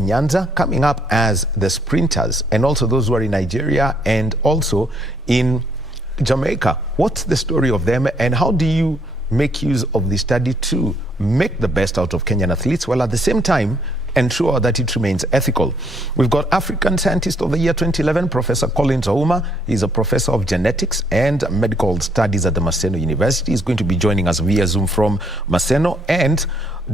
Nyanza coming up as the sprinters, and also those who are in Nigeria and also in Jamaica. What's the story of them, and how do you make use of the study to make the best out of Kenyan athletes while at the same time ensure that it remains ethical? We've got African Scientist of the Year 2011, Professor Collins Ouma. He's a professor of genetics and medical studies at the Maseno University. He's going to be joining us via Zoom from Maseno. And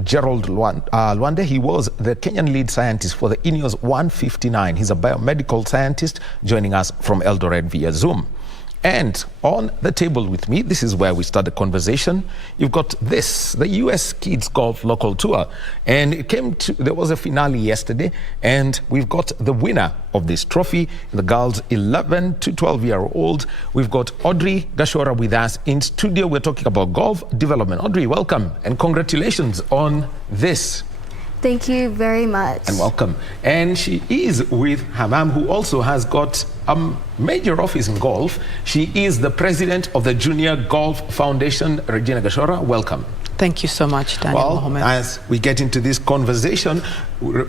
Gerald Lwande, he was the Kenyan lead scientist for the Ineos 159. He's a biomedical scientist joining us from Eldoret via Zoom. And on the table with me, this is where we start the conversation. You've got this, the US Kids Golf Local Tour. And there was a finale yesterday, and we've got the winner of this trophy, the girls 11 to 12-year-old. We've got Audrey Gashora with us in studio. We're talking about golf development. Audrey, welcome, and congratulations on this. Thank you very much. And welcome. And she is with her mom, who also has got a major office in golf. She is the president of the Junior Golf Foundation. Regina Gashora, welcome. Thank you so much, Daniel Mohammed. As we get into this conversation,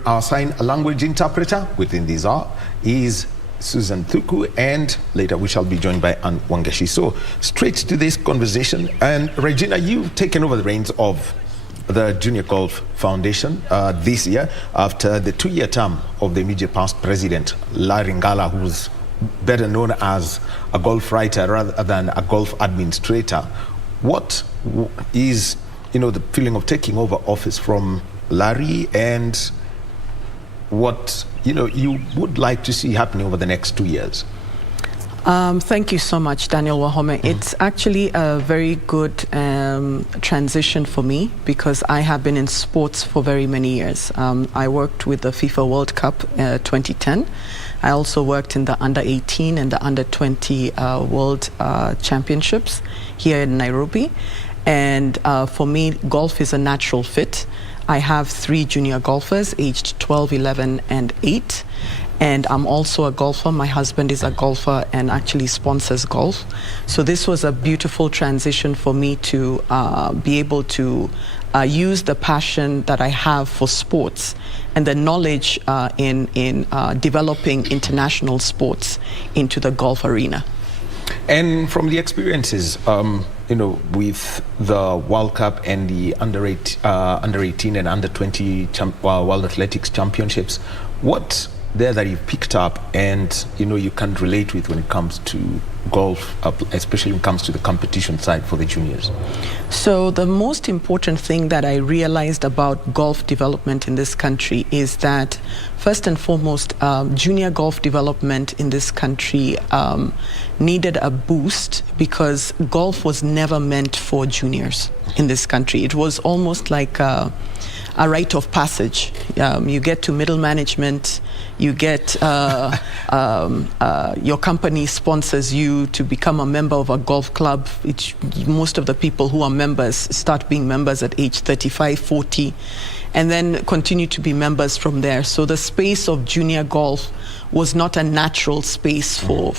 our sign language interpreter within this hour is Susan Thuku, and later we shall be joined by Ann Wangeshi. So straight to this conversation. And Regina, you've taken over the reins of the Junior Golf Foundation this year after the 2-year term of the immediate past president, Larry Ngala, who's better known as a golf writer rather than a golf administrator. What is, the feeling of taking over office from Larry, and what, you would like to see happening over the next 2 years? Thank you so much, Daniel Wahome. It's actually a very good transition for me, because I have been in sports for very many years. I worked with the FIFA World Cup 2010. I also worked in the under-18 and the under-20 World Championships here in Nairobi. And for me, golf is a natural fit. I have 3 junior golfers aged 12, 11, and 8. And I'm also a golfer. My husband is a golfer and actually sponsors golf. So this was a beautiful transition for me to be able to use the passion that I have for sports and the knowledge in developing international sports into the golf arena. And from the experiences, with the World Cup and the under-18 and under-20 World Athletics Championships, what there that you've picked up and you can relate with when it comes to golf, especially when it comes to the competition side for the juniors? So the most important thing that I realized about golf development in this country is that, first and foremost, junior golf development in this country needed a boost, because golf was never meant for juniors in this country. It was almost like a rite of passage. You get to middle management, you get your company sponsors you to become a member of a golf club. Most of the people who are members start being members at age 35, 40, and then continue to be members from there. So the space of junior golf was not a natural space for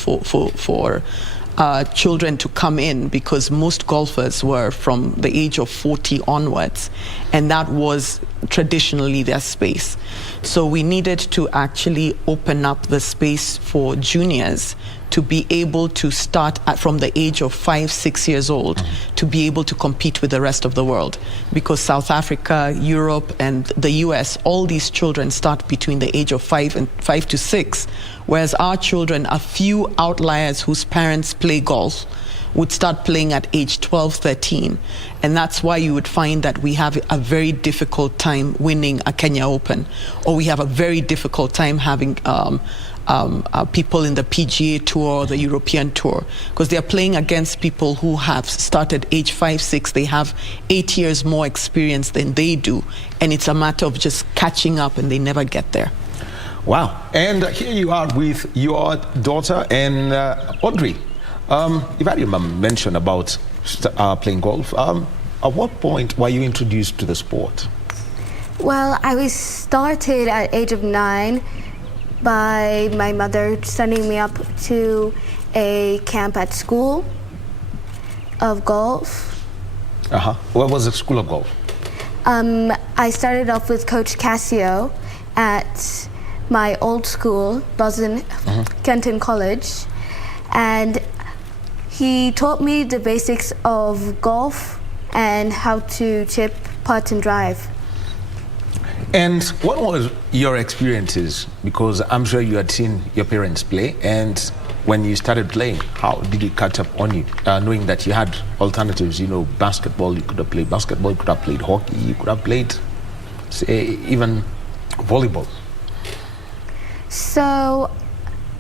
children to come in, because most golfers were from the age of 40 onwards, and that was traditionally their space. So we needed to actually open up the space for juniors to be able to start from the age of 5, 6 years old to be able to compete with the rest of the world. Because South Africa, Europe, and the US, all these children start between the age of 5 to 6, whereas our children, a few outliers whose parents play golf, would start playing at age 12, 13. And that's why you would find that we have a very difficult time winning a Kenya Open, or we have a very difficult time having people in the PGA Tour or the European Tour, because they're playing against people who have started age 5, 6. They have 8 years more experience than they do, and it's a matter of just catching up, and they never get there. Wow. And here you are with your daughter, and Audrey. You've had your mum mention about playing golf. At what point were you introduced to the sport? Well, I was started at age of 9 by my mother sending me up to a camp at school of golf. Where was the school of golf? I started off with Coach Cassio at my old school, Roslyn Kenton College, and he taught me the basics of golf and how to chip, putt, and drive. And what was your experiences? Because I'm sure you had seen your parents play, and when you started playing, how did it catch up on you? Knowing that you had alternatives, basketball, you could have played basketball, you could have played hockey, you could have played, say, even volleyball. So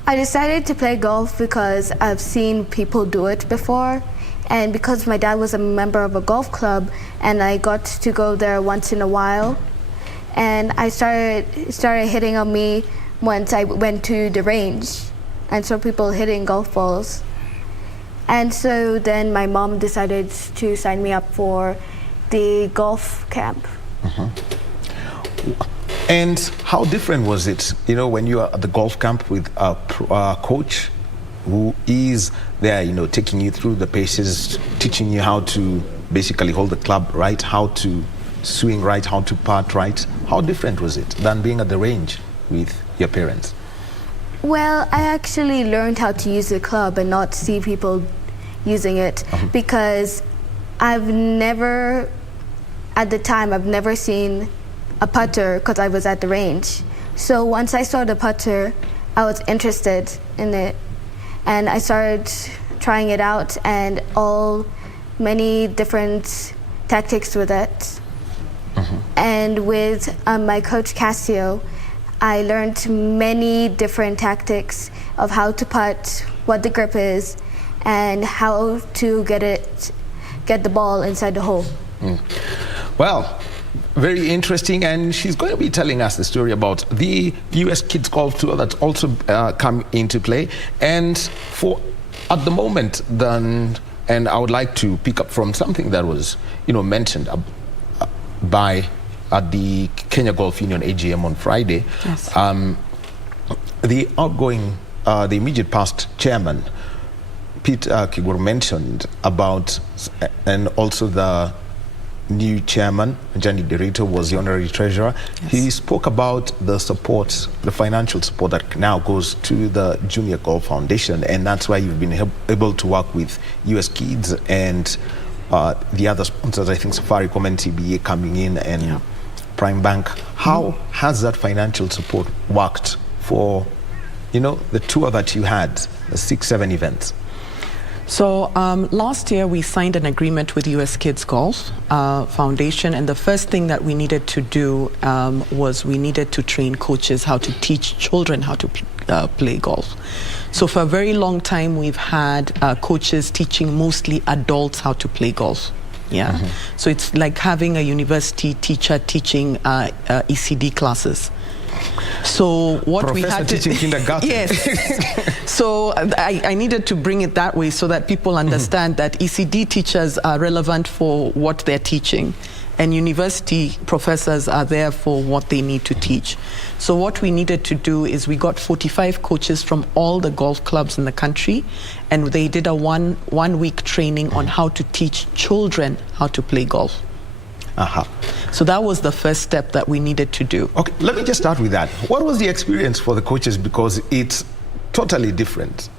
I decided to play golf because I've seen people do it before, and because my dad was a member of a golf club, and I got to go there once in a while. And I started hitting on me once I went to the range and saw people hitting golf balls. And so then my mom decided to sign me up for the golf camp. And how different was it, when you are at the golf camp with a coach who is there, taking you through the paces, teaching you how to basically hold the club right, how to swing right, how to putt right? How different was it than being at the range with your parents? Well, I actually learned how to use the club and not see people using it because I've never seen a putter because I was at the range. So once I saw the putter, I was interested in it, and I started trying it out and many different tactics with it. And with my coach Cassio, I learned many different tactics of how to putt, what the grip is, and how to get the ball inside the hole. Well, very interesting, and she's going to be telling us the story about the US Kids Golf Tour that's also come into play. And for at the moment, and I would like to pick up from something that was mentioned at the Kenya Golf Union AGM on Friday. Yes. The immediate past chairman, Pete Kigur, mentioned about, and also the new chairman, Gianni Derrito, was the honorary treasurer. Yes. He spoke about the support, the financial support that now goes to the Junior Golf Foundation, and that's why you've been able to work with US Kids and the other sponsors, I think Safaricom and TBA coming in, and Prime Bank. How has that financial support worked for, the tour that you had, the 6-7 events? So last year we signed an agreement with US Kids Golf Foundation, and the first thing that we needed to do was we needed to train coaches how to teach children how to play golf. So for a very long time we've had coaches teaching mostly adults how to play golf. So it's like having a university teacher teaching ECD classes. So what Professor we had to teaching kindergarten. Yes. So I needed to bring it that way so that people understand that ECD teachers are relevant for what they're teaching, and university professors are there for what they need to teach. So what we needed to do is we got 45 coaches from all the golf clubs in the country, and they did a one-week training on how to teach children how to play golf. So that was the first step that we needed to do. Okay, let me just start with that. What was the experience for the coaches? Because it's totally different.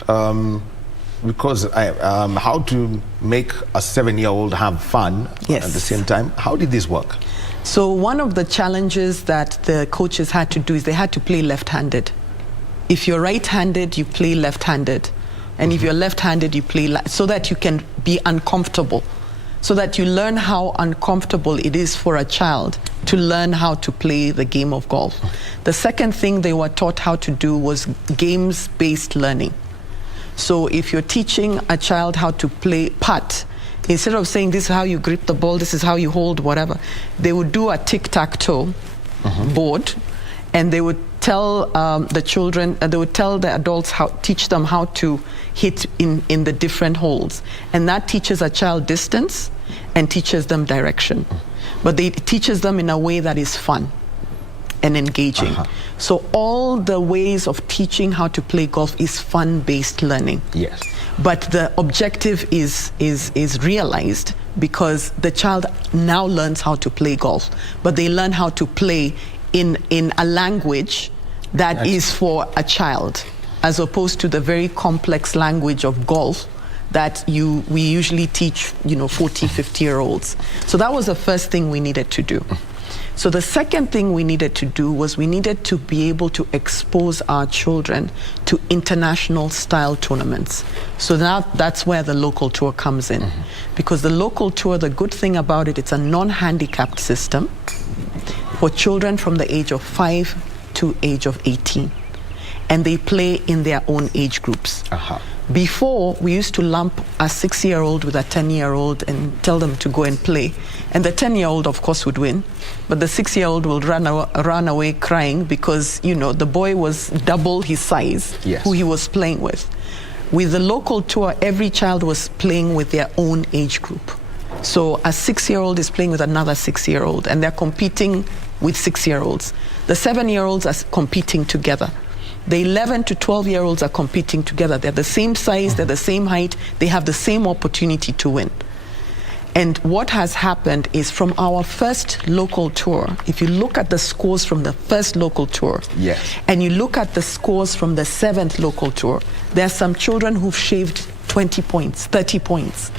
Because how to make a 7-year-old have fun at the same time. How did this work? So one of the challenges that the coaches had to do is they had to play left-handed. If you're right-handed, you play left-handed. And if you're left-handed, you play so that you can be uncomfortable. So that you learn how uncomfortable it is for a child to learn how to play the game of golf. The second thing they were taught how to do was games-based learning. So if you're teaching a child how to play putt, instead of saying this is how you grip the ball, this is how you hold whatever, they would do a tic-tac-toe board, and they would tell the children, they would tell the adults teach them how to hit in the different holes. And that teaches a child distance and teaches them direction. But it teaches them in a way that is fun and engaging. So all the ways of teaching how to play golf is fun-based learning. Yes. But the objective is realized because the child now learns how to play golf, but they learn how to play in a language that is for a child, as opposed to the very complex language of golf that we usually teach, 40, 50-year-olds. So that was the first thing we needed to do. So the second thing we needed to do was we needed to be able to expose our children to international style tournaments. So now that's where the local tour comes in. Because the local tour, the good thing about it, it's a non-handicapped system for children from the age of 5 to age of 18. And they play in their own age groups. Before, we used to lump a 6-year-old with a 10-year-old and tell them to go and play. And the 10-year-old, of course, would win. But the 6-year-old will run away crying because, the boy was double his size, who he was playing with. With the local tour, every child was playing with their own age group. So a 6-year-old is playing with another 6-year-old, and they're competing with 6-year-olds. The 7-year-olds are competing together. The 11 to 12-year-olds are competing together. They're the same size, they're the same height, they have the same opportunity to win. And what has happened is from our first local tour, if you look at the scores from the first local tour, and you look at the scores from the 7th local tour, there are some children who've shaved 20 points, 30 points.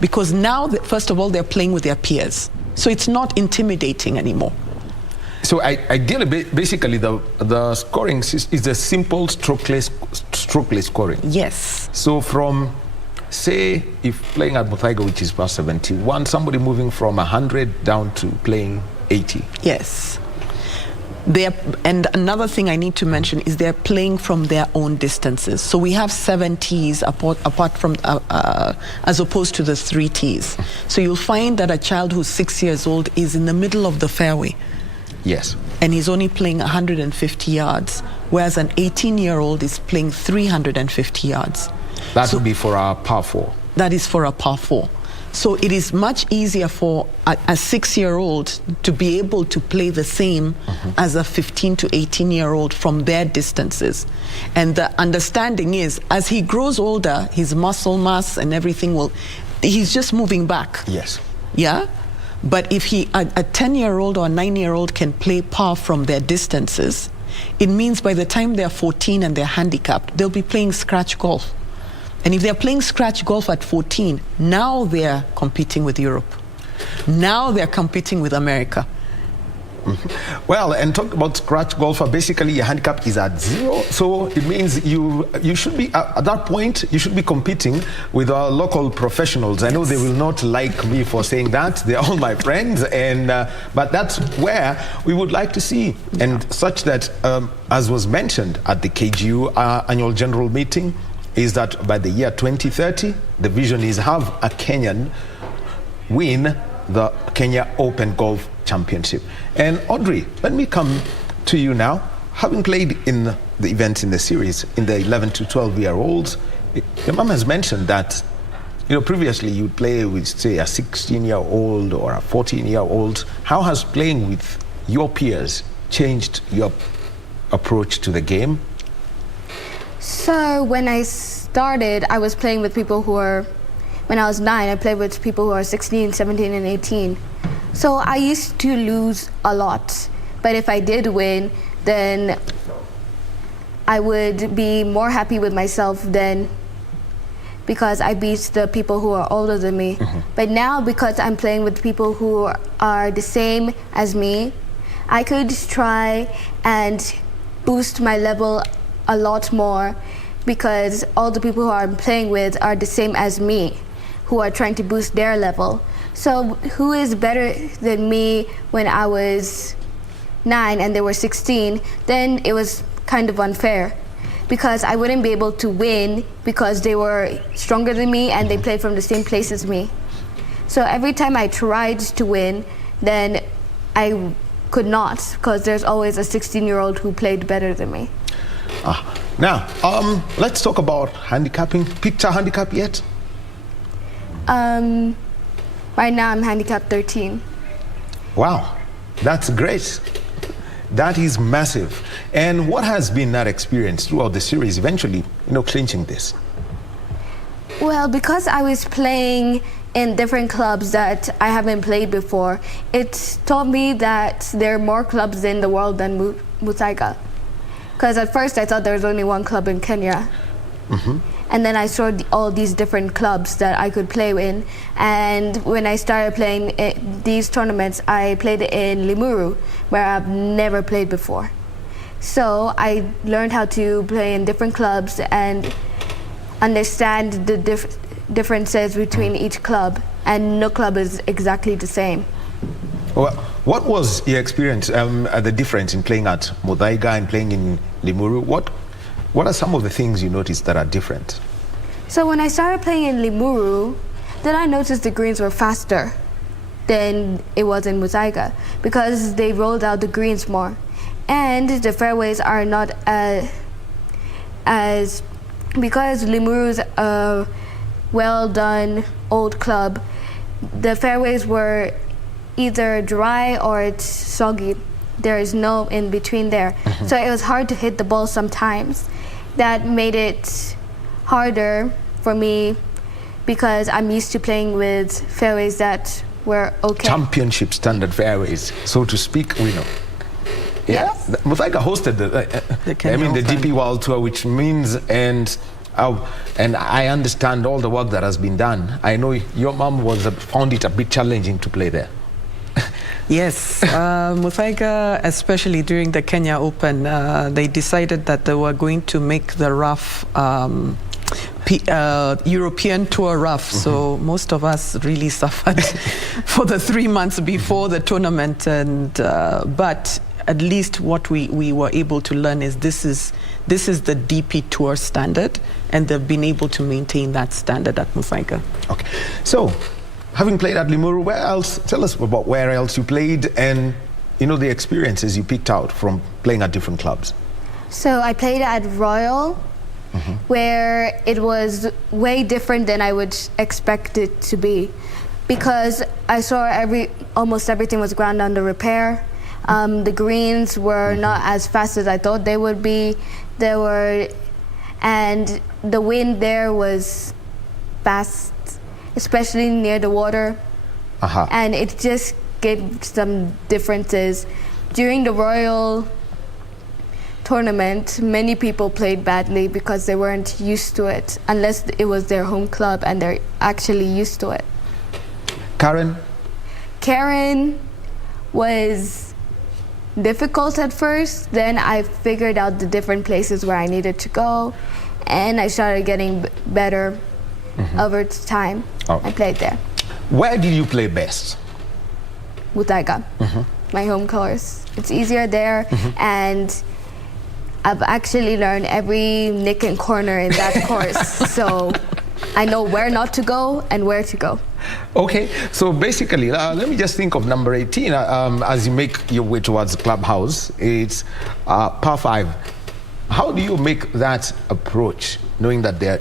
Because now, first of all, they're playing with their peers. So it's not intimidating anymore. So ideally, basically, the scoring is a simple strokeless scoring. Yes. So from, say, if playing at Muthaiga, which is past 71, somebody moving from 100 down to playing 80. Yes. And another thing I need to mention is they're playing from their own distances. So we have 7 tees apart from, as opposed to the 3 tees. So you'll find that a child who's 6 years old is in the middle of the fairway. Yes. And he's only playing 150 yards, whereas an 18-year-old is playing 350 yards. That would be for a par 4. That is for a par 4. So it is much easier for a 6-year-old to be able to play the same as a 15 to 18-year-old from their distances. And the understanding is, as he grows older, his muscle mass and everything he's just moving back. Yes. Yeah? But if a 10-year-old or a 9-year-old can play par from their distances, it means by the time they're 14 and they're handicapped, they'll be playing scratch golf. And if they're playing scratch golf at 14, now they're competing with Europe. Now they're competing with America. Well, and talk about scratch golfer, basically your handicap is at 0. So it means you should be, at that point, you should be competing with our local professionals. I know they will not like me for saying that. They're all my friends. But that's where we would like to see. And such that, as was mentioned at the KGU annual general meeting, is that by the year 2030, the vision is have a Kenyan win the Kenya Open Golf Championship. And Audrey, let me come to you now. Having played in the events in the series in the 11 to 12-year-olds, your mom has mentioned that, previously you'd play with, say, a 16-year-old or a 14-year-old. How has playing with your peers changed your approach to the game? So when I started, I was playing with people who were, when I was 9, I played with people who are 16, 17, and 18. So I used to lose a lot. But if I did win, then I would be more happy with myself than because I beat the people who are older than me. But now, because I'm playing with people who are the same as me, I could try and boost my level a lot more because all the people who I'm playing with are the same as me, who are trying to boost their level. So who is better than me when I was 9 and they were 16, then it was kind of unfair because I wouldn't be able to win because they were stronger than me and they played from the same place as me. So every time I tried to win, then I could not because there's always a 16-year-old who played better than me. Now, let's talk about handicapping. Picked a handicap yet? Right now I'm handicapped 13. Wow, that's great. That is massive. And what has been that experience throughout the series, eventually, clinching this? Well, because I was playing in different clubs that I haven't played before, it taught me that there are more clubs in the world than Muthaiga. Because at first I thought there was only one club in Kenya. And then I saw all these different clubs that I could play in. And when I started playing these tournaments, I played in Limuru, where I've never played before. So I learned how to play in different clubs and understand the differences between each club. And no club is exactly the same. Well, what was your experience, the difference in playing at Muthaiga and playing in Limuru? What are some of the things you noticed that are different? So when I started playing in Limuru, then I noticed the greens were faster than it was in Muthaiga because they rolled out the greens more. And the fairways are not as because Limuru's a well done old club, the fairways were either dry or it's soggy. There is no in between there. So it was hard to hit the ball sometimes. That made it harder for me because I'm used to playing with fairways that were okay. Championship standard fairways, so to speak, we know. Yeah, Yes. Muthaiga hosted the DP World Tour, which means, and I understand all the work that has been done. I know your mom found it a bit challenging to play there. Yes, Muthaiga, especially during the Kenya Open, they decided that they were going to make the rough European Tour rough. So most of us really suffered for the 3 months before the tournament. And but at least what we were able to learn is this is the DP Tour standard, and they've been able to maintain that standard at Muthaiga. Okay, so having played at Limuru, where else? Tell us about where else you played and the experiences you picked out from playing at different clubs. So I played at Royal, where it was way different than I would expect it to be, because I saw almost everything was ground under repair. The greens were not as fast as I thought they would be. And the wind there was fast, especially near the water. And it just gave some differences. During the Royal tournament, many people played badly because they weren't used to it, unless it was their home club and they're actually used to it. Karen was difficult at first. Then I figured out the different places where I needed to go, and I started getting better over time. I played there. Where did you play best? Muthaiga, my home course. It's easier there, and I've actually learned every nick and corner in that course, so I know where not to go and where to go. Okay, so basically, let me just think of number 18. As you make your way towards the clubhouse, it's par 5. How do you make that approach, knowing that there,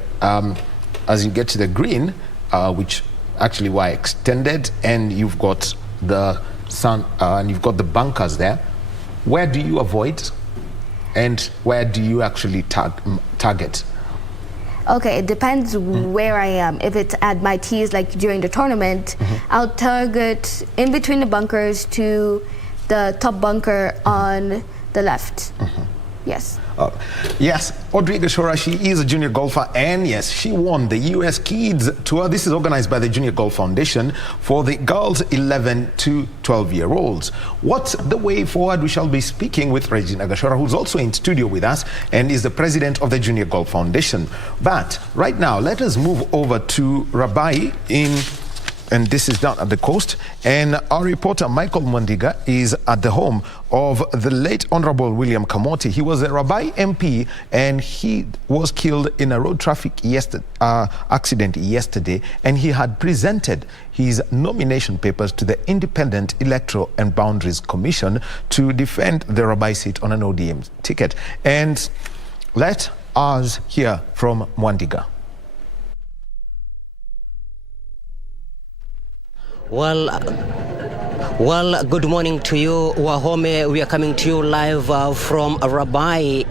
as you get to the green, which actually were extended, and you've got the sun, and you've got the bunkers there, where do you avoid, and where do you actually target? Okay, it depends where I am. If it's at my tees, like during the tournament, I'll target in between the bunkers to the top bunker on the left. Yes. Yes, Audrey Gashora, she is a junior golfer, and yes, she won the US Kids Tour. This is organized by the Junior Golf Foundation for the girls 11 to 12-year-olds. What's the way forward? We shall be speaking with Regina Gashora, who's also in studio with us and is the president of the Junior Golf Foundation. But right now, let us move over to Rabai and this is down at the coast, and our reporter Michael Mwandiga is at the home of the late Honorable William Kamoti. He was a Rabai MP, and he was killed in a road traffic accident yesterday, and he had presented his nomination papers to the Independent Electoral and Boundaries Commission to defend the Rabai seat on an ODM ticket. And let us hear from Mwandiga. Well, Well, good morning to you, Wahome. We are coming to you live from Rabai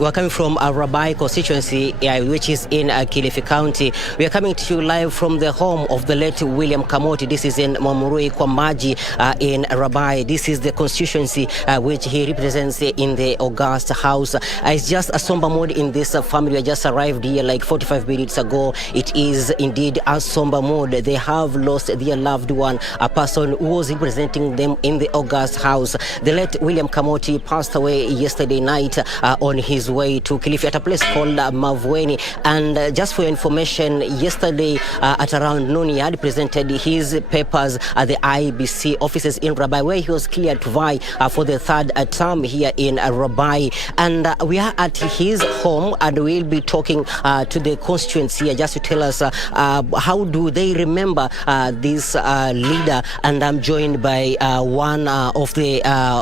we're coming from Rabai constituency, which is in Kilifi County. We are coming to you live from the home of the late William Kamoti. This is in Mwamurui Kwamaji in Rabai. This is the constituency which he represents in the August House. It's just a somber mood in this family. I just arrived here like 45 minutes ago. It is indeed a somber mood. They have lost their loved one, a person who was representing them in the August House. The late William Kamoti passed away yesterday night on his way to Kilifi at a place called Mavueni. And just for your information, yesterday at around noon, he had presented his papers at the IBC offices in Rabai, where he was cleared to vie for the third term here in Rabai. And we are at his home, and we'll be talking to the constituency just to tell us how do they remember this leader. And I'm joined by one of the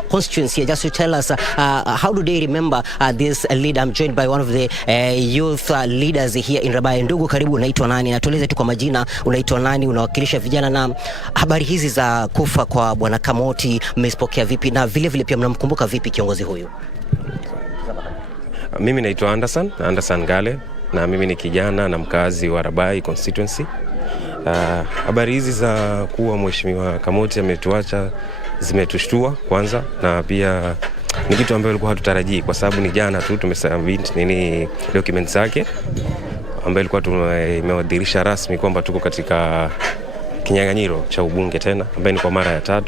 constituency just to tell us how do they remember this leader. I'm joined by one of the youth leaders here in Rabai. Ndugu, karibu, unaitwa nani? Na tueleze tu kwa majina, unaitwa nani, unawakilisha vijana, na habari hizi za kufa kwa bwana Kamoti mmezipokea vipi, na vile vile pia mnamkumbuka vipi kiongozi huyu? Mimi naitwa Anderson Gale, na mimi ni kijana na mkazi wa Rabai constituency. Habari hizi za kuwa mheshimiwa Kamoti ametuacha zimetushtua kwanza, na pia ni kitu ambacho tulikuwa hatutarajii, kwa sababu ni jana tu tumesubmit documents zake ambayo ilikuwa tumewadhirisha rasmi kwamba tuko katika kinyang'anyiro cha ubunge tena, ambaye ni kwa mara ya 3.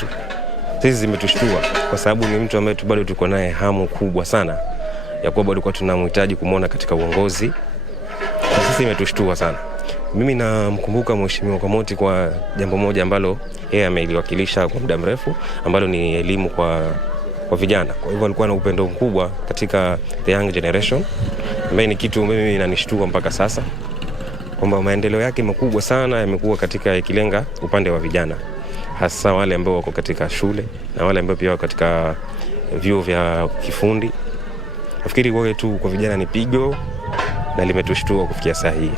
Hizi zimetushtua kwa sababu ni mtu ambaye bado tuko naye hamu kubwa sana ya kuwa bado tunamhitaji kumuona katika uongozi. Sisi imetushtua sana. Mimi namkumbuka mheshimiwa Kamoti kwa jambo moja ambalo yeye ameliwakilisha kwa muda mrefu, ambalo ni elimu kwa vijana. Kwa hivyo alikuwa na upendo mkubwa katika the young generation, ambaye ni kitu mimi inanishtua mpaka sasa, kwamba maendeleo yake makubwa sana yamekuwa katika ikilenga upande wa vijana, hasa wale ambao wako katika shule na wale ambao pia wako katika vyuo vya kifundi. Nafikiri kwa tu kwa vijana ni pigo na limetushtua kufikia saa hii.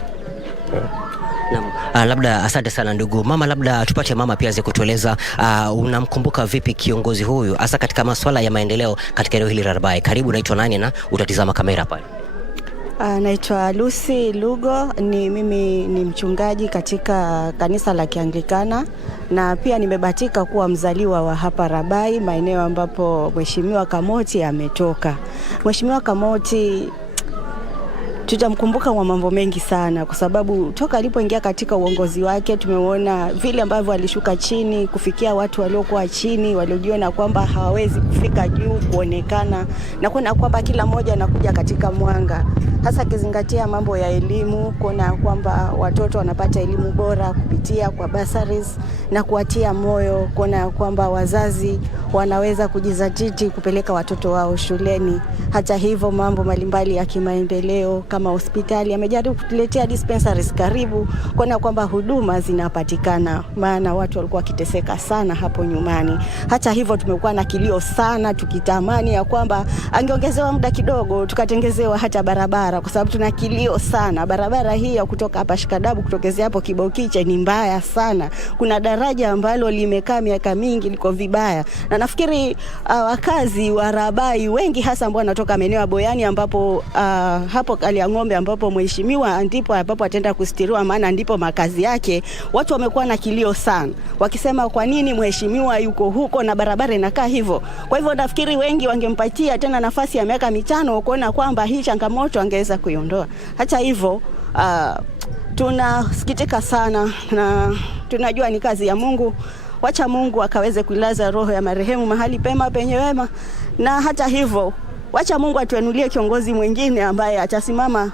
Labda asante sana ndugu. Mama, labda tupate mama pia aze kutueleza unamkumbuka vipi kiongozi huyu hasa katika masuala ya maendeleo katika eneo hili la Rabai. Karibu, unaitwa nani na utatizama kamera pale? Naitwa Lucy Lugo, mimi ni mchungaji katika kanisa la Kianglikana, na pia nimebahatika kuwa mzaliwa wa hapa Rabai, maeneo ambapo mheshimiwa Kamoti ametoka. Mheshimiwa Kamoti tutamkumbuka kwa mambo mengi sana, kwa sababu toka alipoingia katika uongozi wake tumeona vile ambavyo alishuka chini kufikia watu waliokuwa chini, waliojiona kwamba hawawezi kufika juu kuonekana, na kuona kwamba kila mmoja anakuja katika mwanga, hasa kizingatia mambo ya elimu, kuona kwamba watoto wanapata elimu bora kupitia kwa bursaries, na kuwatia moyo kuona kwamba wazazi wanaweza kujizatiti kupeleka watoto wao shuleni. Hata hivyo mambo mbalimbali ya kimaendeleo kama hospitali amejaribu kutuletea dispensaries karibu, kuona kwamba huduma zinapatikana, maana watu walikuwa wakiteseka sana hapo nyumbani. Hata hivyo tumekuwa na kilio sana, tukitamani ya kwamba angeongezewa muda kidogo tukatengezewa hata barabara, kwa sababu tuna kilio sana. Barabara hii ya kutoka hapa Shikadabu kutokezea hapo Kibokiche ni mbaya sana. Kuna daraja ambalo limekaa miaka mingi liko vibaya, na nafikiri wakazi wa Rabai wengi hasa ambao wanatoka maeneo ya Boyani ambapo hapo Kaliang'ombe ambapo mheshimiwa ndipo ambapo atenda kustiriwa, maana ndipo makazi yake, watu wamekuwa na kilio sana wakisema kwa nini mheshimiwa yuko huko na barabara inakaa hivyo. Kwa hivyo nafikiri wengi wangempatia tena nafasi ya miaka 5 kuona kwamba hii changamoto angeweza kuiondoa. Hata hivyo tunasikitika sana, na tunajua ni kazi ya Mungu. Wacha Mungu akaweze kuilaza roho ya marehemu mahali pema penye wema, na hata hivyo wacha Mungu atuanulie kiongozi mwingine ambaye atasimama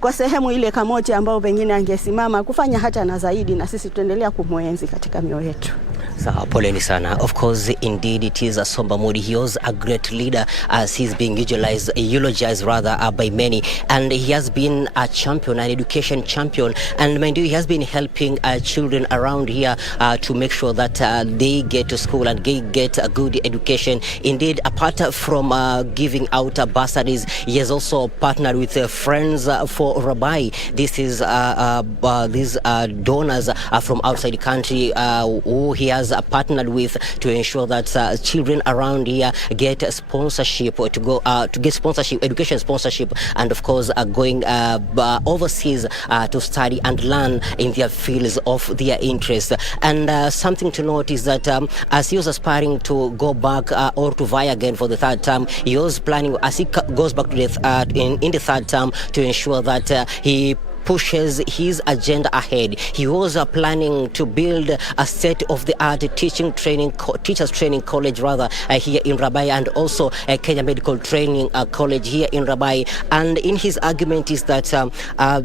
kwa sehemu ile Kamoti ambao pengine angesimama kufanya hata na zaidi, na sisi tuendelea kumwenzi katika mioyo yetu. Sawa, poleni sana. Of course, indeed, it is a somber mood. He was a great leader, as he's being eulogized by many. And he has been a champion, an education champion. And mind you, he has been helping children around here to make sure that they get to school and get a good education. Indeed, apart from giving out bursaries, he has also partnered with Friends for Rabai. This is these donors from outside the country who he has partnered with to ensure that children around here get sponsorship to get sponsorship, education sponsorship, and of course going overseas to study and learn in their fields of their interest. And something to note is that as he was aspiring to go back or to vie again for the third term, he was planning, as he goes back to in the third term, to ensure that he pushes his agenda ahead. He was planning to build a state-of-the-art teachers training college here in Rabai, and also a Kenya Medical Training College here in Rabai. And in his argument is that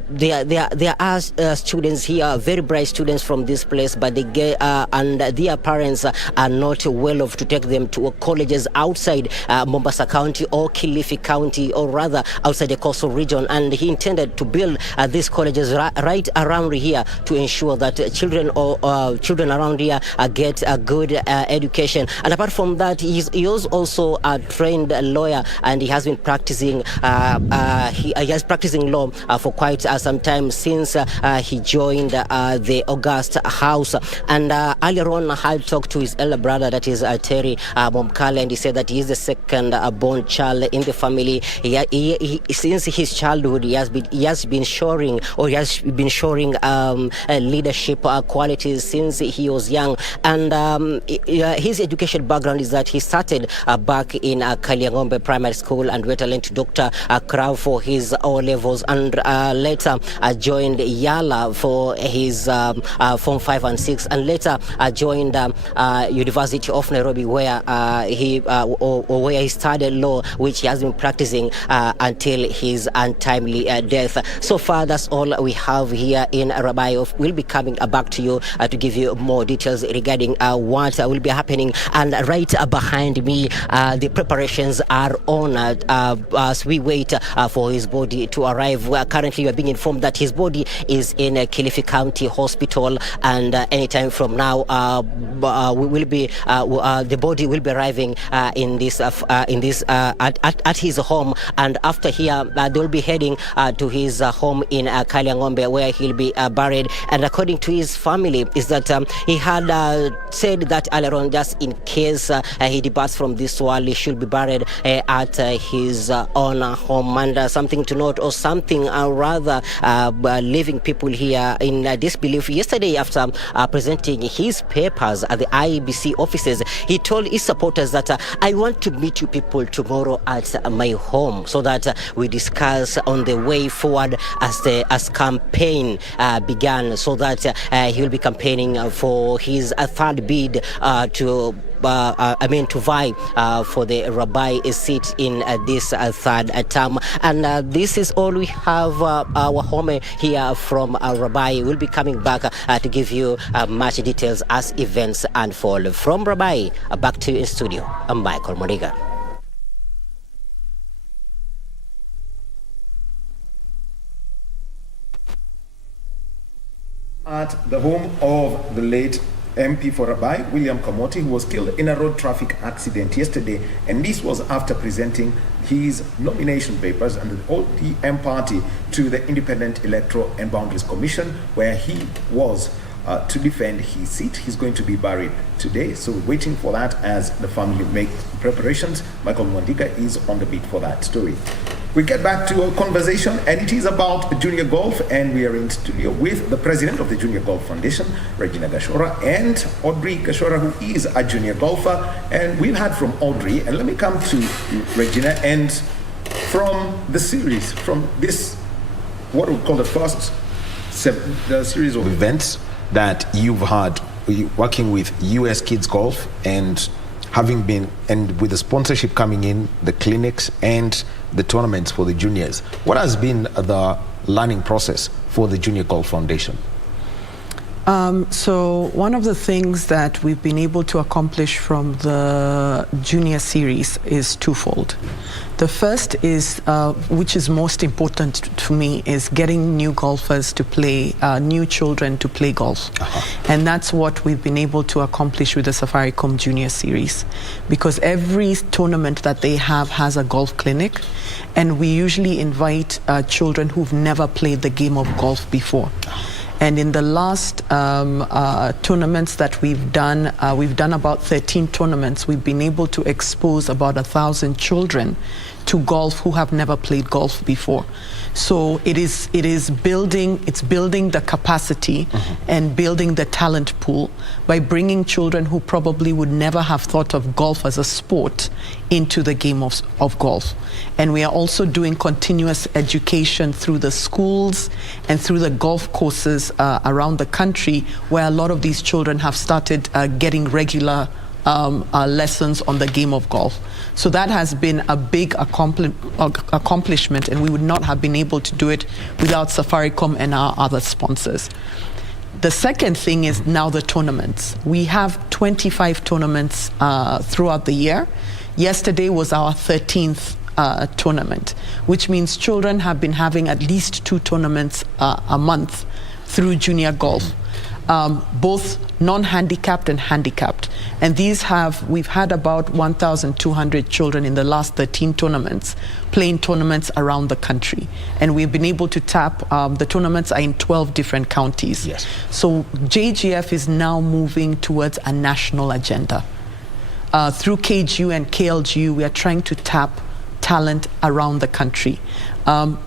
there are students here, very bright students from this place, but they get and their parents are not well off to take them to colleges outside Mombasa County or Kilifi County, or rather outside the coastal region. And he intended to build these colleges right around here to ensure that children around here get a good education. And apart from that, he was also a trained lawyer, and he has been practicing practicing law for quite some time since he joined the August House. And earlier on, I talked to his elder brother, that is Terry Momkale, and he said that he is the second born child in the family. He since his childhood, he has been showing leadership qualities since he was young. And his education background is that he started back in Kaliangombe Primary School and went on to Dr. Krav for his O-levels, and later joined Yala for his Form 5 and 6, and later joined University of Nairobi, where he studied law, which he has been practicing until his untimely death. So far, that's all we have here in Rabai. We'll be coming back to you to give you more details regarding what will be happening. And right behind me, the preparations are on as we wait for his body to arrive. Currently, we are being informed that his body is in Kilifi County Hospital, and anytime from now, the body will be arriving at his home. And after here, they will be heading to his home in Kaliangombe, where he'll be buried. And according to his family, is that he had said that earlier on, just in case he departs from this world, he should be buried at his own home. And something to note, or something rather leaving people here in disbelief. Yesterday, after presenting his papers at the IBC offices, he told his supporters that I want to meet you people tomorrow at my home, so that we discuss on the way forward as campaign began, so that he will be campaigning for his third bid to vie for the Rabai seat in this third term. And this is all we have, our home here from Rabai. We'll be coming back to give you much details as events unfold. From Rabai, back to you in studio. I'm Michael Moriga. At the home of the late MP for Rabai, William Kamoti, who was killed in a road traffic accident yesterday, and this was after presenting his nomination papers under the ODM party to the Independent Electoral and Boundaries Commission, where he was to defend his seat. He's going to be buried today, so we're waiting for that as the family make preparations. Michael Mwandiga is on the beat for that story. We get back to our conversation, and it is about junior golf, and we are in studio with the president of the Junior Golf Foundation, Regina Gashora, and Audrey Gashora, who is a junior golfer. And we've heard from Audrey, and let me come to Regina. And from the series, from this, what we call the first the series of events that you've had working with US Kids Golf, and having been, and with the sponsorship coming in, the clinics and the tournaments for the juniors, what has been the learning process for the Junior Golf Foundation? So one of the things that we've been able to accomplish from the junior series is twofold. The first is, which is most important to me, is getting new golfers to play, new children to play golf. And that's what we've been able to accomplish with the Safaricom Junior Series. Because every tournament that they have has a golf clinic, and we usually invite children who've never played the game of golf before. And in the last tournaments that we've done about 13 tournaments. We've been able to expose about 1,000 children to golf who have never played golf before. So it's building the capacity and building the talent pool by bringing children who probably would never have thought of golf as a sport into the game of golf. And we are also doing continuous education through the schools and through the golf courses around the country, where a lot of these children have started getting regular lessons on the game of golf. So that has been a big accomplishment, and we would not have been able to do it without Safaricom and our other sponsors. The second thing is now the tournaments. We have 25 tournaments throughout the year. Yesterday was our 13th tournament, which means children have been having at least 2 tournaments a month through junior golf. Both non-handicapped and handicapped. And we've had about 1,200 children in the last 13 tournaments, playing tournaments around the country. And we've been able to tap, the tournaments are in 12 different counties. Yes. So JGF is now moving towards a national agenda. Through KGU and KLGU, we are trying to tap talent around the country.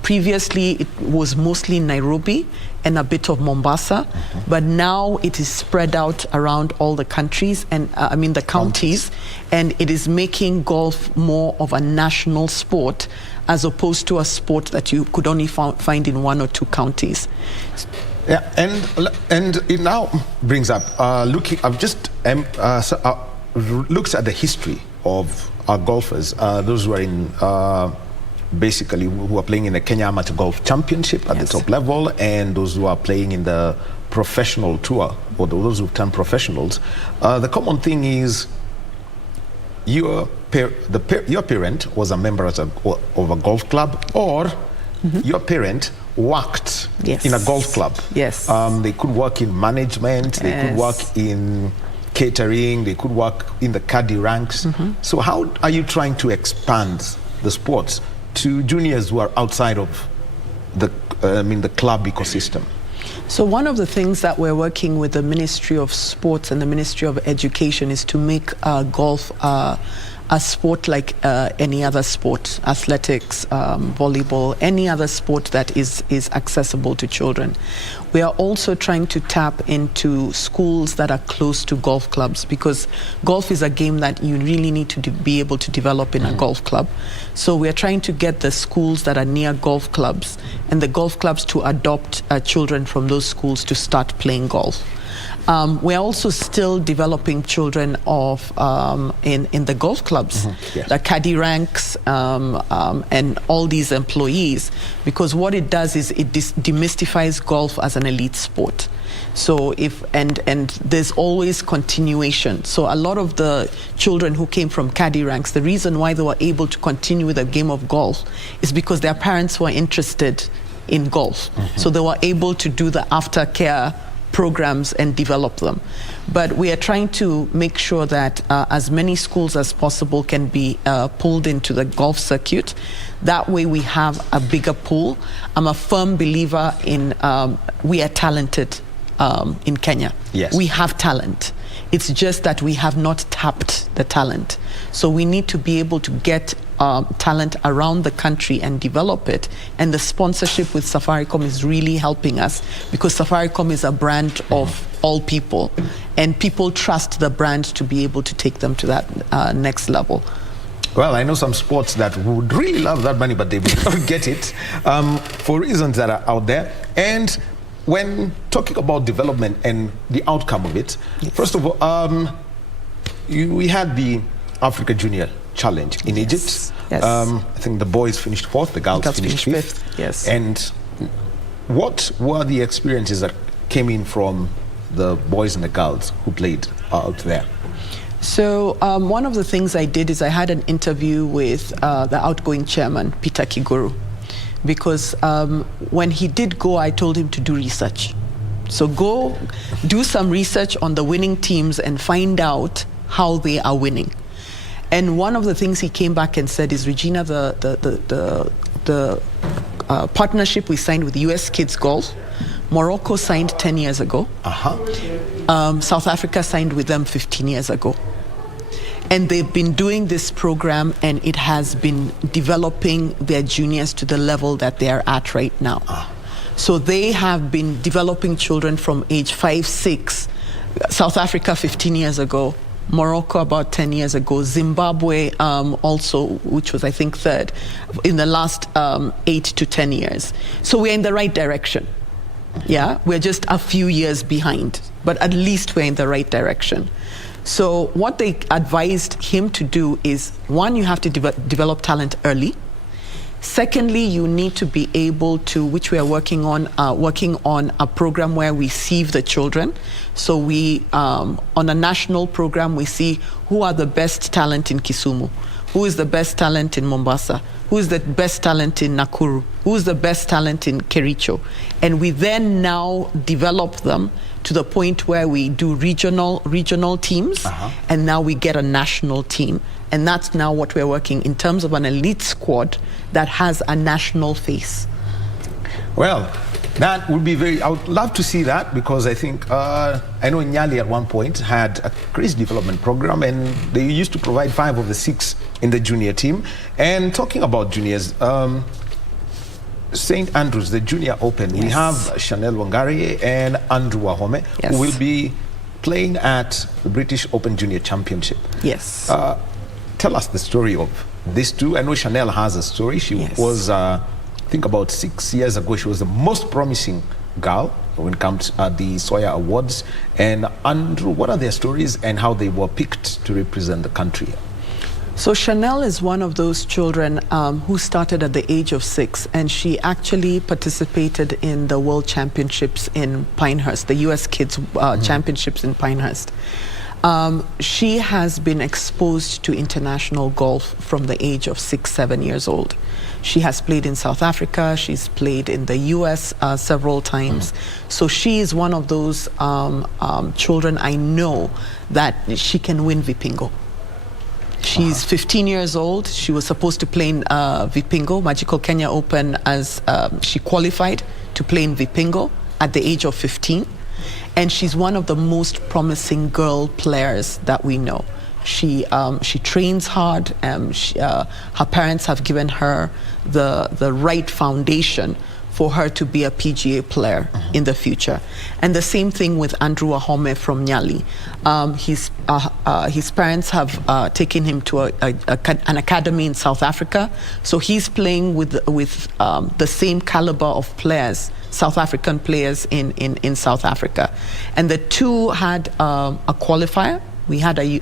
Previously, it was mostly Nairobi and a bit of Mombasa, but now it is spread out around all the countries, and the counties, and it is making golf more of a national sport as opposed to a sport that you could only find in 1 or 2 counties. Yeah, and it now brings up I've just looks at the history of our golfers, those who are in basically who are playing in the Kenya Amateur Golf Championship at the top level, and those who are playing in the professional tour, or those who've turned professionals. The common thing is your parent was a member of a golf club, or your parent worked in a golf club. Yes. They could work in management, they could work in catering, they could work in the caddy ranks. So how are you trying to expand the sports to juniors who are outside of the club ecosystem? So one of the things that we're working with the Ministry of Sports and the Ministry of Education is to make golf a sport like any other sport, athletics, volleyball, any other sport that is accessible to children. We are also trying to tap into schools that are close to golf clubs, because golf is a game that you really need to be able to develop in a golf club. So we are trying to get the schools that are near golf clubs and the golf clubs to adopt children from those schools to start playing golf. We're also still developing children in the golf clubs, the caddy ranks, and all these employees, because what it does is it demystifies golf as an elite sport. So and there's always continuation. So a lot of the children who came from caddy ranks, the reason why they were able to continue with the game of golf is because their parents were interested in golf. So they were able to do the aftercare programs and develop them. But we are trying to make sure that as many schools as possible can be pulled into the golf circuit. That way we have a bigger pool. I'm a firm believer in we are talented in Kenya. Yes. We have talent. It's just that we have not tapped the talent. So we need to be able to get talent around the country and develop it. And the sponsorship with Safaricom is really helping us, because Safaricom is a brand of all people, and people trust the brand to be able to take them to that next level. Well, I know some sports that would really love that money, but they will not get it for reasons that are out there. And when talking about development and the outcome of it, first of all, we had the Africa Junior Challenge in Egypt. Yes. I think the boys finished 4th, the girls finished 5th. Yes. And what were the experiences that came in from the boys and the girls who played out there? So one of the things I did is I had an interview with the outgoing chairman, Peter Kiguru, because when he did go, I told him to do research. So go do some research on the winning teams and find out how they are winning. And one of the things he came back and said is, Regina, the partnership we signed with US Kids Golf, Morocco signed 10 years ago. South Africa signed with them 15 years ago. And they've been doing this program, and it has been developing their juniors to the level that they are at right now. So they have been developing children from age 5, 6, South Africa 15 years ago, Morocco about 10 years ago, Zimbabwe also, which was I think third, in the last 8 to 10 years. So we're in the right direction. Yeah, we're just a few years behind, but at least we're in the right direction. So what they advised him to do is, one, you have to develop talent early. Secondly, you need to be able to, which we are working on a program where we sieve the children. So we, on a national program, we see who are the best talent in Kisumu, who is the best talent in Mombasa, who is the best talent in Nakuru, who is the best talent in Kericho. And we then now develop them to the point where we do regional teams, and now we get a national team. And that's now what we're working in terms of an elite squad that has a national face. Well, that would be I would love to see that, because I think, I know Nyali at one point had a crazy development program, and they used to provide 5 of the 6 in the junior team. And talking about juniors, St. Andrews, the Junior Open, we have Chanel Wangari and Andrew Wahome, who will be playing at the British Open Junior Championship. Yes. Tell us the story of these two. I know Chanel has a story. She was, I think about 6 years ago, she was the most promising girl when it comes to the Sawyer Awards. And Andrew, what are their stories and how they were picked to represent the country? So Chanel is one of those children who started at the age of 6, and she actually participated in the World Championships in Pinehurst, the US Kids Championships in Pinehurst. She has been exposed to international golf from the age of 6, 7 years old. She has played in South Africa, she's played in the US several times. So she is one of those children I know that she can win Vipingo. She's 15 years old. She was supposed to play in Vipingo, Magical Kenya Open, as she qualified to play in Vipingo at the age of 15. And she's one of the most promising girl players that we know. She trains hard. Her parents have given her the right foundation for her to be a PGA player in the future. And the same thing with Andrew Wahome from Nyali. His parents have taken him to an academy in South Africa, so he's playing with the same caliber of players, South African players in South Africa. And the two had a qualifier. We had an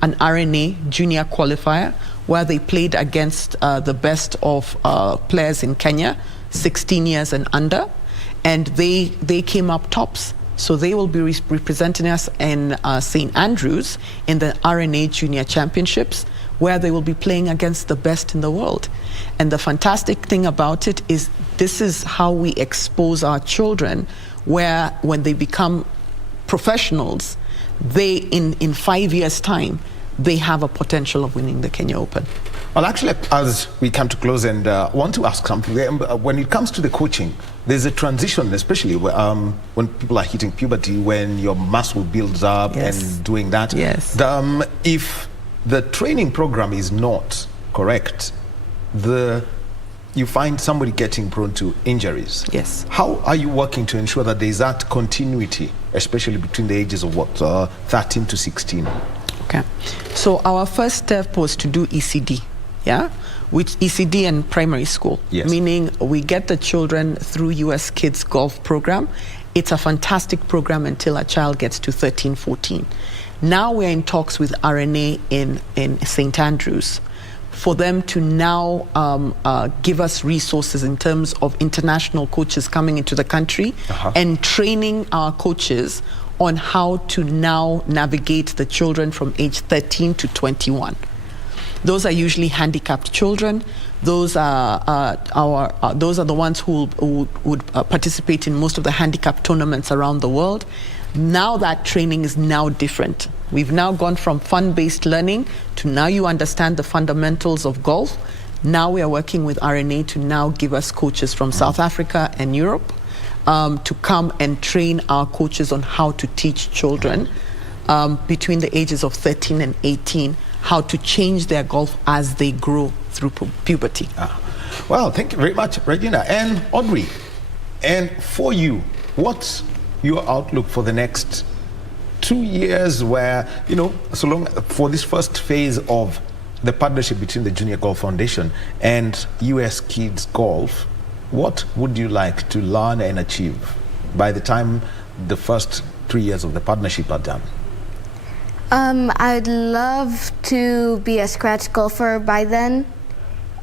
RNA junior qualifier where they played against the best of players in Kenya, 16 years and under, and they came up tops. So they will be representing us in St. Andrews in the RNA Junior Championships, where they will be playing against the best in the world. And the fantastic thing about it is this is how we expose our children, where when they become professionals, they in 5 years' time, they have a potential of winning the Kenya Open. Well, actually, as we come to close, and I want to ask something. When it comes to the coaching, there's a transition, especially when people are hitting puberty, when your muscle builds up and doing that. Yes. If the training program is not correct, you find somebody getting prone to injuries. Yes. How are you working to ensure that there's that continuity, especially between the ages of 13 to 16? Okay. So our first step was to do ECD. Which ECD and primary school, meaning we get the children through US Kids Golf program. It's a fantastic program until a child gets to 13, 14. Now we're in talks with RNA in St. Andrews for them to now give us resources in terms of international coaches coming into the country and training our coaches on how to now navigate the children from age 13 to 21. Those are usually handicapped children. Those are the ones who would participate in most of the handicap tournaments around the world. Now that training is now different. We've now gone from fun-based learning to now you understand the fundamentals of golf. Now we are working with RNA to now give us coaches from South Africa and Europe to come and train our coaches on how to teach children between the ages of 13 and 18 how to change their golf as they grow through puberty. Well, thank you very much, Regina. And Audrey, and for you, what's your outlook for the next 2 years where, you know, so long for this first phase of the partnership between the Junior Golf Foundation and US Kids Golf? What would you like to learn and achieve by the time the first 3 years of the partnership are done? I'd love to be a scratch golfer by then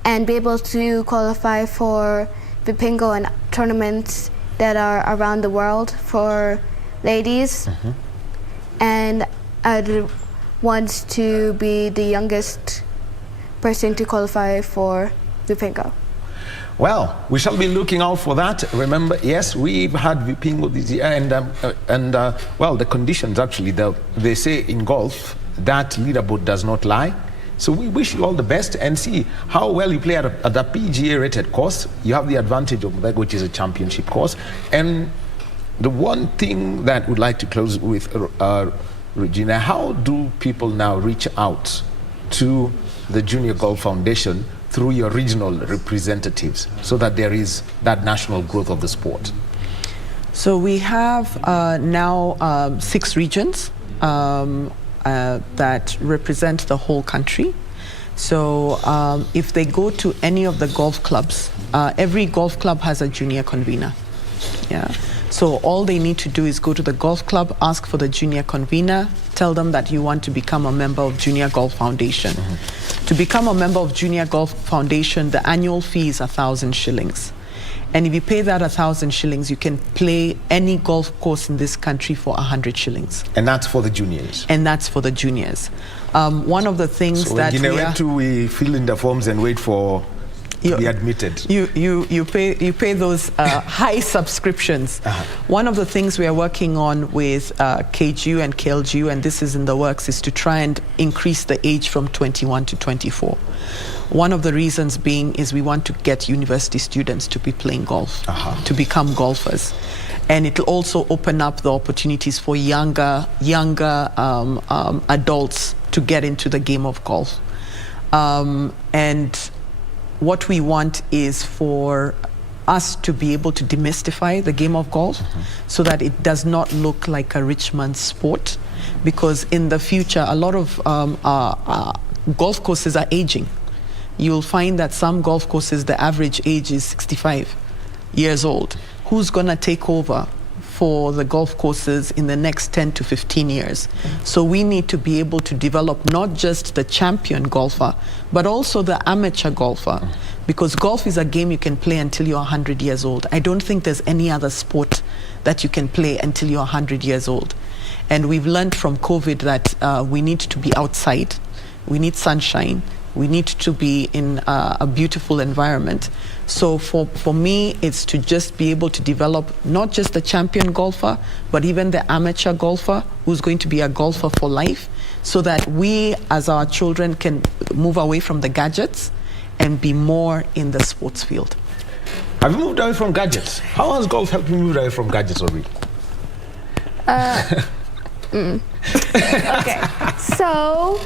and be able to qualify for Vipingo and tournaments that are around the world for ladies. And I'd want to be the youngest person to qualify for Vipingo. Well, we shall be looking out for that. Remember, yes, we've had Vipingo this year, and well, the conditions actually, they say in golf that leaderboard does not lie. So we wish you all the best and see how well you play at a PGA-rated course. You have the advantage of that, which is a championship course. And the one thing that we'd like to close with, Regina, how do people now reach out to the Junior Golf Foundation through your regional representatives so that there is that national growth of the sport? So we have now 6 regions that represent the whole country. So if they go to any of the golf clubs, every golf club has a junior convener. Yeah. So all they need to do is go to the golf club, ask for the junior convener, tell them that you want to become a member of Junior Golf Foundation. To become a member of Junior Golf Foundation, the annual fee is 1,000 shillings. And if you pay that 1,000 shillings, you can play any golf course in this country for 100 shillings. And that's for the juniors? And that's for the juniors. One of the things so that we fill in the forms and wait for to be admitted. You pay those high subscriptions. One of the things we are working on with KGU and KLGU, and this is in the works, is to try and increase the age from 21 to 24. One of the reasons being is we want to get university students to be playing golf, to become golfers. And it will also open up the opportunities for younger adults to get into the game of golf. And what we want is for us to be able to demystify the game of golf so that it does not look like a rich man's sport. Because in the future, a lot of golf courses are aging. You'll find that some golf courses, the average age is 65 years old. Who's going to take over for the golf courses in the next 10 to 15 years? So we need to be able to develop not just the champion golfer, but also the amateur golfer. Because golf is a game you can play until you're 100 years old. I don't think there's any other sport that you can play until you're 100 years old. And we've learned from COVID that we need to be outside. We need sunshine. We need to be in a beautiful environment. So for me, it's to just be able to develop not just the champion golfer, but even the amateur golfer who's going to be a golfer for life, so that we as our children can move away from the gadgets and be more in the sports field. Have you moved away from gadgets? How has golf helped you move away from gadgets already? Okay, so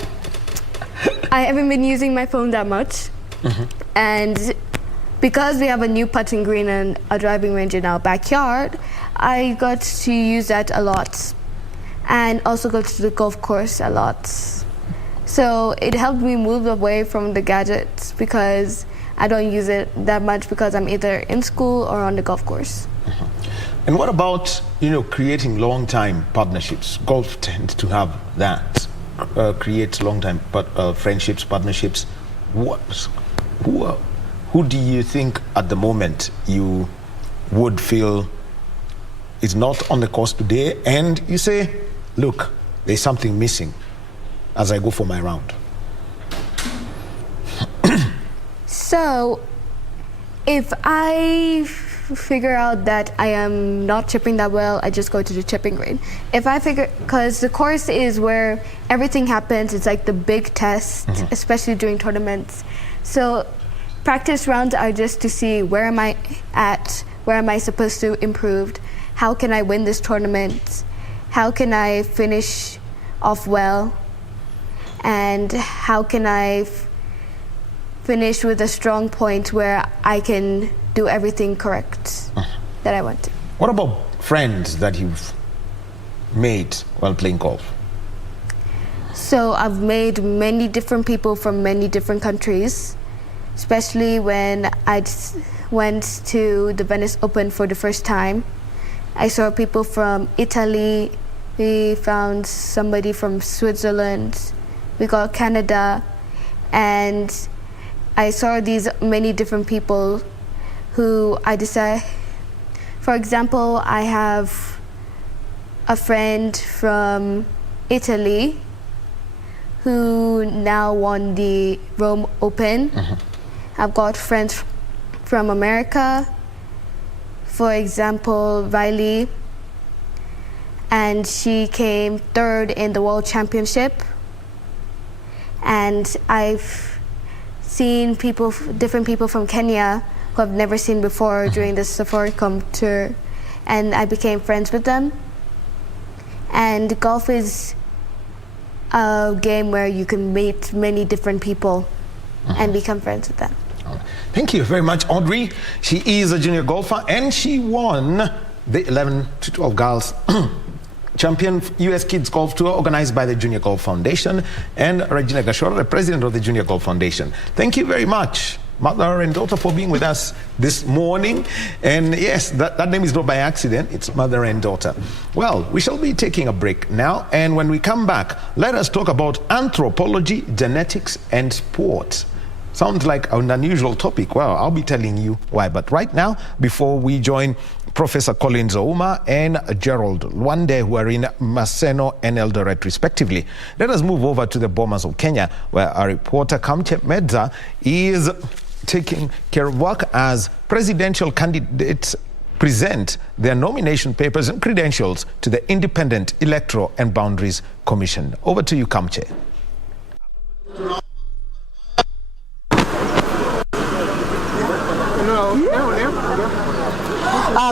I haven't been using my phone that much, and because we have a new putting green and a driving range in our backyard, I got to use that a lot, and also go to the golf course a lot. So it helped me move away from the gadgets because I don't use it that much because I'm either in school or on the golf course. And what about, creating long-time partnerships? Golf tends to have that. Create long-time friendships, partnerships. who do you think at the moment you would feel is not on the course today, and you say, look, there's something missing as I go for my round? So, if I figure out that I am not chipping that well, I just go to the chipping grade. If I figure, because the course is where everything happens, it's like the big test, especially during tournaments. So, practice rounds are just to see where am I at, where am I supposed to improve, how can I win this tournament, how can I finish off well, and how can I finish with a strong point where I can do everything correct that I want to. What about friends that you've made while playing golf? So I've made many different people from many different countries, especially when I went to the Venice Open for the first time. I saw people from Italy, we found somebody from Switzerland, we got Canada, and I saw these many different people who I decided, for example, I have a friend from Italy who now won the Rome Open. I've got friends from America, for example, Riley, and she came third in the World Championship. And I've seen different people from Kenya who I've never seen before during the Safaricom tour, and I became friends with them. And golf is a game where you can meet many different people and become friends with them. Thank you very much, Audrey. She is a junior golfer, and she won the 11 to 12 girls Champion US Kids Golf Tour organized by the Junior Golf Foundation, and Regina Gashora, the president of the Junior Golf Foundation. Thank you very much, mother and daughter, for being with us this morning. And yes, that name is not by accident. It's mother and daughter. Well, we shall be taking a break now, and when we come back, let us talk about anthropology, genetics, and sport. Sounds like an unusual topic. Well, I'll be telling you why. But right now, before we join Professor Colin Zouma and Gerald Lwande, who are in Maseno and Eldoret respectively, let us move over to the Bomas of Kenya, where our reporter Kamche Medza is taking care of work as presidential candidates present their nomination papers and credentials to the Independent Electoral and Boundaries Commission. Over to you, Kamche.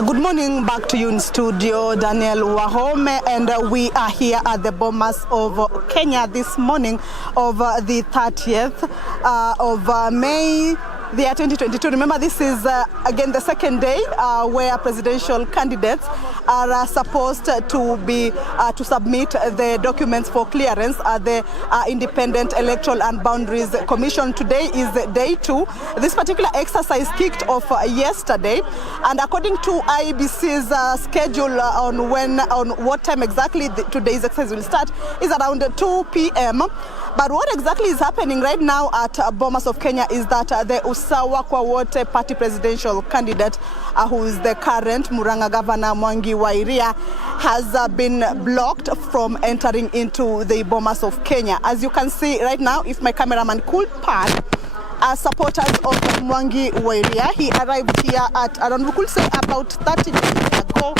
Good morning back to you in studio, Daniel Wahome, and we are here at the Bomas of Kenya this morning of the 30th of May. The year 2022. Remember, this is again the second day where presidential candidates are supposed to be to submit the documents for clearance at the Independent Electoral and Boundaries Commission. Today is day 2. This particular exercise kicked off yesterday, and according to IEBC's schedule on what time exactly today's exercise will start is around 2 p.m. But what exactly is happening right now at Bomas of Kenya is that the Usawa kwa Wote party presidential candidate, who is the current Murang'a Governor Mwangi wa Iria, has been blocked from entering into the Bomas of Kenya. As you can see right now, if my cameraman could pan, supporters of Mwangi wa Iria, he arrived here at around, we could say, about 30 minutes ago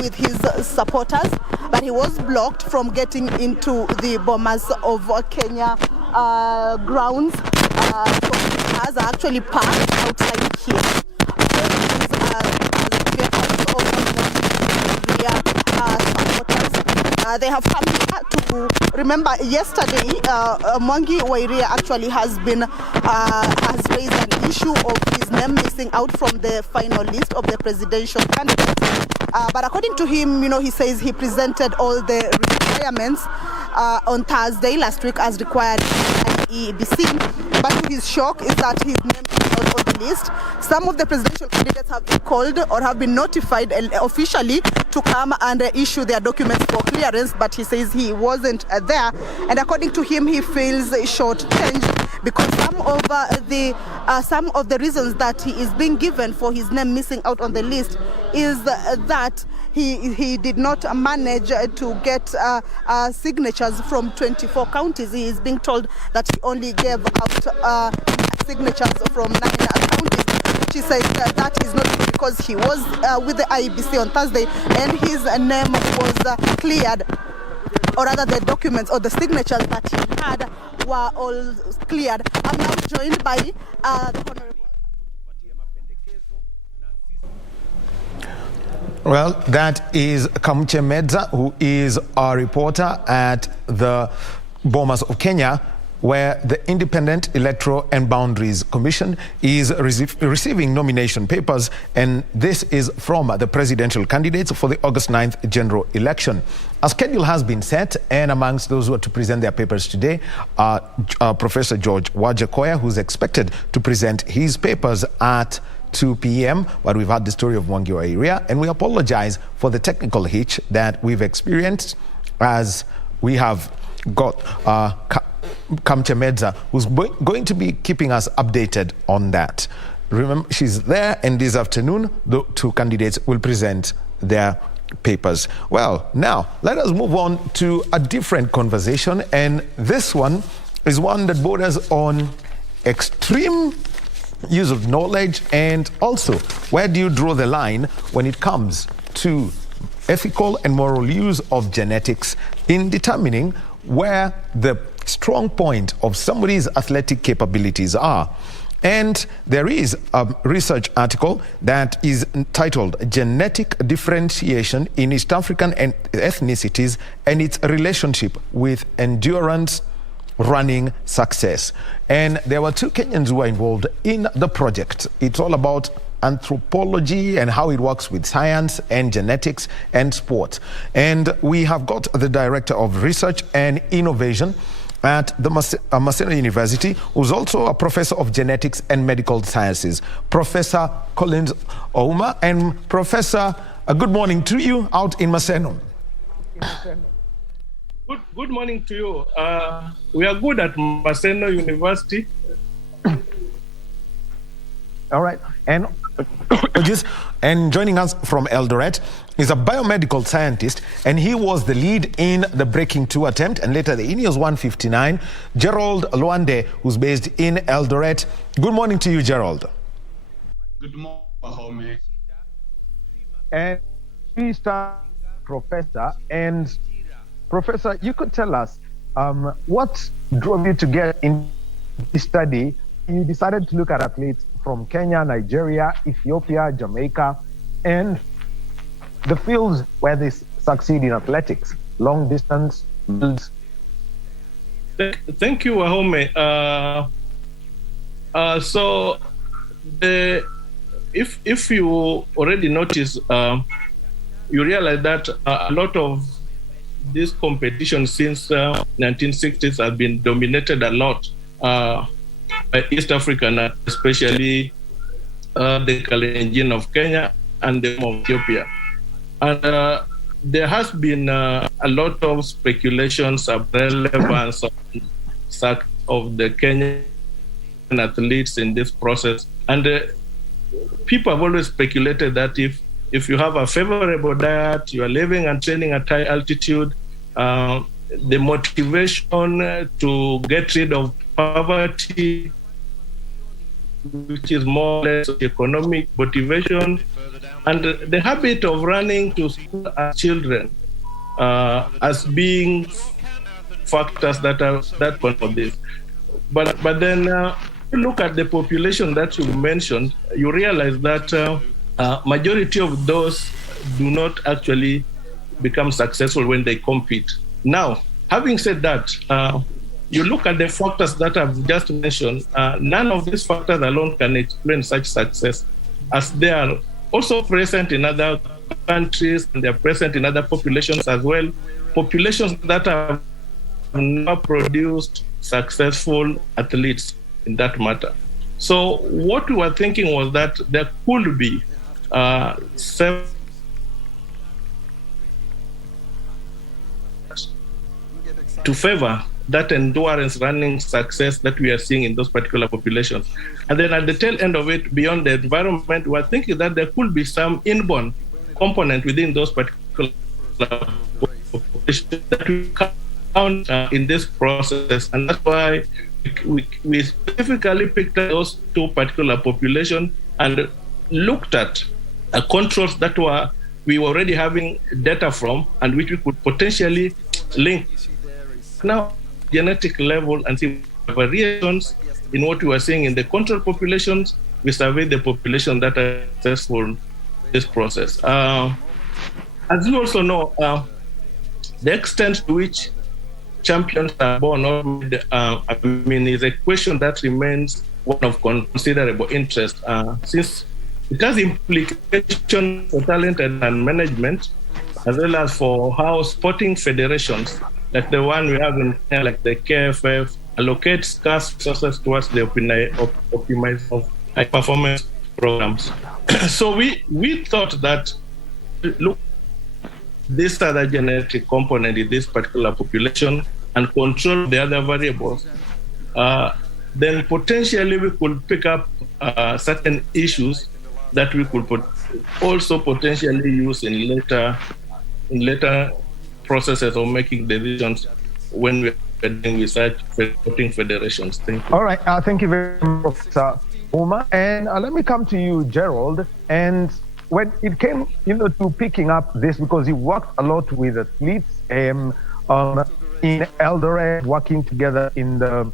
with his supporters, but he was blocked from getting into the Bomas of Kenya grounds. So cars are actually parked outside here. They have come here to remember yesterday. Mwangi wa Iria actually has raised an issue of his name missing out from the final list of the presidential candidates. But according to him, he says he presented all the requirements on Thursday last week as required by IEBC. But to his shock is that his name is not on the list. Some of the presidential candidates have been called or have been notified officially to come and issue their documents for clearance, but he says he wasn't there. And according to him, he feels shortchanged because some of the reasons that he is being given for his name missing out on the list is that he did not manage to get signatures from 24 counties. He is being told that he only gave out signatures from 9 counties. She says that is not true because he was with the IEBC on Thursday and his name was cleared, or rather the documents or the signatures that he had were all cleared. I'm now joined by the Honorable. Well, that is Kamoti Medza, who is our reporter at the Bomas of Kenya, where the Independent Electoral and Boundaries Commission is receiving nomination papers, and this is from the presidential candidates for the August 9th general election. A schedule has been set, and amongst those who are to present their papers today are Professor George Wajakoya, who's expected to present his papers at 2 p.m. But we've had the story of Mwangi wa Iria, and we apologize for the technical hitch that we've experienced as we have got Kamoti Medza, who's going to be keeping us updated on that. Remember, she's there, and this afternoon, the two candidates will present their papers. Well, now, let us move on to a different conversation, and this one is one that borders on extreme use of knowledge, and also where do you draw the line when it comes to ethical and moral use of genetics in determining where the strong point of somebody's athletic capabilities are. And there is a research article that is titled Genetic Differentiation in East African Ethnicities and its Relationship with Endurance Running Success. And there were two Kenyans who were involved in the project. It's all about anthropology and how it works with science and genetics and sport. And we have got the Director of Research and Innovation at the Maasai Enoto University, who's also a professor of genetics and medical sciences, Professor Collins Ouma. And Professor, good morning to you out in Maasai Enoto. Good morning to you. We are good at Maasai Enoto University. All right. And joining us from Eldoret is a biomedical scientist, and he was the lead in the Breaking 2 attempt and later the Ineos 159, Gerald Luande, who's based in Eldoret. Good morning to you, Gerald. Good morning, Mahome. And Mr. Professor, and Professor, you could tell us what drove you to get in this study. You decided to look at athletes from Kenya, Nigeria, Ethiopia, Jamaica, and the fields where they succeed in athletics, long distance. Thank you, Wahome. So, if you already notice, you realize that a lot of this competition since 1960s has been dominated a lot by East Africa, especially the Kalenjin of Kenya and the of Ethiopia. And there has been a lot of speculations of relevance of the Kenyan athletes in this process. And people have always speculated that if you have a favorable diet, you are living and training at high altitude, the motivation to get rid of poverty, which is more or less economic motivation, and the habit of running to school as children as being factors that control this. But then you look at the population that you mentioned, you realize that majority of those do not actually become successful when they compete. Now, having said that, you look at the factors that I've just mentioned, none of these factors alone can explain such success, as they are also present in other countries and they're present in other populations as well, populations that have not produced successful athletes in that matter. So what we were thinking was that there could be to favor that endurance running success that we are seeing in those particular populations. And then at the tail end of it, beyond the environment, we're thinking that there could be some inborn component within those particular populations that we count in this process. And that's why we specifically picked those two particular populations and looked at controls that we were already having data from and which we could potentially link now genetic level and see variations in what we were seeing in the control populations. We surveyed the population that are successful in this process. As you also know, the extent to which champions are born is a question that remains one of considerable interest since it has implications for talent and management, as well as for how sporting federations, like the one we have in Kenya, like the KFF, allocate scarce resources towards the optimization of high performance programs. So we thought that, look, this other genetic component in this particular population and control the other variables, then potentially we could pick up certain issues that we could also potentially use in later processes of making decisions when we are doing research for sporting federations. Thank you. All right, thank you very much, Professor Uma. And let me come to you, Gerald. And when it came, to picking up this, because you worked a lot with athletes in Eldoret, working together in the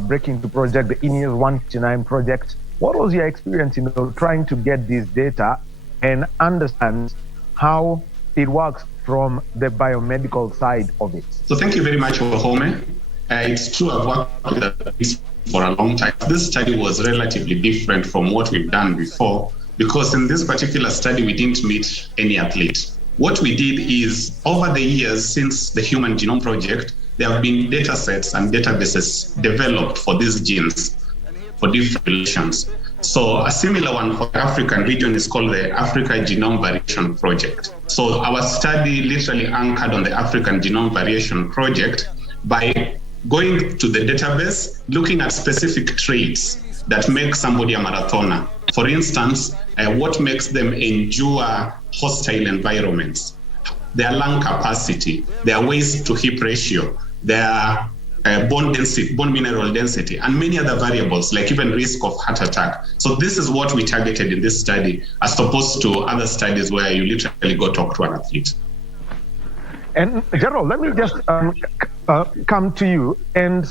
Breaking the Project, the INEOS 159 project. What was your experience trying to get this data and understand how it works from the biomedical side of it? So thank you very much, Wahome. It's true, I've worked with athletes for a long time. This study was relatively different from what we've done before, because in this particular study, we didn't meet any athlete. What we did is, over the years since the Human Genome Project, there have been data sets and databases developed for these genes, for different populations. So a similar one for the African region is called the Africa Genome Variation Project. So our study literally anchored on the African Genome Variation Project by going to the database, looking at specific traits that make somebody a marathoner. For instance, what makes them endure hostile environments, their lung capacity, their waist to hip ratio, their bone density, bone mineral density, and many other variables, like even risk of heart attack. So this is what we targeted in this study, as opposed to other studies where you literally go talk to an athlete. And Gerald, let me just come to you. And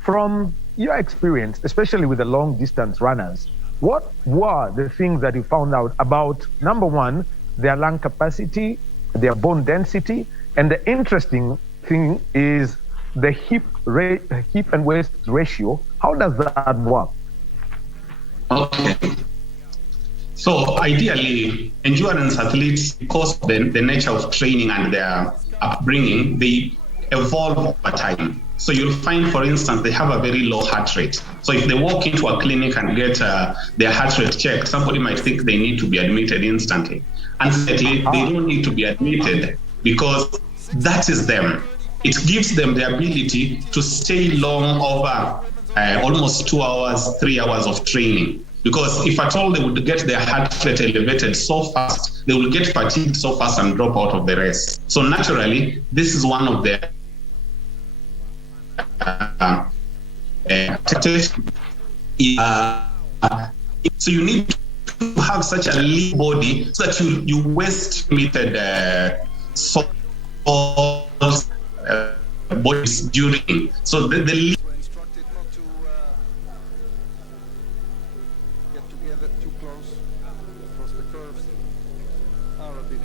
from your experience, especially with the long distance runners, what were the things that you found out about, number one, their lung capacity, their bone density, and the interesting thing is the hip and waist ratio? How does that work? Okay. So ideally, endurance athletes, because of the nature of training and their upbringing, they evolve over time. So you'll find, for instance, they have a very low heart rate. So if they walk into a clinic and get their heart rate checked, somebody might think they need to be admitted instantly. Unfortunately, they don't need to be admitted, because that is them. It gives them the ability to stay long over almost 2 hours, 3 hours of training. Because if at all they would get their heart rate elevated so fast, they will get fatigued so fast and drop out of the race. So naturally, this is one of the so you need to have such a lean body so that you waste limited bodies during. So the get together too close, because the curves are a bit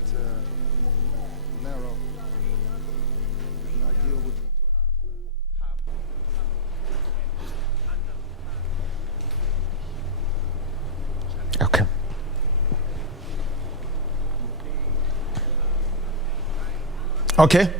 narrow. An ideal would be to have Okay. Okay.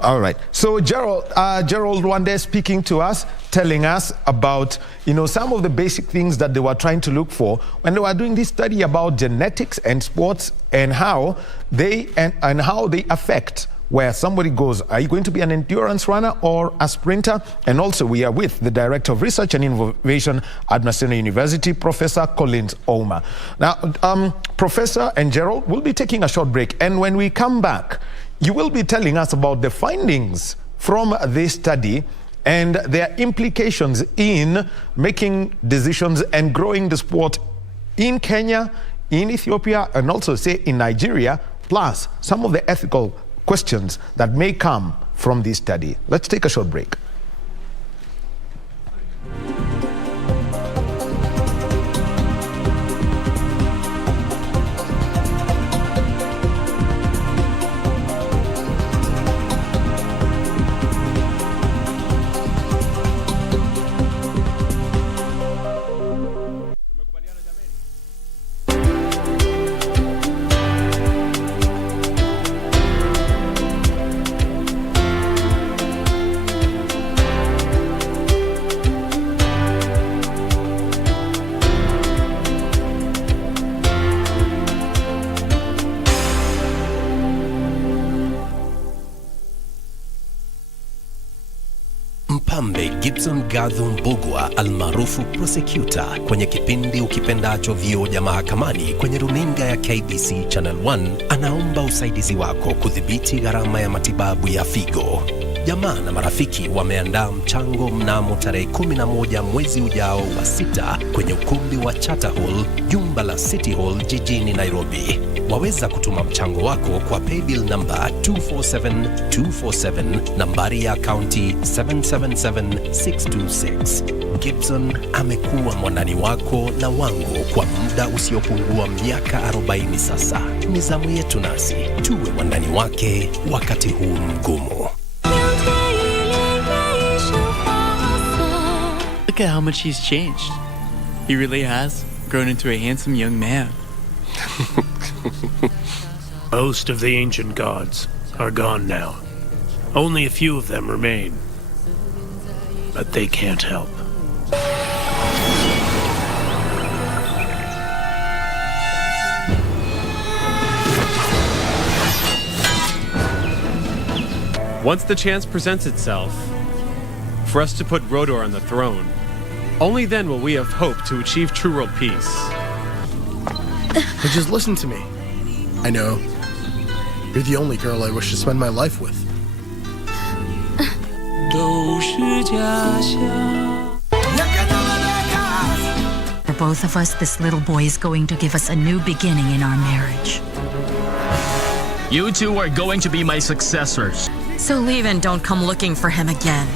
All right. So Gerald one day speaking to us, telling us about, some of the basic things that they were trying to look for when they were doing this study about genetics and sports and how they and how they affect where somebody goes, are you going to be an endurance runner or a sprinter? And also we are with the Director of Research and Innovation at Maasai Enoto University, Professor Collins Ouma. Now, Professor and Gerald will be taking a short break. And when we come back, you will be telling us about the findings from this study and their implications in making decisions and growing the sport in Kenya, in Ethiopia, and also, say, in Nigeria, plus some of the ethical questions that may come from this study. Let's take a short break. Mpambe Gibson Gadhu Mbugua almaarufu prosecutor kwenye kipindi Ukipendacho Vioja Mahakamani kwenye runinga ya KBC Channel 1 anaomba usaidizi wako kudhibiti gharama ya matibabu ya figo. Jamaa na marafiki wameandaa mchango mnamo tarehe 11 mwezi ujao wa 6 kwenye ukumbi wa Charter Hall, jumba la City Hall jijini Nairobi. Waweza kutuma mchango wako kwa paybill number 247247, nambari ya akaunti 777626. Gibson amekuwa mwanani wako na wangu kwa muda usiopungua miaka 40 sasa. Ni zamu yetu nasi tuwe wandani wake wakati huu mgumu. Look at how much he's changed. He really has grown into a handsome young man. Most of the ancient gods are gone now. Only a few of them remain. But they can't help. Once the chance presents itself for us to put Rodor on the throne, only then will we have hope to achieve true world peace. But just listen to me. I know. You're the only girl I wish to spend my life with. For both of us, this little boy is going to give us a new beginning in our marriage. You two are going to be my successors. So leave and don't come looking for him again.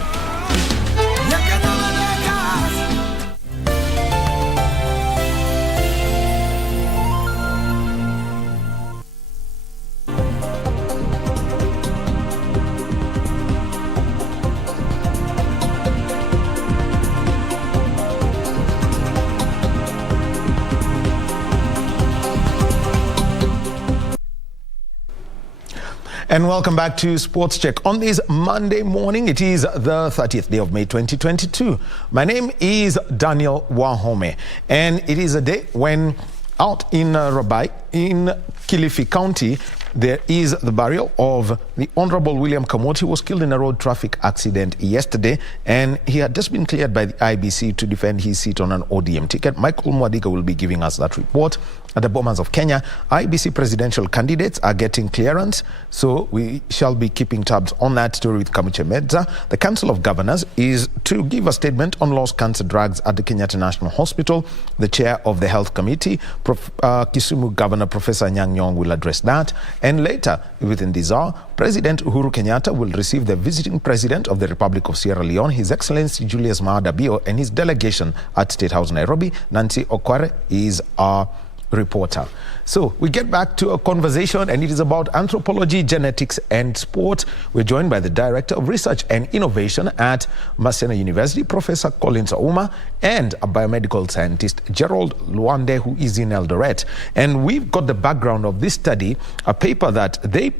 And welcome back to Sports Check. On this Monday morning, it is the 30th day of May 2022. My name is Daniel Wahome, and it is a day when out in Rabai, in Kilifi County, there is the burial of the Honorable William Kamoti, who was killed in a road traffic accident yesterday, and he had just been cleared by the IBC to defend his seat on an ODM ticket. Michael Mwadiga will be giving us that report. At the Bomas of Kenya, IBC presidential candidates are getting clearance, so we shall be keeping tabs on that story with Kamuche Medza. The Council of Governors is to give a statement on lost cancer drugs at the Kenyatta National Hospital. The chair of the Health Committee, Kisumu Governor Professor Anyang' Nyong'o, will address that. And later, within this hour, President Uhuru Kenyatta will receive the visiting President of the Republic of Sierra Leone, His Excellency Julius Maada Bio, and his delegation at State House Nairobi. Nancy Okware is our reporter. So we get back to a conversation, and it is about anthropology, genetics, and sport. We're joined by the Director of Research and Innovation at Maasai Enoto University, Professor Collins Ouma, and a biomedical scientist, Gerald Luande, who is in Eldoret. And we've got the background of this study, a paper that they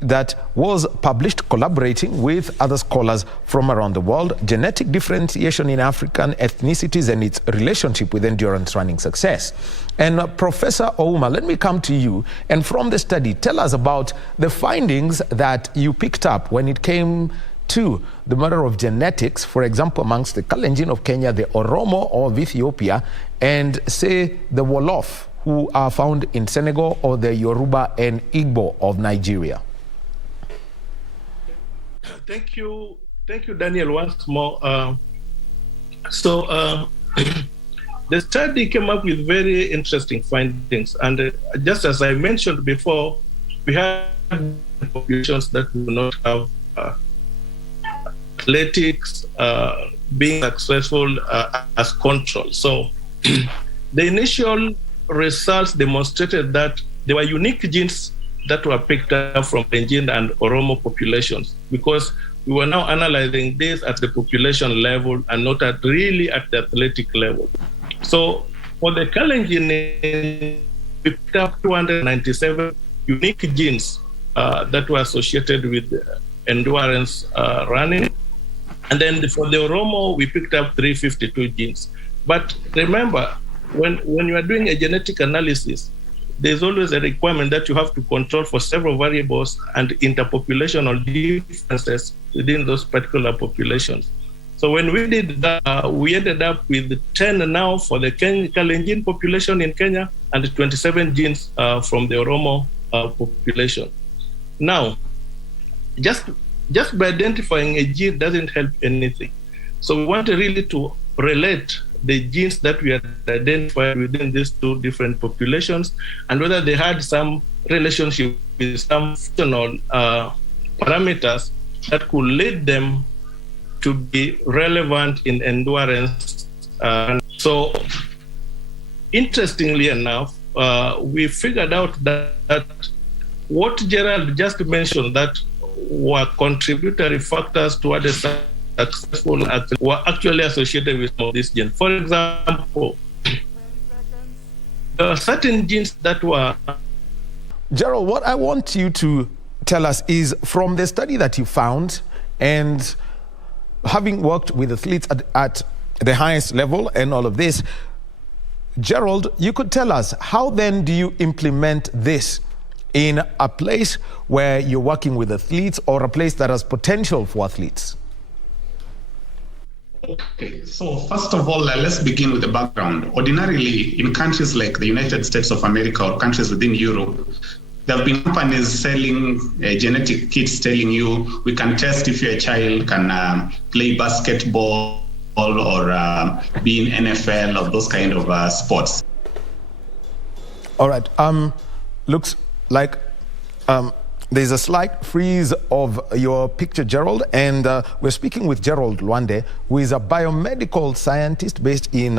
that was published collaborating with other scholars from around the world, Genetic Differentiation in African Ethnicities and its Relationship with Endurance Running Success. And Prof. Professor Ouma, let me come to you. And from the study, tell us about the findings that you picked up when it came to the matter of genetics, for example, amongst the Kalenjin of Kenya, the Oromo of Ethiopia, and say the Wolof, who are found in Senegal, or the Yoruba and Igbo of Nigeria. Thank you, Daniel, once more. The study came up with very interesting findings, and just as I mentioned before, we had populations that do not have athletics being successful as control. So the initial results demonstrated that there were unique genes that were picked up from Kalenjin and Oromo populations, because we were now analyzing this at the population level and not really at the athletic level. So for the Kalenjin, we picked up 297 unique genes that were associated with endurance running. And then for the Oromo, we picked up 352 genes. But remember, when you are doing a genetic analysis, there's always a requirement that you have to control for several variables and interpopulational differences within those particular populations. So when we did that, we ended up with 10 now for the Kalenjin population in Kenya and 27 genes from the Oromo population. Now, just by identifying a gene doesn't help anything. So we want really to relate the genes that we had identified within these two different populations and whether they had some relationship with some functional parameters that could lead them to be relevant in endurance. So interestingly enough, we figured out that what Gerald just mentioned, that were contributory factors toward a successful athlete, were actually associated with some of these genes. For example, there are certain genes that were... Gerald, what I want you to tell us is, from the study that you found, and having worked with athletes at the highest level and all of this, Gerald, you could tell us, how then do you implement this in a place where you're working with athletes or a place that has potential for athletes? Okay, so first of all, let's begin with the background. Ordinarily, in countries like the United States of America or countries within Europe, there have been companies selling genetic kits telling you, we can test if your child can play basketball or be in NFL or those kind of sports. All right. Looks like there's a slight freeze of your picture, Gerald, and we're speaking with Gerald Lwande, who is a biomedical scientist based in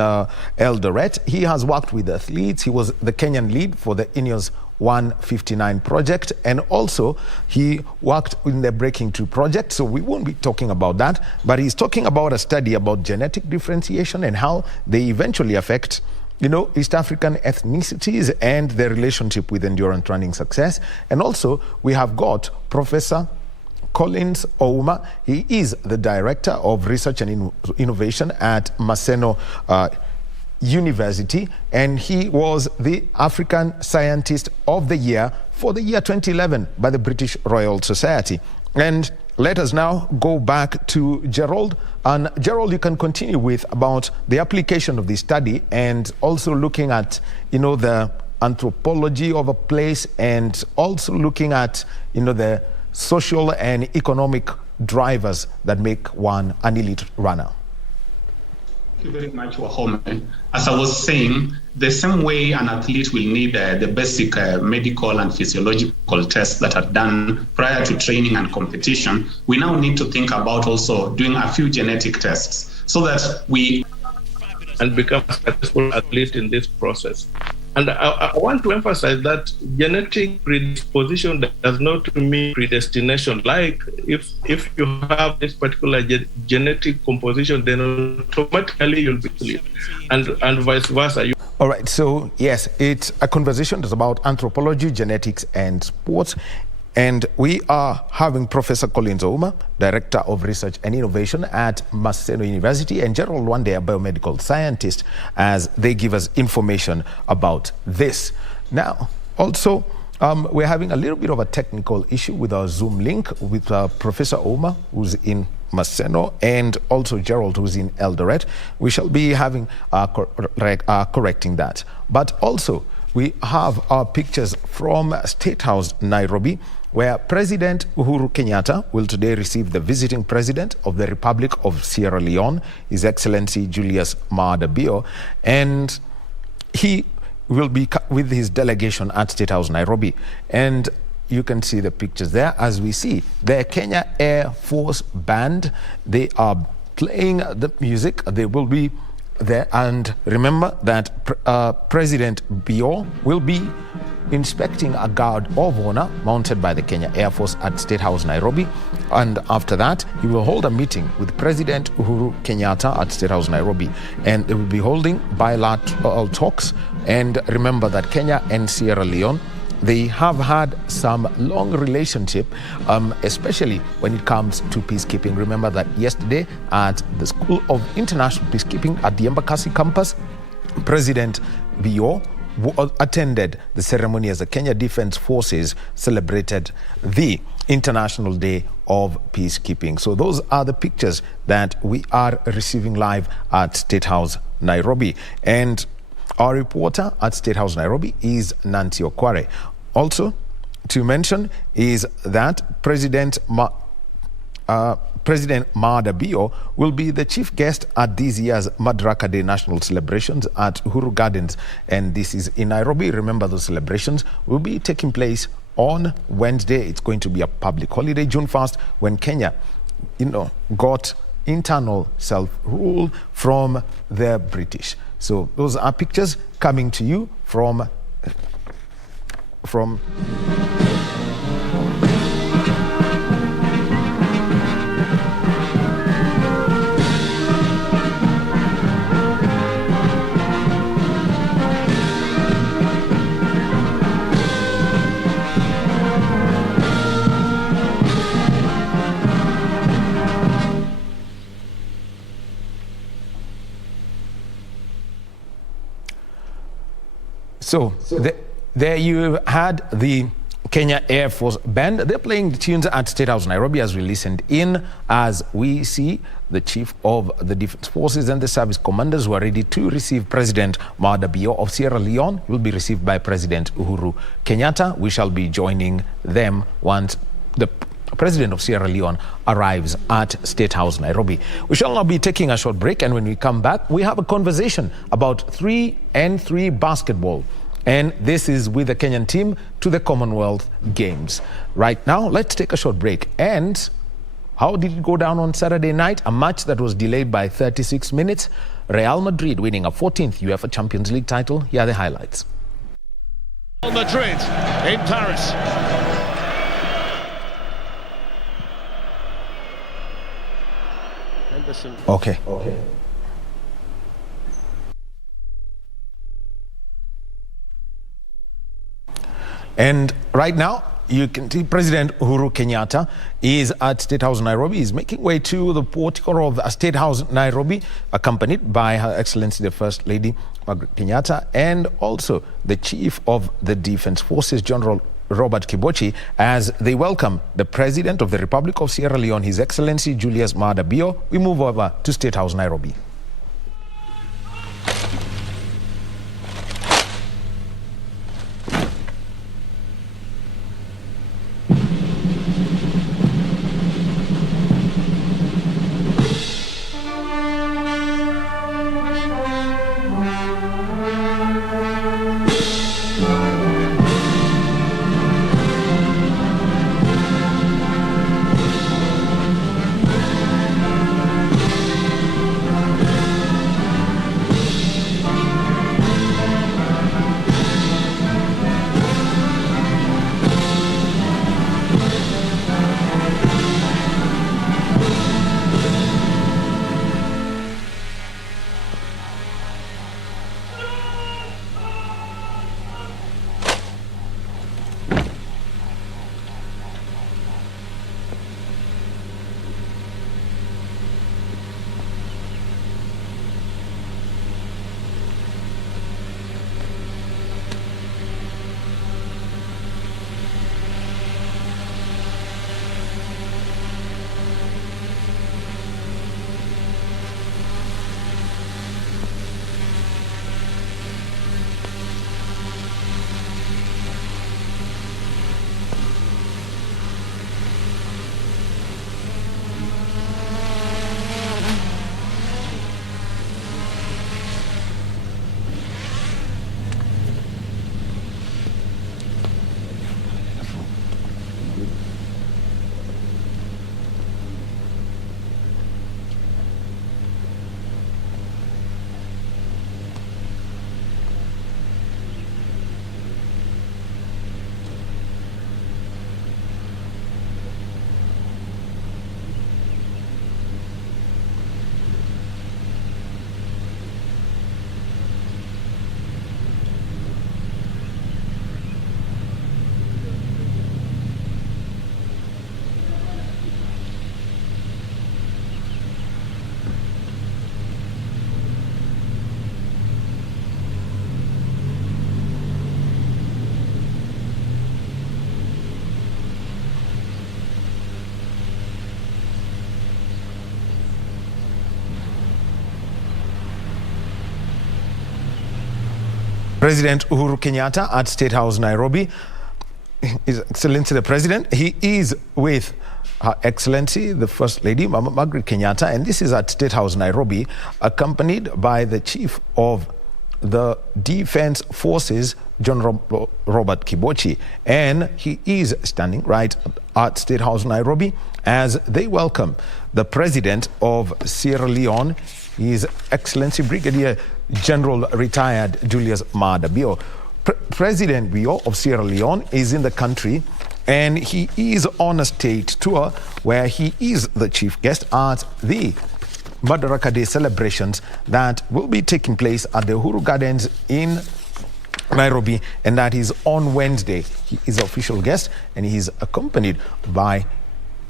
Eldoret. He has worked with athletes. He was the Kenyan lead for the Ineos 159 project, and also he worked in the Breaking Through project, so we won't be talking about that, but he's talking about a study about genetic differentiation and how they eventually affect, you know, East African ethnicities and their relationship with endurance running success. And also we have got Professor Collins Ouma. He is the Director of Research and Innovation at Maseno University, and he was the African Scientist of the Year for the year 2011 by the British Royal Society. And let us now go back to Gerald. And Gerald, you can continue with about the application of this study and also looking at, you know, the anthropology of a place and also looking at, you know, the social and economic drivers that make one an elite runner. Thank you very much, Wahome. As I was saying, the same way an athlete will need the basic medical and physiological tests that are done prior to training and competition, we now need to think about also doing a few genetic tests so that we and become a successful athlete in this process. And I want to emphasize that genetic predisposition does not mean predestination. Like if you have this particular genetic composition, then automatically you'll be athlete, and vice versa. All right, so yes, it's a conversation that's about anthropology, genetics, and sports. And we are having Professor Collins Ouma, Director of Research and Innovation at Maasai Enoto University, and Gerald Wande, a biomedical scientist, as they give us information about this. Now, also, we're having a little bit of a technical issue with our Zoom link with Professor Ouma, who's in Maasai Enoto, and also Gerald, who's in Eldoret. We shall be having correcting that. But also, we have our pictures from State House, Nairobi, where President Uhuru Kenyatta will today receive the visiting president of the Republic of Sierra Leone, His Excellency Julius Maada Bio, and he will be with his delegation at State House, Nairobi. And you can see the pictures there. As we see, the Kenya Air Force Band, they are playing the music. They will be there. And remember that President Bio will be inspecting a guard of honor mounted by the Kenya Air Force at State House, Nairobi. And after that, he will hold a meeting with President Uhuru Kenyatta at State House, Nairobi. And they will be holding bilateral talks. And remember that Kenya and Sierra Leone, they have had some long relationship, especially when it comes to peacekeeping. Remember that yesterday at the School of International Peacekeeping at the Embassy campus, President Bio attended the ceremony as the Kenya Defense Forces celebrated the International Day of Peacekeeping. So those are the pictures that we are receiving live at State House, Nairobi. And our reporter at State House, Nairobi is Nancy Okware. Also, to mention is that President Maada Bio will be the chief guest at this year's Madaraka Day national celebrations at Uhuru Gardens, and this is in Nairobi. Remember, those celebrations will be taking place on Wednesday. It's going to be a public holiday, June 1st, when Kenya, got internal self-rule from the British. So those are pictures coming to you from there you had the Kenya Air Force Band. They're playing the tunes at State House, Nairobi, as we listened in, as we see the Chief of the Defense Forces and the service commanders who are ready to receive President Maada Bio of Sierra Leone. Will be received by President Uhuru Kenyatta. We shall be joining them once the President of Sierra Leone arrives at State House, Nairobi. We shall now be taking a short break, and when we come back, we have a conversation about 3-on-3 basketball. And this is with the Kenyan team to the Commonwealth Games. Right now, let's take a short break. And how did it go down on Saturday night? A match that was delayed by 36 minutes. Real Madrid winning a 14th UEFA Champions League title. Here are the highlights. Real Madrid in Paris. Okay. And right now, you can see President Uhuru Kenyatta is at State House, Nairobi. He's making way to the portico of State House, Nairobi, accompanied by Her Excellency the First Lady, Margaret Kenyatta, and also the Chief of the Defense Forces, General Robert Kibochi, as they welcome the President of the Republic of Sierra Leone, His Excellency Julius Maada Bio. We move over to State House, Nairobi. President Uhuru Kenyatta at State House, Nairobi. His Excellency the President, he is with Her Excellency the First Lady, Mama Margaret Kenyatta, and this is at State House, Nairobi, accompanied by the Chief of the Defense Forces, General Robert Kibochi, and he is standing right at State House, Nairobi, as they welcome the President of Sierra Leone, His Excellency Brigadier General Retired Julius Maada Bio. President Bio of Sierra Leone is in the country, and he is on a state tour where he is the chief guest at the Madaraka Day celebrations that will be taking place at the Uhuru Gardens in Nairobi, and that is on Wednesday. He is an official guest, and he is accompanied by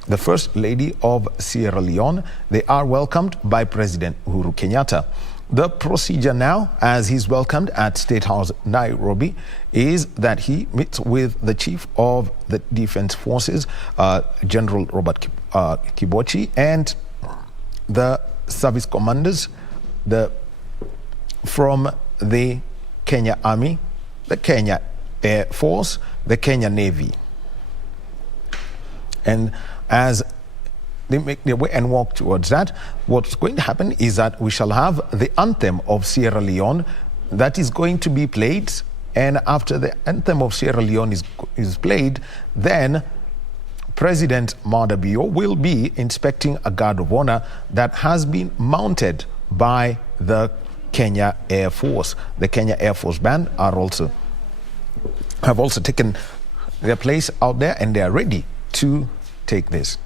the First Lady of Sierra Leone. They are welcomed by President Uhuru Kenyatta. The procedure now, as he's welcomed at State House, Nairobi, is that he meets with the Chief of the Defense Forces, General Robert Kibochi, and the service commanders from the Kenya Army, the Kenya Air Force, the Kenya Navy. And as they make their way and walk towards that, what's going to happen is that we shall have the anthem of Sierra Leone that is going to be played, and after the anthem of Sierra Leone is played, then President Maada Bio will be inspecting a guard of honor that has been mounted by the Kenya Air Force. The Kenya Air Force Band have also taken their place out there, and they are ready to take this.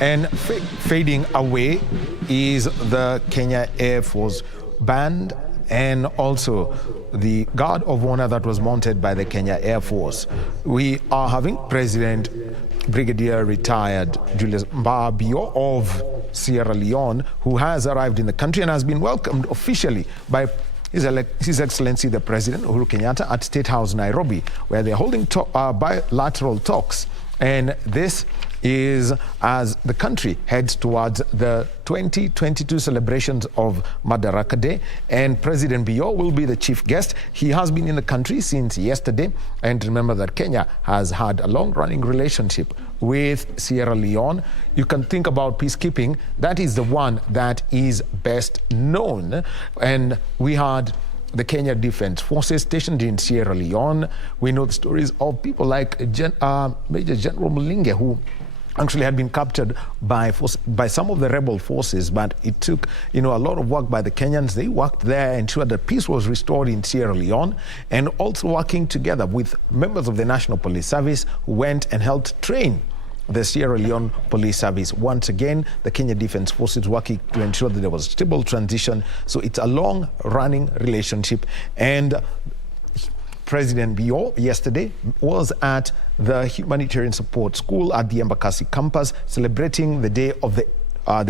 And fading away is the Kenya Air Force band and also the Guard of Honor that was mounted by the Kenya Air Force. We are having President Brigadier Retired Julius Mbabio of Sierra Leone, who has arrived in the country and has been welcomed officially by His Excellency the President Uhuru Kenyatta at State House Nairobi, where they're holding bilateral talks. And this is as the country heads towards the 2022 celebrations of Madaraka Day, and President Bio will be the chief guest. He has been in the country since yesterday, and remember that Kenya has had a long-running relationship with Sierra Leone. You can think about peacekeeping. That is the one that is best known, and we had the Kenya Defense Forces stationed in Sierra Leone. We know the stories of people like Major General Mulinge, who actually had been captured by some of the rebel forces, but it took a lot of work by the Kenyans. They worked there, ensured that peace was restored in Sierra Leone, and also working together with members of the National Police Service who went and helped train the Sierra Leone Police Service. Once again, the Kenya Defense Forces working to ensure that there was a stable transition. So it's a long-running relationship. And President Bio yesterday was at the Humanitarian Support School at the Embakasi campus, celebrating the day of the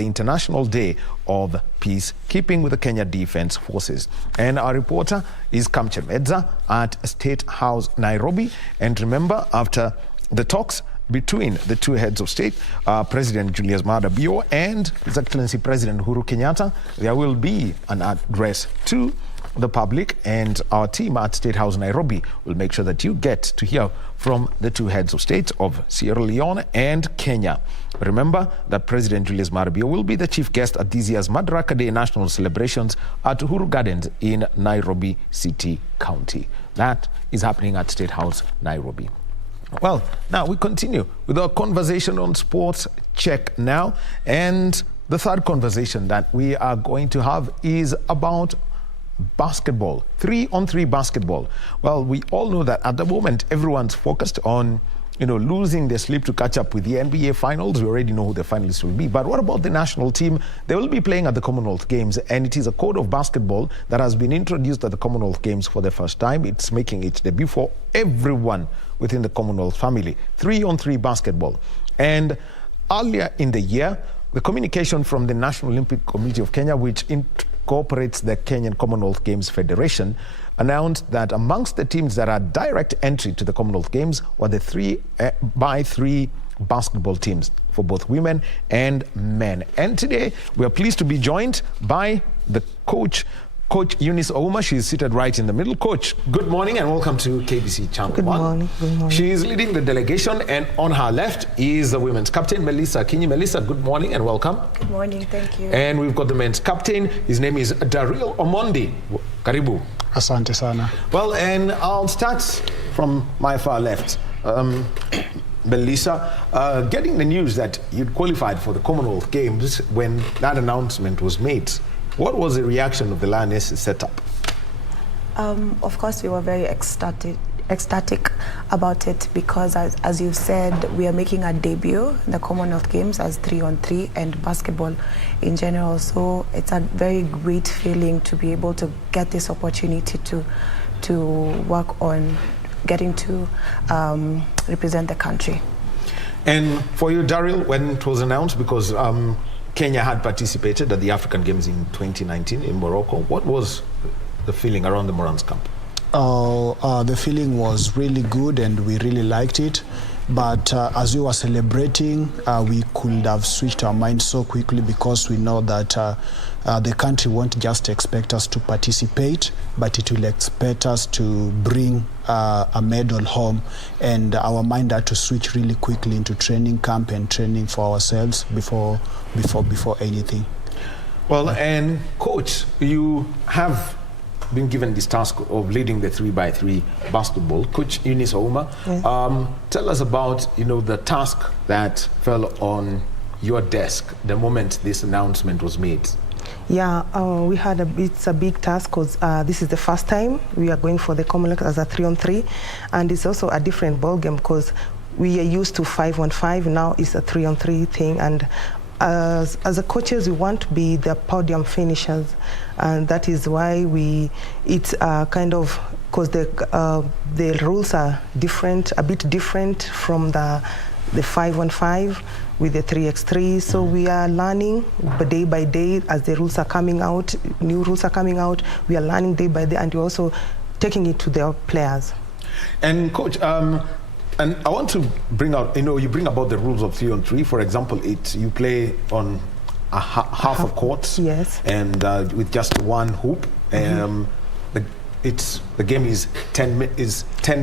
International Day of Peacekeeping with the Kenya Defense Forces. And our reporter is Kamche Medza at State House Nairobi. And remember, after the talks between the two heads of state, President Julius Maada Bio and His Excellency President Uhuru Kenyatta, there will be an address to the public, and our team at State House Nairobi will make sure that you get to hear from the two heads of state of Sierra Leone and Kenya. Remember that President Julius Maada Bio will be the chief guest at this year's Madaraka Day national celebrations at Uhuru Gardens in Nairobi City County. That is happening at State House Nairobi. Well, now we continue with our conversation on sports check now. And the third conversation that we are going to have is about basketball, 3-on-3 basketball. Well, we all know that at the moment, everyone's focused on losing their sleep to catch up with the NBA finals. We already know who the finalists will be. But what about the national team? They will be playing at the Commonwealth Games, and it is a code of basketball that has been introduced at the Commonwealth Games for the first time. It's making its debut for everyone within the Commonwealth family. 3-on-3 basketball. And earlier in the year, the communication from the National Olympic Committee of Kenya, which incorporates the Kenyan Commonwealth Games Federation, announced that amongst the teams that are direct entry to the Commonwealth Games were the 3x3 basketball teams for both women and men. And today we are pleased to be joined by the Coach Eunice Ouma. She's seated right in the middle. Coach, good morning and welcome to KBC Channel 1. Good morning. She is leading the delegation, and on her left is the women's captain, Melissa Kinyi. Melissa, good morning and welcome. Good morning, thank you. And we've got the men's captain. His name is Daryl Omondi. Karibu. Asante sana. Well, and I'll start from my far left. Melissa, getting the news that you'd qualified for the Commonwealth Games when that announcement was made, what was the reaction of the Lionesses setup? Of course, we were very ecstatic about it because, as you said, we are making a debut in the Commonwealth Games as 3-on-3 and basketball in general. So it's a very great feeling to be able to get this opportunity to work on getting to represent the country. And for you, Daryl, when it was announced, because Kenya had participated at the African Games in 2019 in Morocco, what was the feeling around the Morans camp? The feeling was really good and we really liked it. But as we were celebrating, we could have switched our minds so quickly because we know that the country won't just expect us to participate, but it will expect us to bring a medal home. And our mind had to switch really quickly into training camp and training for ourselves before anything. Well, and Coach, you have been given this task of leading the 3x3 basketball. Coach Eunice Ouma, yes. Tell us about the task that fell on your desk the moment this announcement was made. Yeah, it's a big task because this is the first time we are going for the Commonwealth as a 3-on-3, and it's also a different ballgame because we are used to 5-on-5. Now it's a 3-on-3 thing, and as a coaches, we want to be the podium finishers, and that is why it's kind of, because the rules are different, a bit different from the 5-on-5 with the 3x3. So we are learning day by day as the rules are coming out, new rules are coming out. We are learning day by day, and we're also taking it to the players. And coach, and I want to bring out, you bring about the rules of 3-on-3. For example, you play on a half a court, yes, and with just one hoop. The game is 10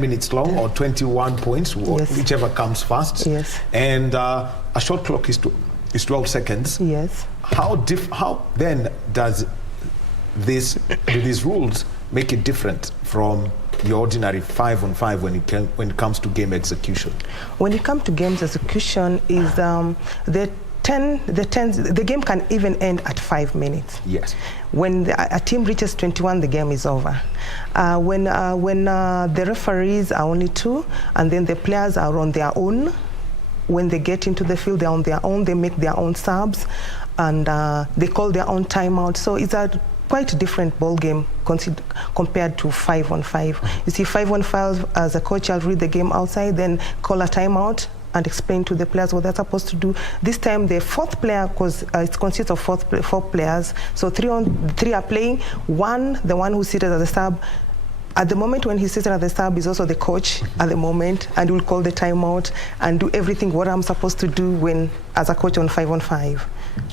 minutes long, or 21 points, yes, whichever comes first. Yes. And a shot clock is 12 seconds. Yes. How then does these rules make it different from your ordinary 5-on-5 when it comes to game execution? When it comes to games execution, is the game can even end at 5 minutes. Yes. When a team reaches 21, the game is over. When the referees are only 2, and then the players are on their own. When they get into the field, they're on their own. They make their own subs, and they call their own timeout. So it's a quite different ball game compared to 5-on-5. You see, 5-on-5, as a coach, I'll read the game outside, then call a timeout and explain to the players what they're supposed to do. This time, the fourth player, because it consists of 4 players, so 3 are playing. The one who's seated as a sub, at the moment when he's seated as the sub, is also the coach at the moment, and will call the timeout and do everything what I'm supposed to do as a coach on 5-on-5.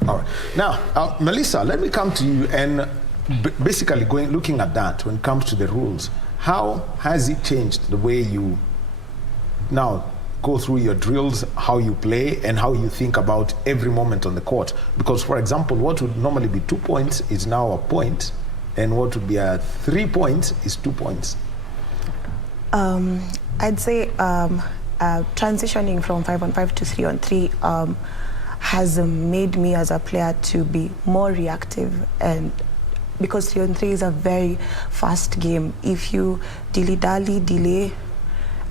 All right. Now, Melissa, let me come to you, and basically looking at that when it comes to the rules, how has it changed the way you now go through your drills, how you play, and how you think about every moment on the court? Because, for example, what would normally be 2 points is now a point, and what would be 3 points is 2 points. I'd say transitioning from 5-on-5 to 3-on-3 has made me as a player to be more reactive, and because 3-on-3 is a very fast game. If you delay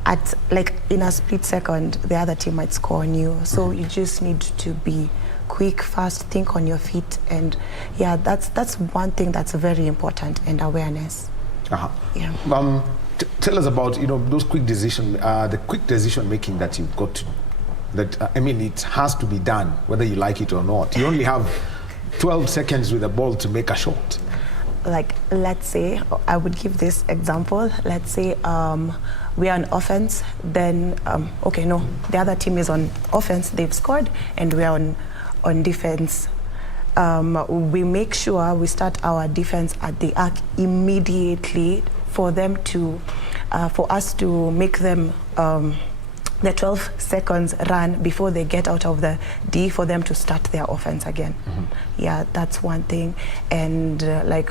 at in a split second, the other team might score on you. So you just need to be quick, fast, think on your feet, and yeah, that's one thing that's very important, and awareness. Yeah. Tell us about those quick decision making that you've got to. It has to be done whether you like it or not. You only have 12 seconds with the ball to make a shot. Let's say, I would give this example. Let's say we are on offense, then the other team is on offense, they've scored, and we are on defense. We make sure we start our defense at the arc immediately for us to make them the 12 seconds run before they get out of the D, for them to start their offense again. Yeah, that's one thing. And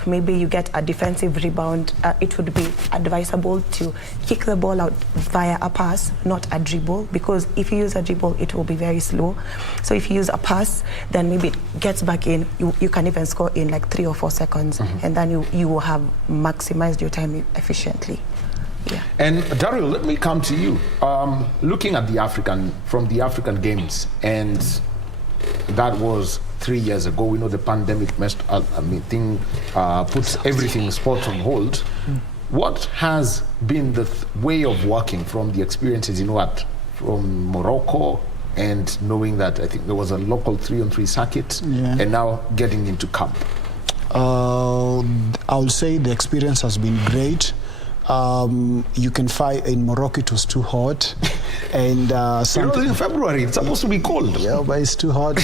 maybe you get a defensive rebound, it would be advisable to kick the ball out via a pass, not a dribble, because if you use a dribble, it will be very slow. So if you use a pass, then maybe it gets back in, you can even score in 3 or 4 seconds, and then you will have maximized your time efficiently. Yeah. And Daryl, let me come to you. Looking at from the African Games, and that was 3 years ago. We know the pandemic puts everything sport on hold. What has been the way of working from the experiences from Morocco, and knowing that I think there was a local 3-on-3 circuit, and now getting into camp? I would say the experience has been great. You can fight in Morocco, it was too hot, and in February it's supposed to be cold. Yeah, but it's too hot,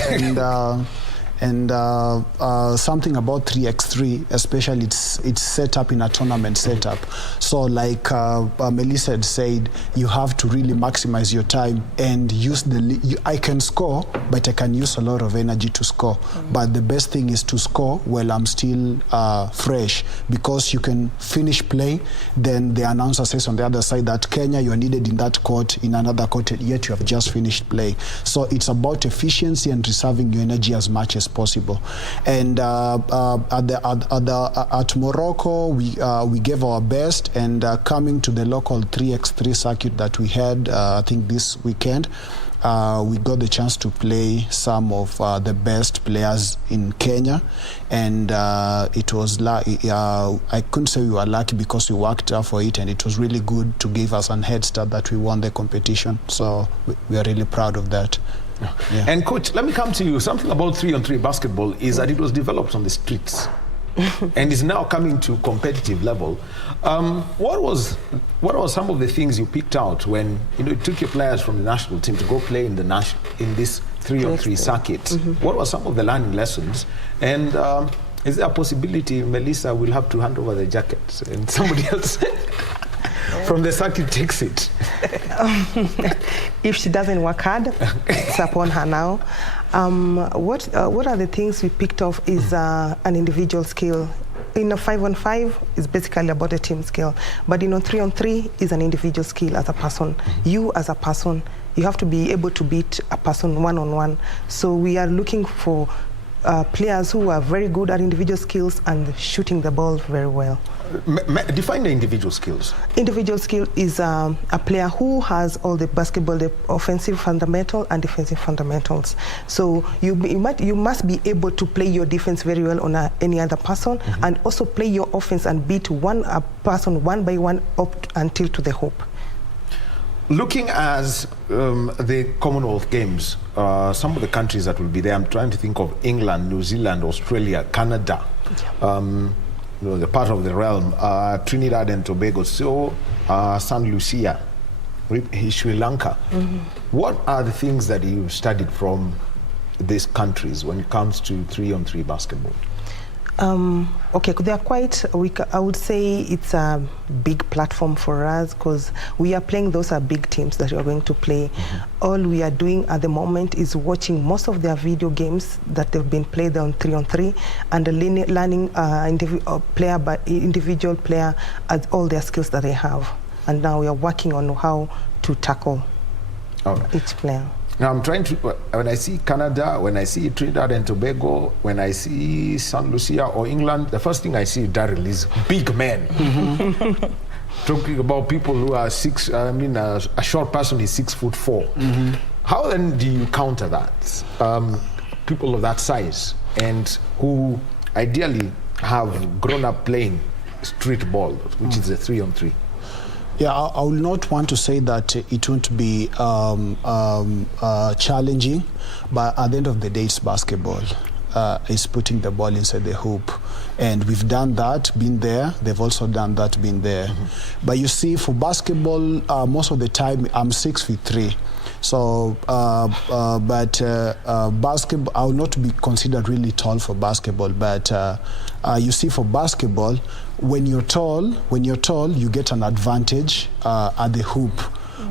and something about 3x3, especially it's set up in a tournament setup. So like Melissa had said, you have to really maximize your time and use I can score, but I can use a lot of energy to score. But the best thing is to score while I'm still fresh, because you can finish play, then the announcer says on the other side that Kenya, you are needed in that court, in another court, yet you have just finished play. So it's about efficiency and reserving your energy as much as as possible. And at Morocco, we gave our best, and coming to the local 3x3 circuit that we had, I think this weekend, we got the chance to play some of the best players in Kenya, and it was I couldn't say we were lucky because we worked for it, and it was really good to give us a head start that we won the competition. So we are really proud of that. Yeah. And coach, let me come to you. Something about 3-on-3 basketball is that it was developed on the streets and is now coming to competitive level. What was some of the things you picked out when you took your players from the national team to go play in this 3-on-3 circuit? What were some of the learning lessons? And is there a possibility Melissa will have to hand over the jacket and somebody else from the circuit takes it? If she doesn't work hard, it's upon her now. What are the things we picked off is an individual skill. In a 5-on-5, it's basically about a team skill. But 3-on-3 is an individual skill as a person. You as a person, you have to be able to beat a person one-on-one. So we are looking for players who are very good at individual skills and shooting the ball very well. Define the individual skills. Individual skill is a player who has all the basketball, the offensive fundamental and defensive fundamentals. So you must be able to play your defense very well on any other person, and also play your offense and beat a person one by one up until to the hoop. Looking at the Commonwealth Games, some of the countries that will be there, I'm trying to think of England, New Zealand, Australia, Canada, the part of the realm, Trinidad and Tobago, St. Lucia, Sri Lanka. What are the things that you've studied from these countries when it comes to 3-on-3 basketball? Okay, they are quite, I would say it's a big platform for us because we are playing, those are big teams that we are going to play. All we are doing at the moment is watching most of their video games that have been played on 3-on-3 and learning individual player at all their skills that they have. And now we are working on how to tackle each player. Now I'm trying to, when I see Canada, when I see Trinidad and Tobago, when I see St. Lucia or England, the first thing I see, Daryl, is big men. Talking about people who are a short person is 6'4". How then do you counter that? People of that size and who ideally have grown up playing street ball, which is a 3-on-3. Yeah, I will not want to say that it won't be challenging, but at the end of the day, it's basketball. It's putting the ball inside the hoop. And we've done that, been there. They've also done that, been there. But you see, for basketball, most of the time, I'm 6'3". So, basketball, I will not be considered really tall for basketball, but you see, for basketball, when you're tall, you get an advantage at the hoop.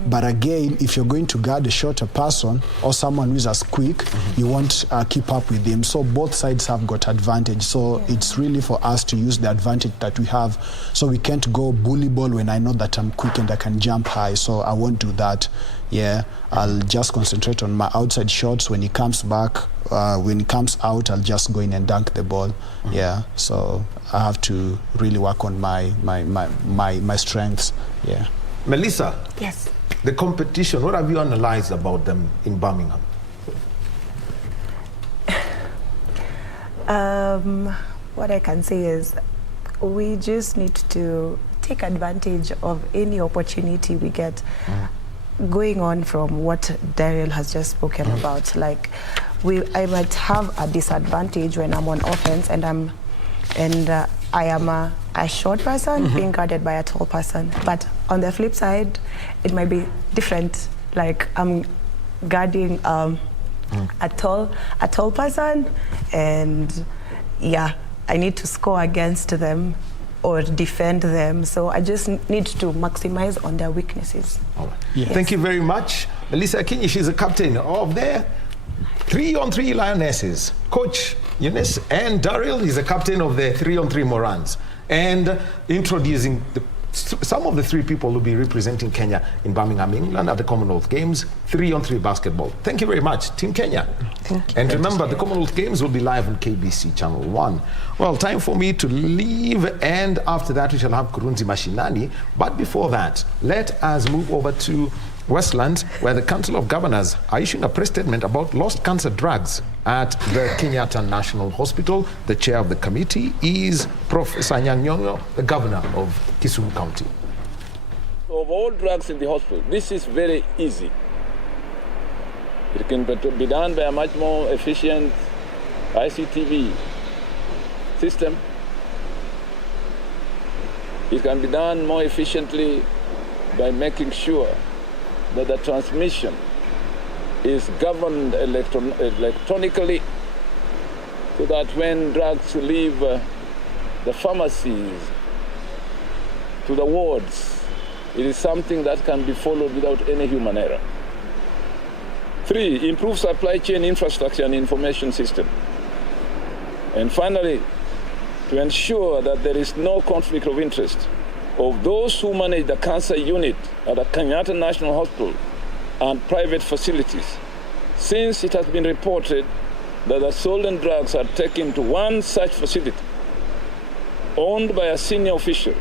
But again, if you're going to guard a shorter person or someone who is as quick, you won't keep up with him. So both sides have got advantage. So it's really for us to use the advantage that we have. So we can't go bully ball when I know that I'm quick and I can jump high. So I won't do that. Yeah, I'll just concentrate on my outside shots. When he comes back, when he comes out, I'll just go in and dunk the ball. Yeah, so I have to really work on my strengths. Yeah. Melissa. Yes. The competition, what have you analyzed about them in Birmingham? What I can say is we just need to take advantage of any opportunity we get. Going on from what Daryl has just spoken about, like I might have a disadvantage when I'm on offense and I am a short person being guarded by a tall person. But on the flip side, it might be different. Like I'm guarding a tall person, and yeah, I need to score against them or defend them. So I just need to maximize on their weaknesses. All right. Yes. Thank you very much. Melissa Akinyi, she's the captain of their 3-on-3 Lionesses. Coach Eunice and Daryl is the captain of the 3-on-3 Morans. And introducing the some of the 3 people will be representing Kenya in Birmingham, England at the Commonwealth Games, 3-on-3 basketball. Thank you very much, Team Kenya. Thank you. And remember, the Commonwealth Games will be live on KBC Channel 1. Well, time for me to leave, and after that we shall have Kurunzi Mashinani. But before that, let us move over to Westlands, where the Council of Governors are issuing a press statement about lost cancer drugs at the Kenyatta National Hospital. The chair of the committee is Professor Nyang'nyong'o, the governor of Kisumu County. Of all drugs in the hospital, this is very easy. It can be done by a much more efficient ICTV system. It can be done more efficiently by making sure that the transmission is governed electronically, so that when drugs leave the pharmacies to the wards, it is something that can be followed without any human error. 3, improve supply chain infrastructure and information system. And finally, to ensure that there is no conflict of interest of those who manage the cancer unit at the Kenyatta National Hospital and private facilities, since it has been reported that the stolen drugs are taken to one such facility owned by a senior official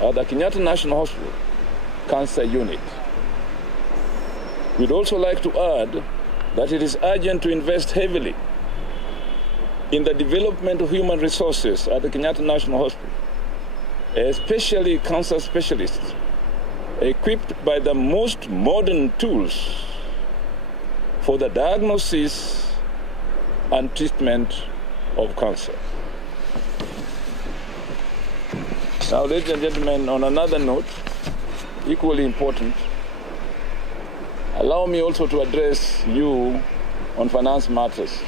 at the Kenyatta National Hospital Cancer Unit. We'd also like to add that it is urgent to invest heavily in the development of human resources at the Kenyatta National Hospital, especially cancer specialists, equipped by the most modern tools for the diagnosis and treatment of cancer. Now, ladies and gentlemen, on another note, equally important, allow me also to address you on finance matters.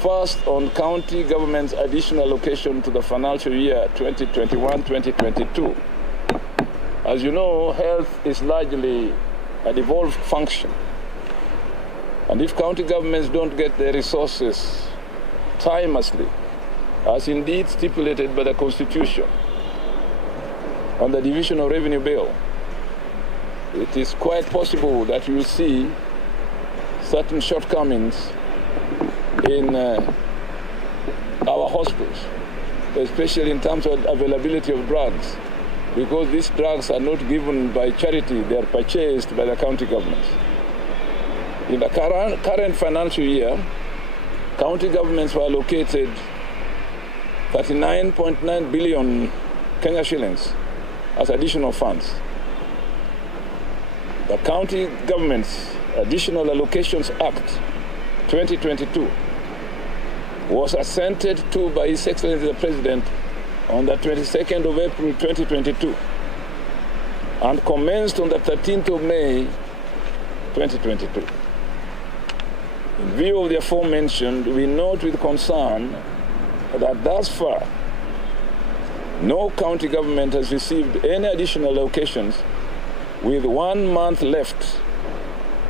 First, on county government's additional allocation to the financial year 2021-2022. As you know, health is largely a devolved function. And if county governments don't get their resources timelessly, as indeed stipulated by the Constitution on the Division of Revenue Bill, it is quite possible that you will see certain shortcomings in our hospitals, especially in terms of availability of drugs, because these drugs are not given by charity, they are purchased by the county governments. In the current financial year, county governments were allocated 39.9 billion Kenya shillings as additional funds. The County Government's Additional Allocations Act 2022 was assented to by His Excellency the President on the 22nd of April 2022 and commenced on the 13th of May 2022. In view of the aforementioned, we note with concern that thus far, no county government has received any additional allocations with 1 month left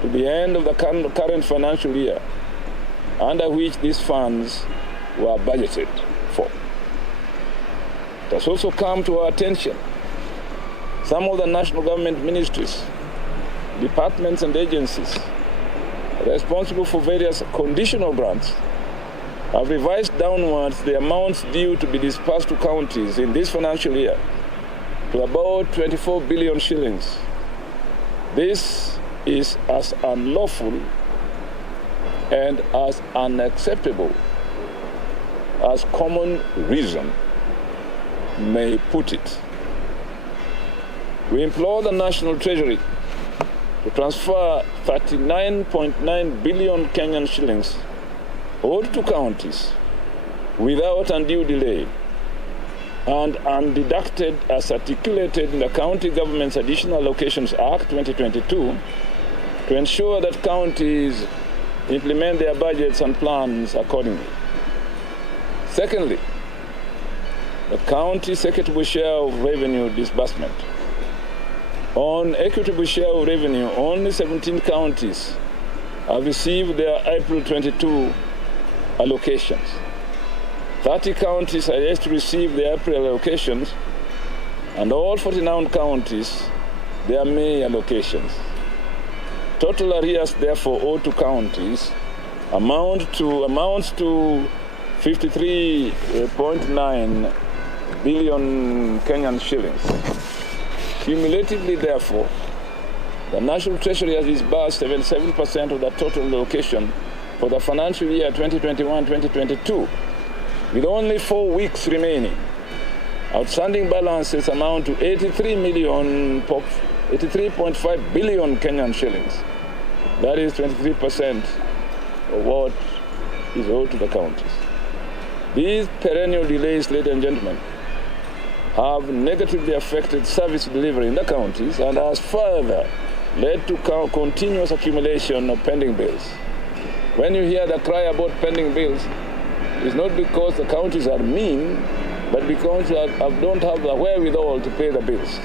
to the end of the current financial year, under which these funds were budgeted for. It has also come to our attention some of the national government ministries, departments and agencies responsible for various conditional grants have revised downwards the amounts due to be disbursed to counties in this financial year to about 24 billion shillings. This is as unlawful and as unacceptable as common reason may put it. We implore the National Treasury to transfer 39.9 billion Kenyan shillings owed to counties without undue delay and undeducted as articulated in the County Government's Additional Allocations Act 2022 to ensure that counties implement their budgets and plans accordingly. Secondly, the county's equitable share of revenue disbursement. On equitable share of revenue, only 17 counties have received their April 22 allocations. 30 counties are yet to receive their April allocations, and all 49 counties their May allocations. Total arrears, therefore, owed to counties amounts to 53.9 billion Kenyan shillings. Cumulatively, therefore, the National Treasury has disbursed 77% of the total allocation for the financial year 2021-2022, with only 4 weeks remaining. Outstanding balances amount to 83.5 billion Kenyan shillings. That is 23% of what is owed to the counties. These perennial delays, ladies and gentlemen, have negatively affected service delivery in the counties and has further led to continuous accumulation of pending bills. When you hear the cry about pending bills, it's not because the counties are mean, but because they don't have the wherewithal to pay the bills.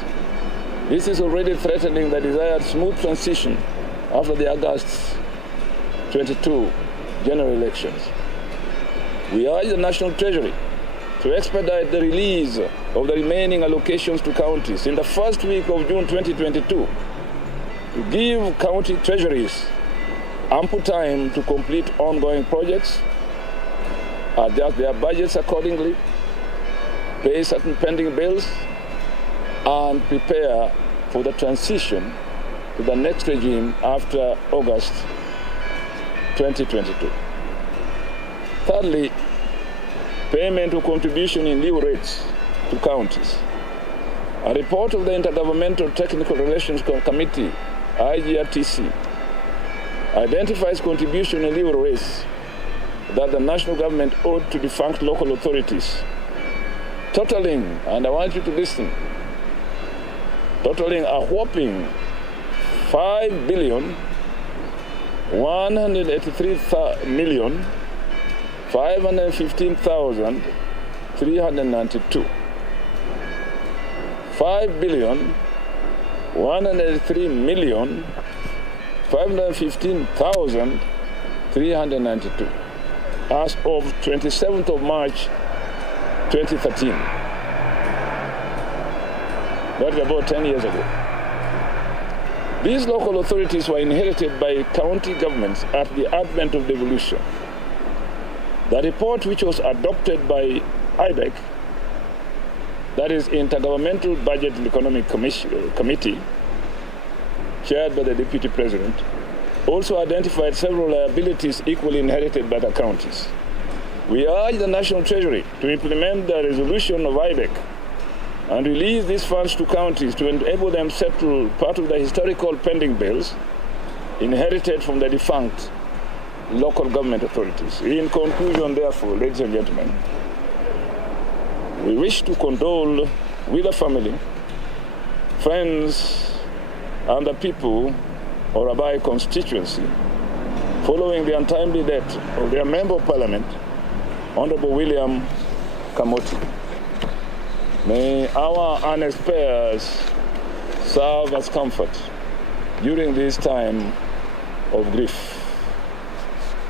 This is already threatening the desired smooth transition after the August 22 general elections. We urge the National Treasury to expedite the release of the remaining allocations to counties in the first week of June 2022, to give county treasuries ample time to complete ongoing projects, adjust their budgets accordingly, pay certain pending bills, and prepare for the transition to the next regime after August 2022. Thirdly, payment of contribution in lieu rates to counties. A report of the Intergovernmental Technical Relations Committee, IGRTC, identifies contribution in lieu rates that the national government owed to defunct local authorities, totaling, and I want you to listen, totaling a whopping 5,183,515,392. 5,183,515,392 as of 27th of March 2013. That is about 10 years ago. These local authorities were inherited by county governments at the advent of devolution. The report, which was adopted by IBEC, that is Intergovernmental Budget and Economic Committee, chaired by the Deputy President, also identified several liabilities equally inherited by the counties. We urge the National Treasury to implement the resolution of IBEC and release these funds to counties to enable them settle part of the historical pending bills inherited from the defunct local government authorities. In conclusion, therefore, ladies and gentlemen, we wish to condole with the family, friends, and the people of Rabai constituency following the untimely death of their Member of Parliament, Honorable William Kamoti. May our earnest prayers serve as comfort during this time of grief.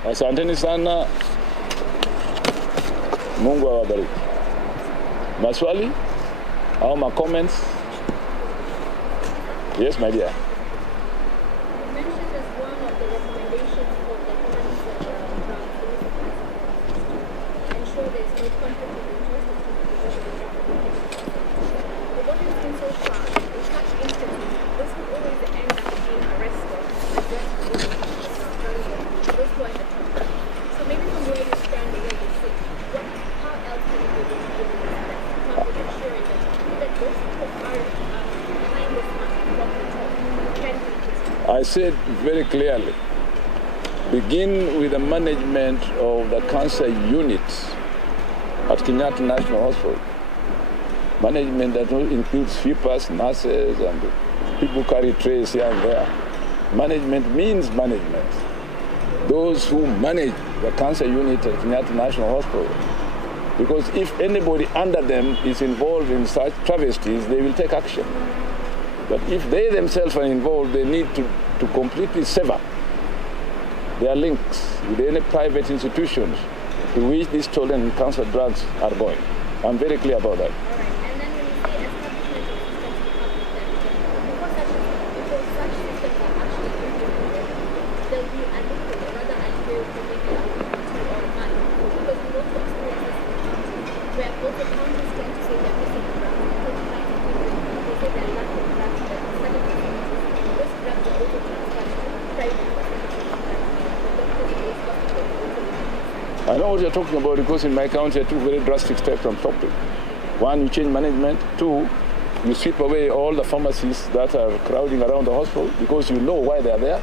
Asanteni sana, Mungu awabariki. Maswali au ma comments? Yes, my dear. I said very clearly, begin with the management of the cancer unit at Kenyatta National Hospital. Management that includes sweepers, nurses, and people who carry trays here and there. Management means management. Those who manage the cancer unit at Kenyatta National Hospital. Because if anybody under them is involved in such travesties, they will take action. But if they themselves are involved, they need to completely sever their links with any private institutions to which these stolen and counterfeit drugs are going. I'm very clear about that. I know what you're talking about because in my county I took very drastic steps on topic. One, you change management. Two, you sweep away all the pharmacies that are crowding around the hospital because you know why they're there.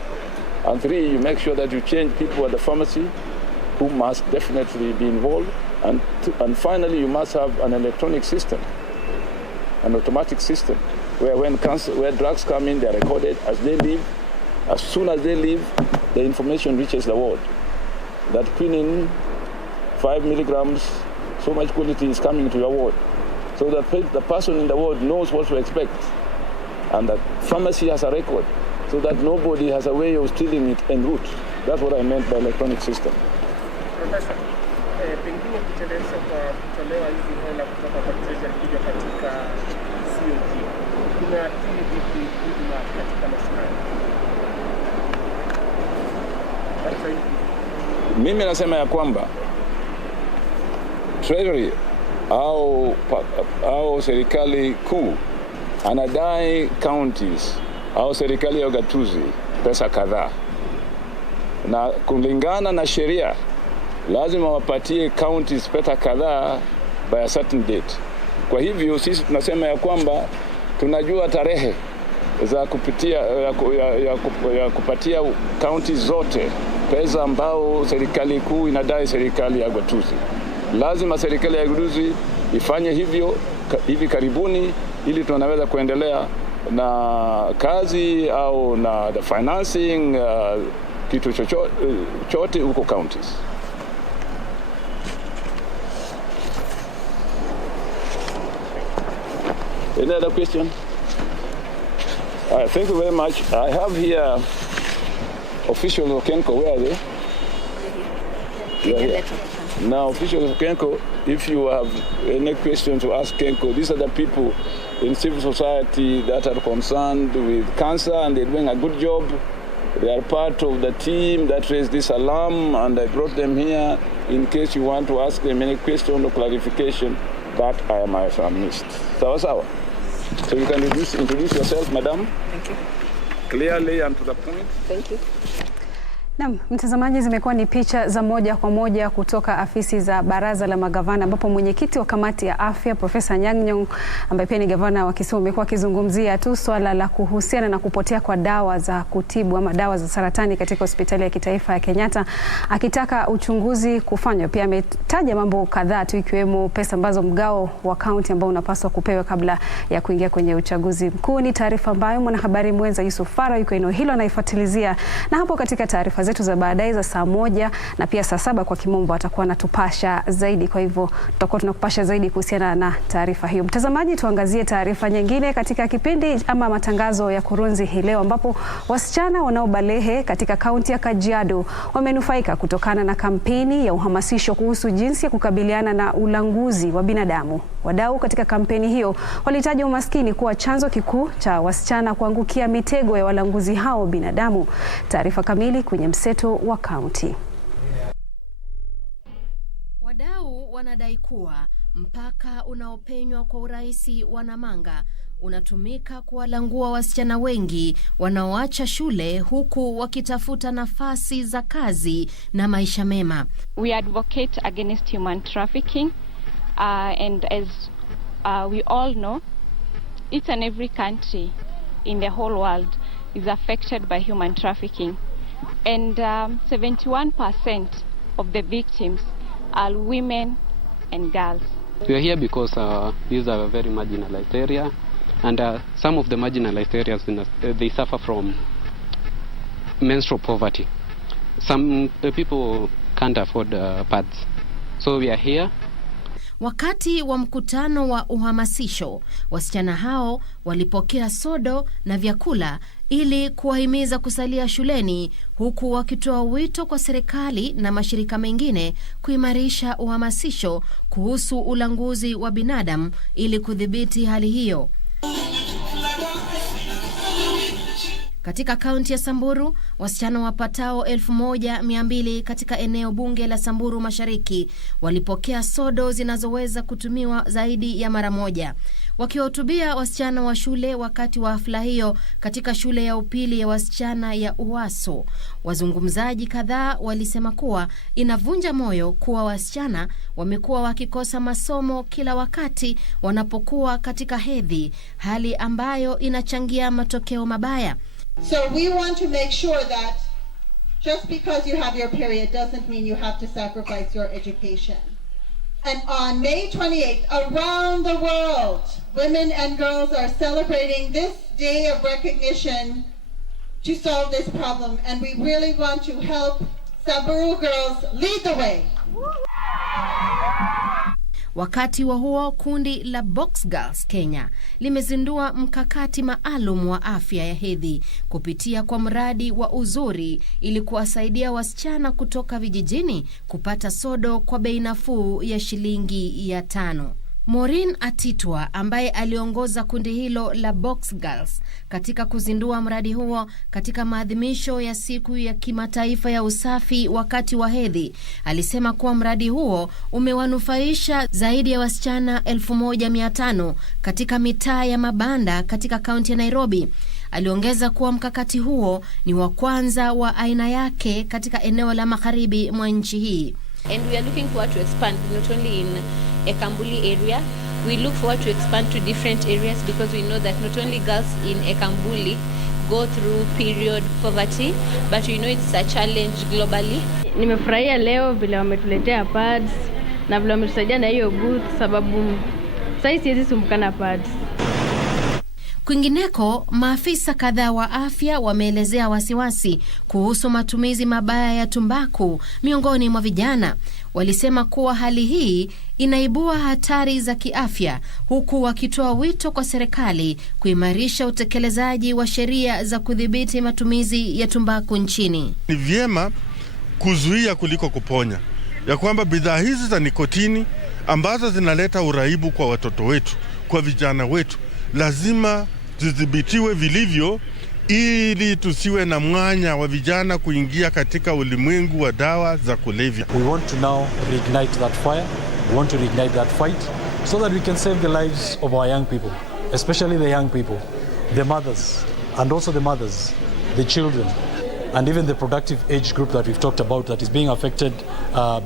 And three, you make sure that you change people at the pharmacy who must definitely be involved. And finally, you must have an electronic system, an automatic system, where where drugs come in, they're recorded as they leave. As soon as they leave, the information reaches the ward. That quinine, 5 milligrams, so much quantity is coming to your ward. So that the person in the ward knows what to expect. And the pharmacy has a record, so that nobody has a way of stealing it en route. That's what I meant by electronic system. Professor, pengine kuchelewesha kwa kutolewa hizi hela kutoka kwa treasury kuja katika COG kunaathiri vipi huduma katika mashinani? Mimi nasema ya kwamba treasury au serikali kuu anadai counties au serikali ya ugatuzi pesa kadhaa, na kulingana na sheria lazima wapatie counties pesa kadhaa by a certain date. Kwa hivyo sisi tunasema ya kwamba tunajua tarehe za kupatia counties zote pesa ambao serikali kuu inadai serikali ya ugatuzi. Lazima serikali ya ugatuzi ifanye hivyo hivi karibuni, ili tunaweza kuendelea na kazi au na the financing kitu chochote huko counties. Any other question? All right, thank you very much. I have here officials of Kenko. Where are they? Here. Now, officials of Kenko, if you have any questions to ask Kenko, these are the people in civil society that are concerned with cancer, and they're doing a good job. They are part of the team that raised this alarm, and I brought them here in case you want to ask them any question or clarification that I might have missed. Sawa. So you can introduce yourself, madam. Thank you. Clearly and to the point. Thank you. Naam, mtazamaji, zimekuwa ni picha za moja kwa moja kutoka afisi za Baraza la Magavana, ambapo mwenyekiti wa kamati ya afya Profesa Nyang'nyong, ambaye pia ni gavana wa Kisumu, amekuwa akizungumzia tu swala la kuhusiana na kupotea kwa dawa za kutibu ama dawa za saratani katika hospitali ya kitaifa ya Kenyatta, akitaka uchunguzi kufanywa. Pia ametaja mambo kadhaa tu, ikiwemo pesa ambazo mgao wa kaunti ambao unapaswa kupewa kabla ya kuingia kwenye uchaguzi mkuu. Ni taarifa ambayo mwanahabari mwenza Yusuf Farah yuko eneo hilo anaifuatilizia, na hapo katika taarifa zetu za baadaye za saa 1 na pia saa 7 kwa kimombo atakuwa anatupasha zaidi. Kwa hivyo tutakuwa tunakupasha zaidi kuhusiana na taarifa hiyo. Mtazamaji, tuangazie taarifa nyingine katika kipindi ama matangazo ya Kurunzi hii leo, ambapo wasichana wanaobalehe katika kaunti ya Kajiado wamenufaika kutokana na kampeni ya uhamasisho kuhusu jinsi ya kukabiliana na ulanguzi wa binadamu. Wadau katika kampeni hiyo walitaja umaskini kuwa chanzo kikuu cha wasichana kuangukia mitego ya walanguzi hao binadamu. Taarifa kamili kwenye mseto wa kaunti. Wadau wanadai kuwa mpaka unaopenywa kwa urahisi wa Namanga unatumika kuwalangua wasichana wengi wanaoacha shule huku wakitafuta nafasi za kazi na maisha mema. We advocate against human trafficking and as we all know, each and every country in the whole world is affected by human trafficking, and 71% of the victims are women and girls. We are here because these are a very marginalized area, and some of the marginalized areas they suffer from menstrual poverty. Some people can't afford pads, so we are here. Wakati wa mkutano wa uhamasisho, wasichana hao walipokea sodo na vyakula ili kuwahimiza kusalia shuleni, huku wakitoa wito kwa serikali na mashirika mengine kuimarisha uhamasisho kuhusu ulanguzi wa binadamu ili kudhibiti hali hiyo. Katika kaunti ya Samburu, wasichana wapatao 1200 katika eneo bunge la Samburu Mashariki walipokea sodo zinazoweza kutumiwa zaidi ya mara moja. Wakiwahutubia wasichana wa shule wakati wa hafla hiyo katika shule ya upili ya wasichana ya Uwaso, wazungumzaji kadhaa walisema kuwa inavunja moyo kuwa wasichana wamekuwa wakikosa masomo kila wakati wanapokuwa katika hedhi, hali ambayo inachangia matokeo mabaya. So we want to make sure that just because you have your period doesn't mean you have to sacrifice your education. And on May 28th, around the world, women and girls are celebrating this day of recognition to solve this problem. And we really want to help Samburu girls lead the way. Wakati wa huo, kundi la Box Girls Kenya limezindua mkakati maalum wa afya ya hedhi kupitia kwa mradi wa uzuri ili kuwasaidia wasichana kutoka vijijini kupata sodo kwa bei nafuu ya shilingi 5. Maureen Atitwa, ambaye aliongoza kundi hilo la Box Girls katika kuzindua mradi huo katika maadhimisho ya siku ya kimataifa ya usafi wakati wa hedhi, alisema kuwa mradi huo umewanufaisha zaidi ya wasichana 1500 katika mitaa ya mabanda katika kaunti ya Nairobi. Aliongeza kuwa mkakati huo ni wa kwanza wa aina yake katika eneo la magharibi mwa nchi hii. And we are looking forward to expand not only in Ekambuli area, we look forward to expand to different areas because we know that not only girls in Ekambuli go through period poverty, but we know it's a challenge globally. Nimefurahia leo vile wametuletea pads na vile wametusaidia na hiyo booth, sababu sasa siwezi sumbukana pads. Kwingineko, maafisa kadhaa wa afya wameelezea wasiwasi kuhusu matumizi mabaya ya tumbaku miongoni mwa vijana. Walisema kuwa hali hii inaibua hatari za kiafya, huku wakitoa wito kwa serikali kuimarisha utekelezaji wa sheria za kudhibiti matumizi ya tumbaku nchini. Ni vyema kuzuia kuliko kuponya, ya kwamba bidhaa hizi za nikotini ambazo zinaleta uraibu kwa watoto wetu, kwa vijana wetu, lazima zidhibitiwe vilivyo ili tusiwe na mwanya wa vijana kuingia katika ulimwengu wa dawa za kulevya. We want to now reignite that fire. We want to reignite that fight so that we can save the lives of our young people, especially the young people, the mothers, and also the mothers, the children, and even the productive age group that we've talked about that is being affected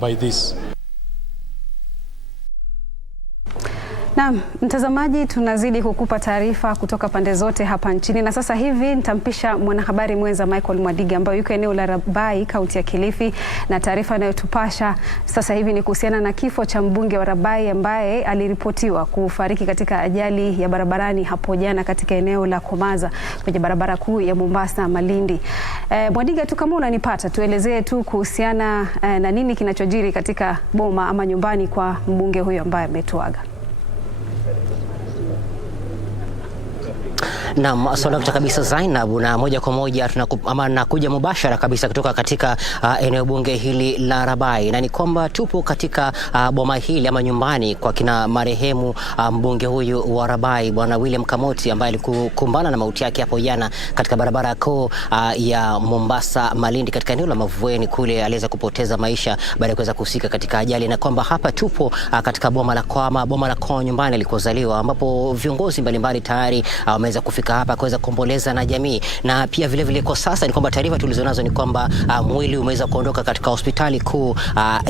by this. Naam, mtazamaji, tunazidi kukupa taarifa kutoka pande zote hapa nchini, na sasa hivi nitampisha mwanahabari mwenza Michael Mwadiga ambaye yuko eneo la Rabai, kaunti ya Kilifi, na taarifa inayotupasha sasa hivi ni kuhusiana na kifo cha mbunge wa Rabai ambaye aliripotiwa kufariki katika ajali ya barabarani hapo jana katika eneo la Komaza kwenye barabara kuu ya Mombasa Malindi. Mwadiga, tu kama unanipata, tuelezee tu kuhusiana na nini kinachojiri katika boma ama nyumbani kwa mbunge huyo ambaye ametuaga. Naam, asante kabisa Zainab, na moja kwa moja nakuja mubashara kabisa kutoka katika eneo bunge hili la Rabai, na ni kwamba tupo katika boma hili ama nyumbani kwa kina marehemu mbunge huyu wa Rabai Bwana William Kamoti ambaye alikumbana na mauti yake hapo jana katika barabara kuu ya Mombasa Malindi katika eneo la Mavueni kule. Aliweza kupoteza maisha baada ya kuweza kuhusika katika ajali, na kwamba hapa tupo katika boma la kwao nyumbani alikozaliwa, ambapo viongozi mbalimbali tayari wameweza kufika hapa kuweza kuomboleza na jamii. Na pia vile vile kwa sasa ni kwamba taarifa tulizonazo ni kwamba mwili umeweza kuondoka katika hospitali kuu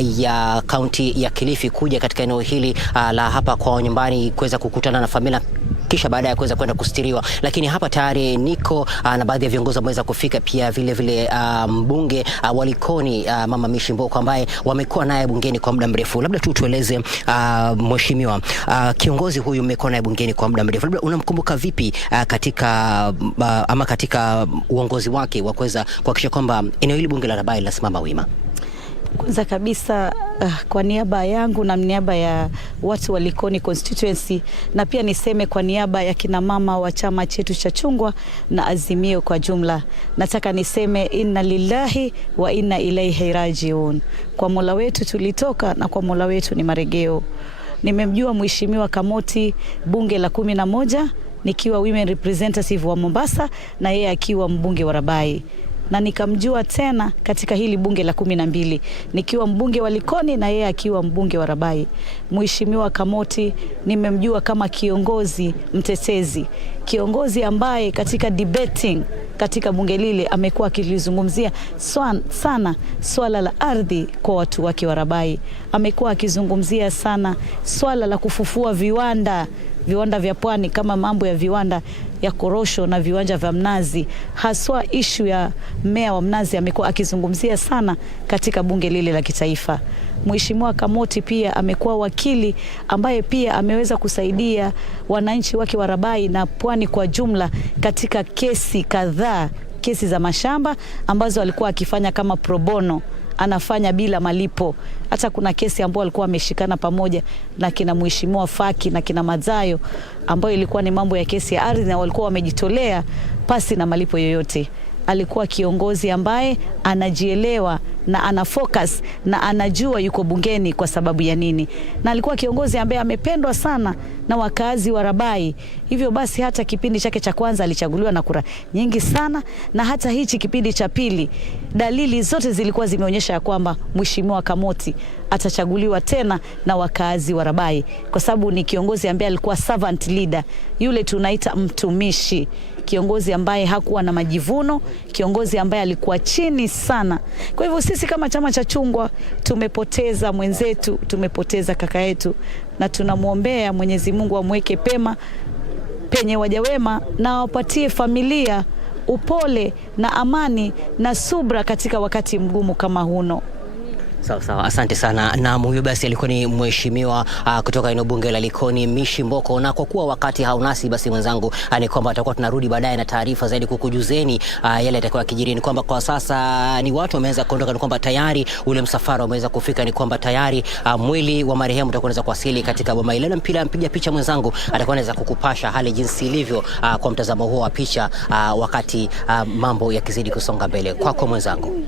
ya kaunti ya Kilifi kuja katika eneo hili la hapa kwa nyumbani kuweza kukutana na familia, kisha baada ya kuweza kwenda kustiriwa. Lakini hapa tayari niko na baadhi ya viongozi wameweza kufika, pia vile vile mbunge wa Likoni Mama Mishi Mboko ambaye wamekuwa naye bungeni kwa muda mrefu. Labda tu tueleze mheshimiwa, kiongozi huyu mmekuwa naye bungeni kwa muda mrefu, labda unamkumbuka vipi katika uongozi wake wa kuweza kuhakikisha kwamba eneo hili bunge la Rabai linasimama wima? Kwanza kabisa kwa niaba yangu na niaba ya watu wa Likoni constituency, na pia niseme kwa niaba ya kina mama wa chama chetu cha chungwa na Azimio kwa jumla, nataka niseme inna lillahi wa inna ilaihi rajiun. Kwa Mola wetu tulitoka na kwa Mola wetu ni marejeo. Nimemjua Mheshimiwa Kamoti bunge la 11 nikiwa women representative wa Mombasa na yeye akiwa mbunge wa Rabai, na nikamjua tena katika hili bunge la 12 nikiwa mbunge wa Likoni na yeye akiwa mbunge wa Rabai. Mheshimiwa Kamoti nimemjua kama kiongozi mtetezi, kiongozi ambaye katika debating katika bunge lile amekuwa akilizungumzia sana swala la ardhi kwa watu wake wa Rabai. Amekuwa akizungumzia sana swala la kufufua viwanda vya pwani, kama mambo ya viwanda ya korosho na viwanja vya mnazi, haswa issue ya mmea wa mnazi amekuwa akizungumzia sana katika bunge lile la kitaifa. Mheshimiwa Kamoti pia amekuwa wakili ambaye pia ameweza kusaidia wananchi wake wa Rabai na pwani kwa jumla katika kesi kadhaa, kesi za mashamba ambazo alikuwa akifanya kama pro bono, anafanya bila malipo. Hata kuna kesi ambayo alikuwa ameshikana pamoja na kina Mheshimiwa Faki na kina Madzayo, ambayo ilikuwa ni mambo ya kesi ya ardhi na walikuwa wamejitolea pasi na malipo yoyote. Alikuwa kiongozi ambaye anajielewa na ana focus na anajua yuko bungeni kwa sababu ya nini, na alikuwa kiongozi ambaye amependwa sana na wakazi wa Rabai. Hivyo basi hata kipindi chake cha kwanza alichaguliwa na kura nyingi sana, na hata hichi kipindi cha pili dalili zote zilikuwa zimeonyesha ya kwamba Mheshimiwa Kamoti atachaguliwa tena na wakazi wa Rabai, kwa sababu ni kiongozi ambaye alikuwa servant leader, yule tunaita mtumishi, kiongozi ambaye hakuwa na majivuno, kiongozi ambaye alikuwa chini sana. Kwa hivyo sisi kama chama cha chungwa tumepoteza mwenzetu, tumepoteza kaka yetu, na tunamuombea Mwenyezi Mungu amweke pema penye waja wema na awapatie familia upole na amani na subra katika wakati mgumu kama huno. Sawa, asante sana. Na huyo basi alikuwa ni mheshimiwa kutoka eneo bunge la Likoni, Mishi Mboko. Na kwa kuwa wakati haunasi, basi mwenzangu ni kwamba tutakuwa tunarudi baadaye na taarifa zaidi kukujuzeni yale yatakuwa yakijiri. Ni kwamba kwa sasa ni watu wameanza kuondoka, ni kwamba tayari ule msafara umeweza kufika, ni kwamba tayari mwili wa marehemu utakuwa unaweza kuwasili katika boma ile. Mpiga picha mwenzangu atakuwa anaweza kukupasha hali jinsi ilivyo kwa mtazamo huo wa picha wakati mambo yakizidi kusonga mbele. Kwako mwenzangu.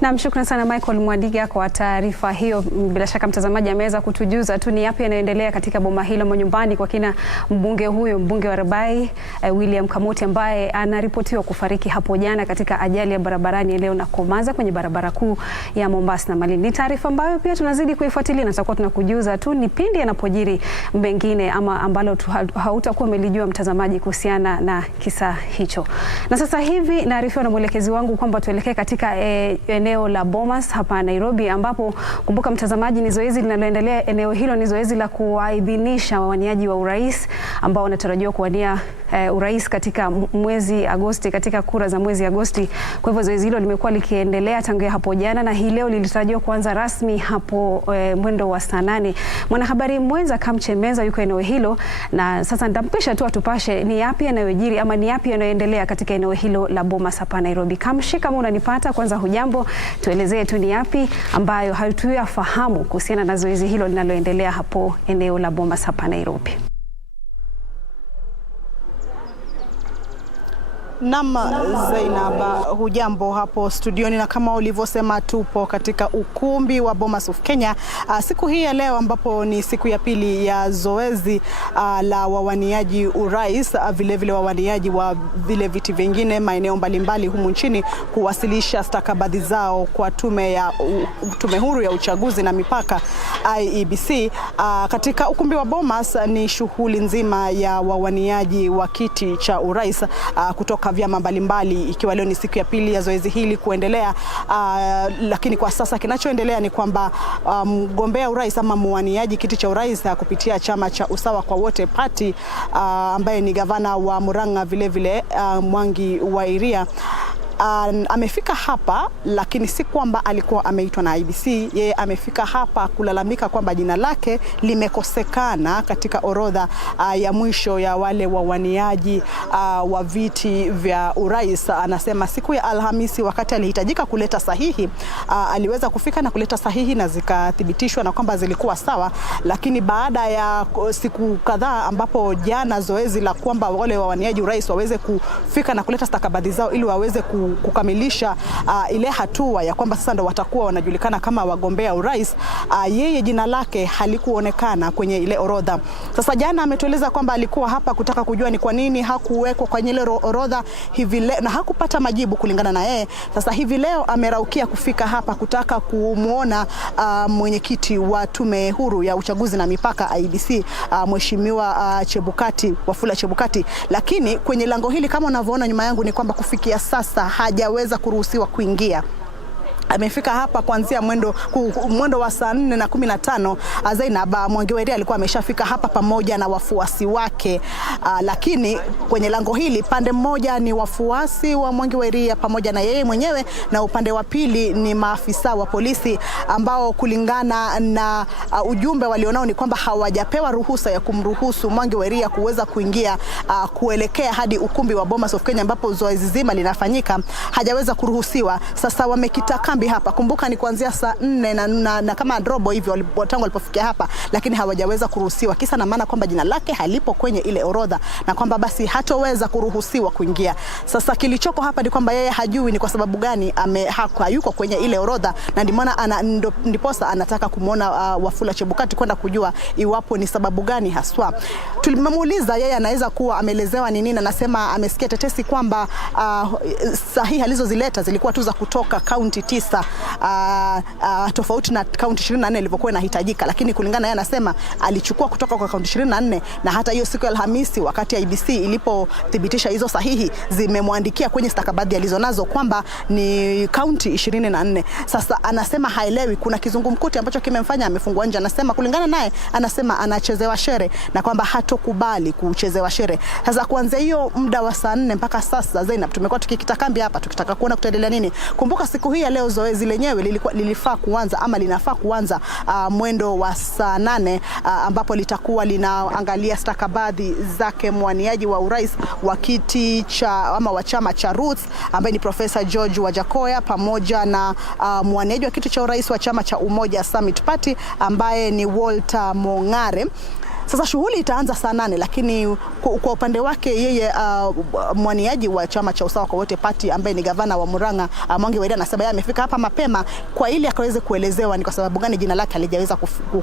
Na shukrani sana Michael Mwadiga kwa taarifa hiyo. Bila shaka mtazamaji ameweza kutujuza tu ni yapi yanaendelea katika boma hilo nyumbani kwa kina mbunge huyo, mbunge wa Rabai William Kamoti, ambaye anaripotiwa kufariki hapo jana katika ajali ya barabarani eneo la Komaza kwenye barabara kuu ya Mombasa na Malindi. Ni taarifa ambayo pia tunazidi kuifuatilia na tutakuwa tunakujuza tu ni pindi yanapojiri mengine ama ambalo hautakuwa umelijua mtazamaji kuhusiana na kisa hicho. Na sasa hivi naarifiwa na mwelekezi wangu kwamba tuelekee katika eneo la Bomas hapa Nairobi, ambapo kumbuka mtazamaji, ni zoezi linaloendelea eneo hilo, ni zoezi la kuwaidhinisha wawaniaji wa urais ambao wanatarajiwa kuwania urais katika mwezi Agosti, katika kura za mwezi Agosti. Kwa hivyo zoezi hilo limekuwa likiendelea tangu hapo jana na hii leo lilitarajiwa kuanza rasmi hapo mwendo wa saa 8. Mwanahabari mwenza Kamchemeza yuko eneo hilo na sasa nitampisha tu atupashe ni yapi yanayojiri ama ni yapi yanayoendelea katika eneo hilo la Bomas hapa Nairobi. Kamshi, kama unanipata, kwanza hujambo, tuelezee tu ni yapi ambayo hatuyafahamu kuhusiana na zoezi hilo linaloendelea hapo eneo la Bomas hapa Nairobi. Zainaba, hujambo hapo studioni, na kama ulivyosema tupo katika ukumbi wa Bomas of Kenya siku hii ya leo, ambapo ni siku ya pili ya zoezi la wawaniaji urais, vile wawaniaji wa vile viti vingine maeneo mbalimbali humu nchini kuwasilisha stakabadhi zao kwa tume huru ya uchaguzi na mipaka IEBC. Katika ukumbi wa Bomas ni shughuli nzima ya wawaniaji wa kiti cha urais kutoka vyama mbalimbali, ikiwa leo ni siku ya pili ya zoezi hili kuendelea. Lakini kwa sasa kinachoendelea ni kwamba mgombea urais ama mwaniaji kiti cha urais kupitia chama cha Usawa kwa Wote Party ambaye ni gavana wa Murang'a vile Mwangi wa Iria amefika hapa, lakini si kwamba alikuwa ameitwa na IBC. Yeye amefika hapa kulalamika kwamba jina lake limekosekana katika orodha ya mwisho ya wale wawaniaji wa viti vya urais. Anasema siku ya Alhamisi wakati alihitajika kuleta sahihi, aliweza kufika na kuleta sahihi na zikathibitishwa na kwamba zilikuwa sawa, lakini baada ya siku kadhaa ambapo jana zoezi la kwamba wale wawaniaji urais waweze kufika na kuleta stakabadhi zao ili waweze kukamilisha ile hatua ya kwamba sasa ndo watakuwa wanajulikana kama wagombea urais, yeye jina lake halikuonekana kwenye ile orodha. Sasa jana ametueleza kwamba alikuwa hapa kutaka kujua ni kwa nini hakuwekwa kwenye ile orodha hivi leo, na hakupata majibu kulingana na yeye. Sasa hivi leo ameraukia kufika hapa kutaka kumuona mwenyekiti wa tume huru ya uchaguzi na mipaka IBC, mheshimiwa Chebukati, Wafula Chebukati, lakini kwenye lango hili kama unavyoona nyuma yangu ni kwamba kufikia sasa hajaweza kuruhusiwa kuingia. Amefika hapa kuanzia mwendo wa saa 4:15. Zainab Mwangiweria alikuwa ameshafika hapa pamoja na wafuasi wake, lakini kwenye lango hili pande mmoja ni wafuasi wa Mwangiweria pamoja na yeye mwenyewe, na upande wa pili ni maafisa wa polisi ambao kulingana na ujumbe walionao ni kwamba hawajapewa ruhusa ya kumruhusu Mwangiweria kuweza kuingia kuelekea hadi ukumbi wa Bomas of Kenya ambapo zoezi zima linafanyika. Hajaweza kuruhusiwa. Sasa wamekita kambi hapa. Kumbuka ni kuanzia saa 4 na kama robo hivyo tangu walipofikia hapa, lakini hawajaweza kuruhusiwa. Kisa na maana kwamba jina lake halipo kwenye ile orodha na kwamba basi hatoweza kuruhusiwa kuingia. Sasa kilichoko hapa ni kwamba yeye hajui ni kwa sababu gani hayuko kwenye ile orodha, na ndiposa anataka kumuona Wafula Chebukati kwenda kujua iwapo ni sababu gani haswa. Tulimuuliza yeye anaweza kuwa ameelezewa ni nini, anasema amesikia tetesi kwamba sahihi alizozileta zilikuwa tu za kutoka kaunti 9, tofauti na kaunti 24 ilivyokuwa inahitajika, lakini kulingana yeye anasema alichukua kutoka kwa kaunti 24, na hata hiyo siku ya Alhamisi wakati IBC ilipothibitisha hizo sahihi zimemwandikia kwenye stakabadhi alizonazo kwamba ni kaunti 24. Sasa anasema haelewi, kuna kizungumkuti ambacho kimemfanya amefungwa nje. Anasema kulingana naye, anasema anachezewa shere na kwamba hatokubali kuchezewa shere. Sasa kuanzia hiyo muda wa saa 4 mpaka sasa, Zainab, tumekuwa tukikita kambi hapa tukitaka kuona kutaendelea nini. Kumbuka siku hii ya leo zoezi lenyewe lilifaa kuanza ama linafaa kuanza mwendo wa saa 8, ambapo litakuwa linaangalia stakabadhi zake mwaniaji wa urais wa kiti wa chama cha Roots ambaye ni Profesa George Wajakoya pamoja na mwaniaji wa kiti cha urais wa chama cha Umoja Summit Party ambaye ni Walter Mongare. Sasa shughuli itaanza saa 8, lakini kwa upande wake yeye mwaniaji wa chama cha Usawa kwa Wote Party ambaye ni gavana wa Murang'a Mwangiweria anasema yeye amefika hapa mapema kwa ili akaweze kuelezewa ni kwa sababu gani jina lake halijaweza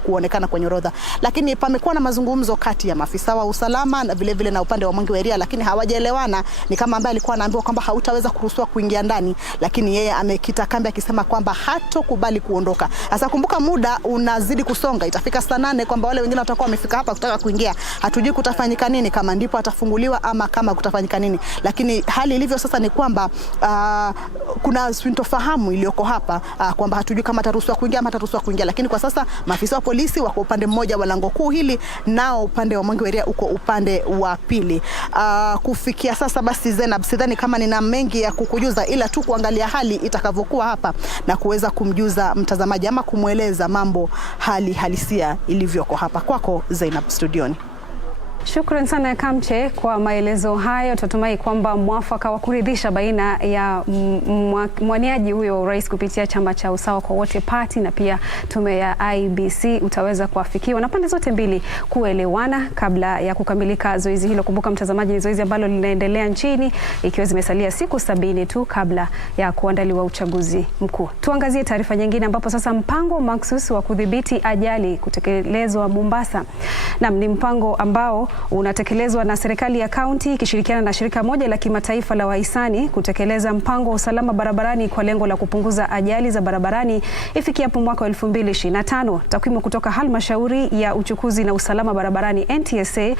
kuonekana kwenye orodha. Lakini pamekuwa na mazungumzo kati ya maafisa wa usalama na vile vile na upande wa Mwangiweria, lakini hawajaelewana. Ni kama ambaye alikuwa anaambiwa kwamba hautaweza kuruhusiwa kuingia ndani, lakini yeye amekita kambi akisema kwamba hatokubali kuondoka. Sasa kumbuka muda unazidi kusonga, itafika saa 8 kwamba wale wengine watakuwa wamefika hapa kutaka kuingia. Hatujui kutafanyika nini, kama ndipo atafunguliwa ama kama kutafanyika nini, lakini hali ilivyo sasa ni kwamba kuna sintofahamu iliyoko hapa kwamba hatujui kama ataruhusiwa kuingia ama hataruhusiwa kuingia. Lakini kwa sasa maafisa wa polisi wako upande mmoja wa lango kuu hili, nao upande wa Mwangiweria uko upande wa pili. Kufikia sasa basi, Zainab, sidhani kama nina mengi ya kukujuza ila tu kuangalia hali itakavyokuwa hapa na kuweza kumjuza mtazamaji ama kumweleza mambo hali halisia ilivyoko hapa. Kwako Zainab studioni. Shukrani sana Kamche kwa maelezo hayo. Tunatumai kwamba mwafaka wa kuridhisha baina ya mwaniaji huyo wa urais kupitia chama cha Usawa kwa Wote Party na pia tume ya IBC utaweza kuafikiwa na pande zote mbili kuelewana kabla ya kukamilika zoezi hilo. Kumbuka mtazamaji, ni zoezi ambalo linaendelea nchini ikiwa zimesalia siku 70 tu kabla ya kuandaliwa uchaguzi mkuu. Tuangazie taarifa nyingine ambapo sasa mpango mahsusi wa kudhibiti ajali kutekelezwa Mombasa. Naam, ni mpango ambao unatekelezwa na serikali ya kaunti ikishirikiana na shirika moja la kimataifa la wahisani kutekeleza mpango wa usalama barabarani kwa lengo la kupunguza ajali za barabarani ifikiapo mwaka 2025. Takwimu kutoka halmashauri ya uchukuzi na usalama barabarani NTSA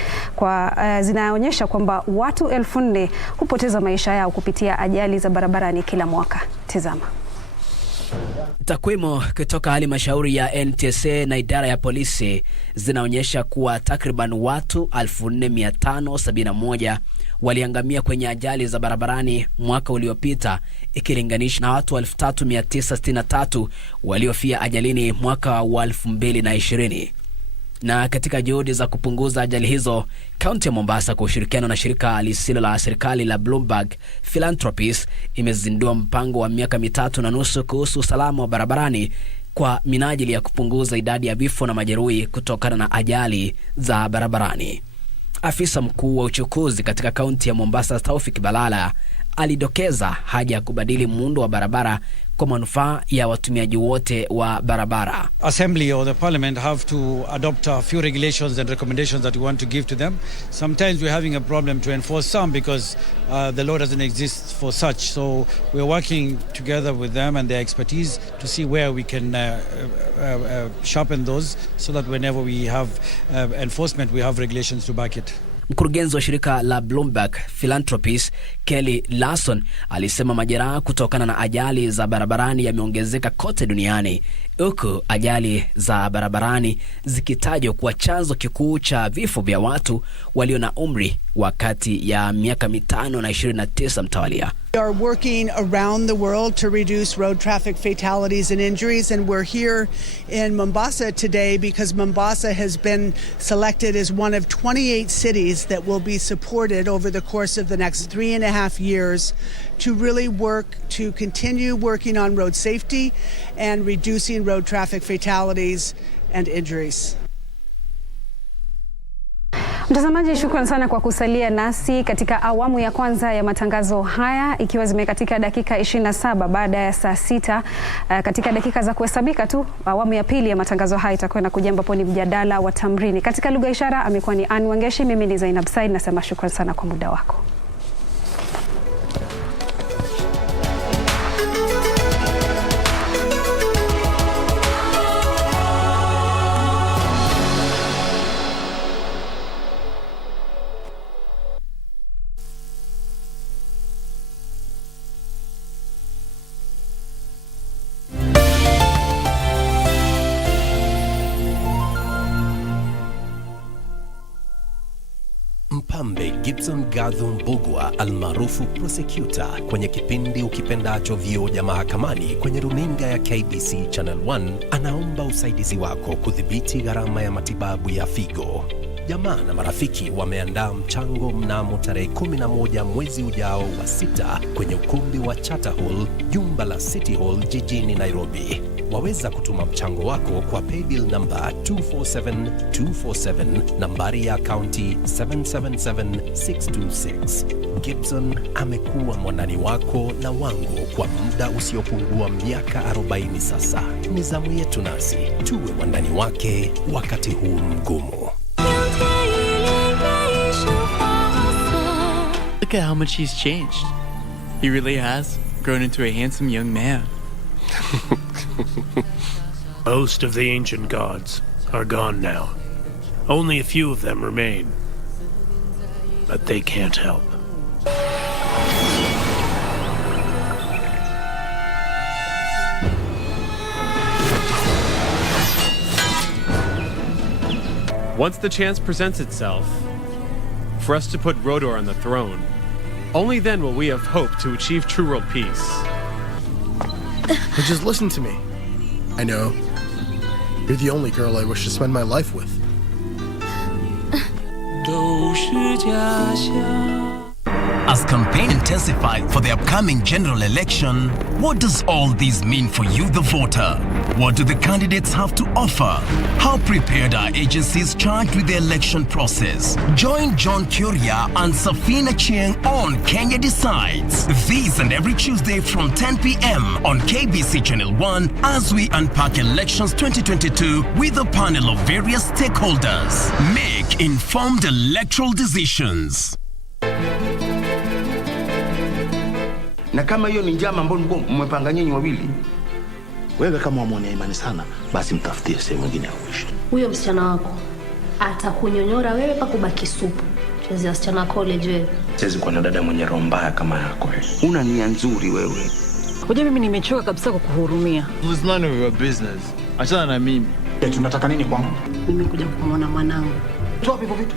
zinaonyesha kwamba watu 4,000 hupoteza maisha yao kupitia ajali za barabarani kila mwaka. Tazama. Takwimu kutoka halmashauri ya NTSA na idara ya polisi zinaonyesha kuwa takriban watu 4571 waliangamia kwenye ajali za barabarani mwaka uliopita, ikilinganisha na watu 3963 waliofia ajalini mwaka wa 2020. Na katika juhudi za kupunguza ajali hizo, kaunti ya Mombasa kwa ushirikiano na shirika lisilo la serikali la Bloomberg Philanthropies imezindua mpango wa miaka 3.5 kuhusu usalama wa barabarani kwa minajili ya kupunguza idadi ya vifo na majeruhi kutokana na ajali za barabarani. Afisa mkuu wa uchukuzi katika kaunti ya Mombasa, Taufik Balala, alidokeza haja ya kubadili muundo wa barabara kwa manufaa ya watumiaji wote wa barabara. Assembly or the parliament have to adopt a few regulations and recommendations that we want to give to them. Sometimes we're having a problem to enforce some because the law doesn't exist for such. So we're working together with them and their expertise to see where we can sharpen those so that whenever we have enforcement, we have regulations to back it. Mkurugenzi wa shirika la Bloomberg Philanthropies, Kelly Larson, alisema majeraha kutokana na ajali za barabarani yameongezeka kote duniani, huku ajali za barabarani zikitajwa kuwa chanzo kikuu cha vifo vya watu walio na umri wa kati ya miaka 5 na 29 mtawalia. We are working around the world to reduce road traffic fatalities and injuries, and we're here in Mombasa today because Mombasa has been selected as one of 28 cities that will be supported over the course of the next 3.5 years to really work to continue working on road safety and reducing road traffic fatalities and injuries. Mtazamaji, shukrani sana kwa kusalia nasi katika awamu ya kwanza ya matangazo haya, ikiwa zimekatika dakika 27 baada ya saa 6. Katika dakika za kuhesabika tu, awamu ya pili ya matangazo haya itakwenda kuja ambapo ni mjadala wa tamrini. Katika lugha ishara amekuwa ni Ann Wangeshi, mimi ni Zainab Said, nasema shukrani sana kwa muda wako. Mpambe Gibson Gadhu Mbugwa almaarufu prosecutor kwenye kipindi ukipendacho Vioja Mahakamani kwenye runinga ya KBC Channel 1 anaomba usaidizi wako kudhibiti gharama ya matibabu ya figo. Jamaa na marafiki wameandaa mchango mnamo tarehe 11 mwezi ujao wa 6 kwenye ukumbi wa Charter Hall, jumba la City Hall jijini Nairobi. Waweza kutuma mchango wako kwa paybill number 247247, nambari ya akaunti 777626. Gibson amekuwa mwandani wako na wangu kwa muda usiopungua miaka 40 sasa. Ni zamu yetu nasi tuwe mwandani wake wakati huu mgumu. Look at how much he's changed. He really has grown into a handsome young man. Most of the ancient gods are gone now. Only a few of them remain. But they can't help. Once the chance presents itself for us to put Rodor on the throne, only then will we have hope to achieve true world peace. But just listen to me. I know. You're the only girl I wish to spend my life with. As campaign intensified for the upcoming general election, what does all this mean for you, the voter? What do the candidates have to offer? How prepared are agencies charged with the election process? Join John Kuria and Safina Chieng on Kenya Decides. This and every Tuesday from 10 p.m. on KBC Channel 1 as we unpack elections 2022 with a panel of various stakeholders. Make informed electoral decisions. Na kama hiyo ni njama ambayo mmepanga nyinyi wawili, wewe kama wamwonea imani sana, basi mtafutie sehemu nyingine ya kuishi. Huyo msichana wako atakunyonyora wewe pa kubaki supu. Chezi wasichana college wewe. Siwezi kuwa na dada mwenye roho mbaya kama yako. Una nia nzuri wewe. Hoja mimi nimechoka kabisa kukuhurumia. It's none of your business. Achana na mimi. Tunataka nini kwangu? Mimi kuja kumwona mwanangu. Toa hivyo vitu.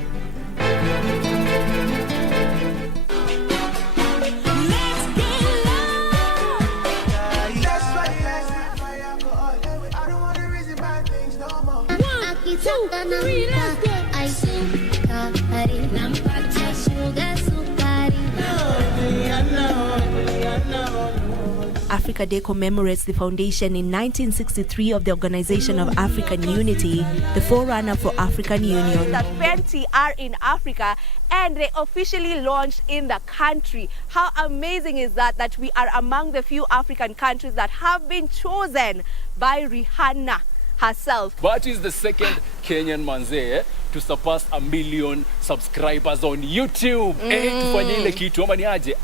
Africa Day commemorates the foundation in 1963 of the Organization of African Unity, the forerunner for African Union. That 20 are in Africa and they officially launched in the country. How amazing is that, that we are among the few African countries that have been chosen by Rihanna herself. But is the second Kenyan manze to surpass 1 million subscribers on YouTube. Tufanye ile kitu ama ni aje?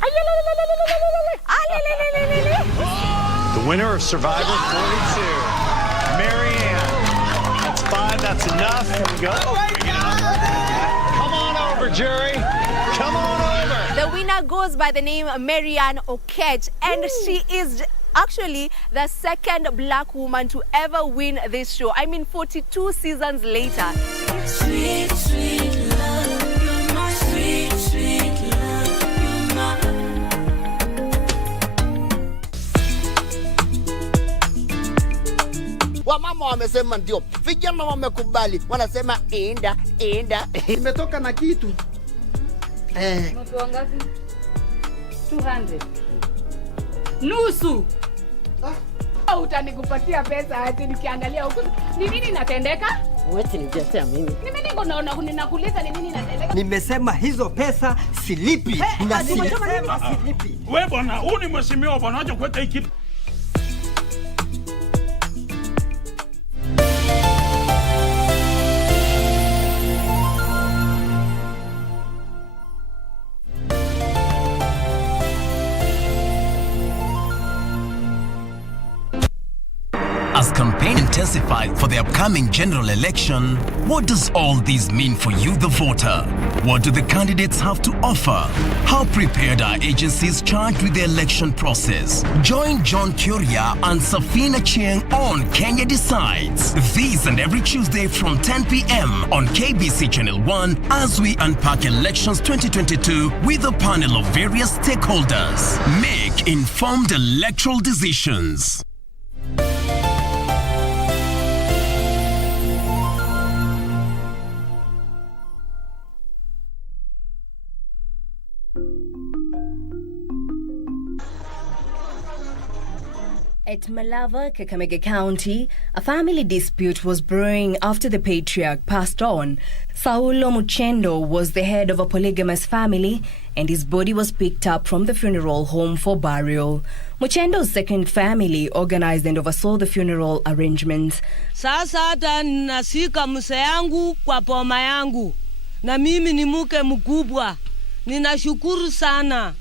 The winner of Survivor 42, Marianne. That's 5, that's enough. Here we go. Come on over, jury. Come on over. The winner goes by the name Marianne Okech, and she is actually the second black woman to ever win this show. I mean, 42 seasons later. Sweet, sweet love, you're my sweet, sweet love, you're my... Wamama wamesema ndio. Vijana wamekubali. Wanasema enda. Nimetoka na kitu. Mtu wangapi? 200. Nusu. Utanikupatia pesa ati nikiangalia huko. Ni nini natendeka? Wewe nijesea mimi. Mimi niko ninakuuliza ni nini natendeka? Nimesema hizo pesa silipi. Nimesema silipi. Wewe bwana, huu ni mheshimiwa bwana, acha kuweka hii kitu. As campaign intensified for the upcoming general election, what does all this mean for you, the voter? What do the candidates have to offer? How prepared are agencies charged with the election process? Join John Kuria and Safina Chieng on Kenya Decides. This and every Tuesday from 10 p.m. on KBC Channel 1 as we unpack elections 2022 with a panel of various stakeholders. Make informed electoral decisions. At Malava, Kakamega County, a family dispute was brewing after the patriarch passed on. Saulo Muchendo was the head of a polygamous family, and his body was picked up from the funeral home for burial. Muchendo's second family organized and oversaw the funeral arrangements. Sasa hata ninasika mse yangu kwa poma yangu, na mimi ni mke mkubwa. Ninashukuru sana.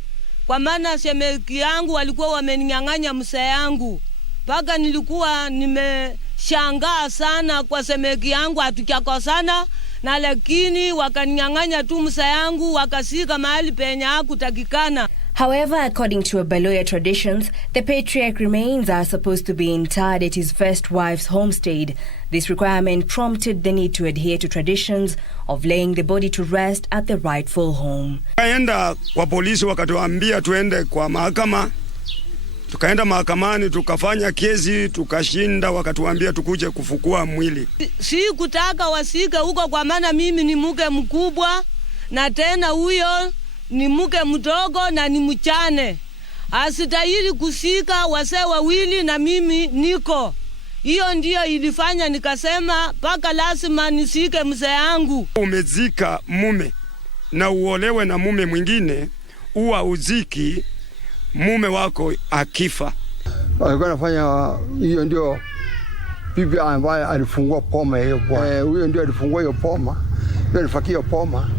Kwa maana shemeki yangu walikuwa wameninyang'anya mse yangu. Paka nilikuwa nimeshangaa sana kwa shemeki yangu hatujakosana, na lakini wakaninyang'anya tu mse yangu wakasika mahali penye hakutakikana. However, according to Abaloya traditions, the patriarch remains are supposed to be interred at his first wife's homestead. This requirement prompted the need to adhere to traditions of laying the body to rest at the rightful home. Tukaenda kwa polisi wakatuambia tuende kwa mahakama. Tukaenda mahakamani tukafanya kesi tukashinda, wakatuambia tukuje kufukua mwili. Si kutaka wasike huko kwa maana mimi ni mke mkubwa na tena huyo ni mke mdogo na ni mchane. Asitahili kusika wase wawili na mimi niko. Hiyo ndio ilifanya nikasema paka lazima nisike mzee yangu. Umezika mume na uolewe na mume mwingine, uwa uziki mume wako akifa. Alikuwa anafanya hiyo, ndio bibi ambaye alifungua poma hiyo bwana. Huyo ndio alifungua hiyo poma. Ndio alifakia poma.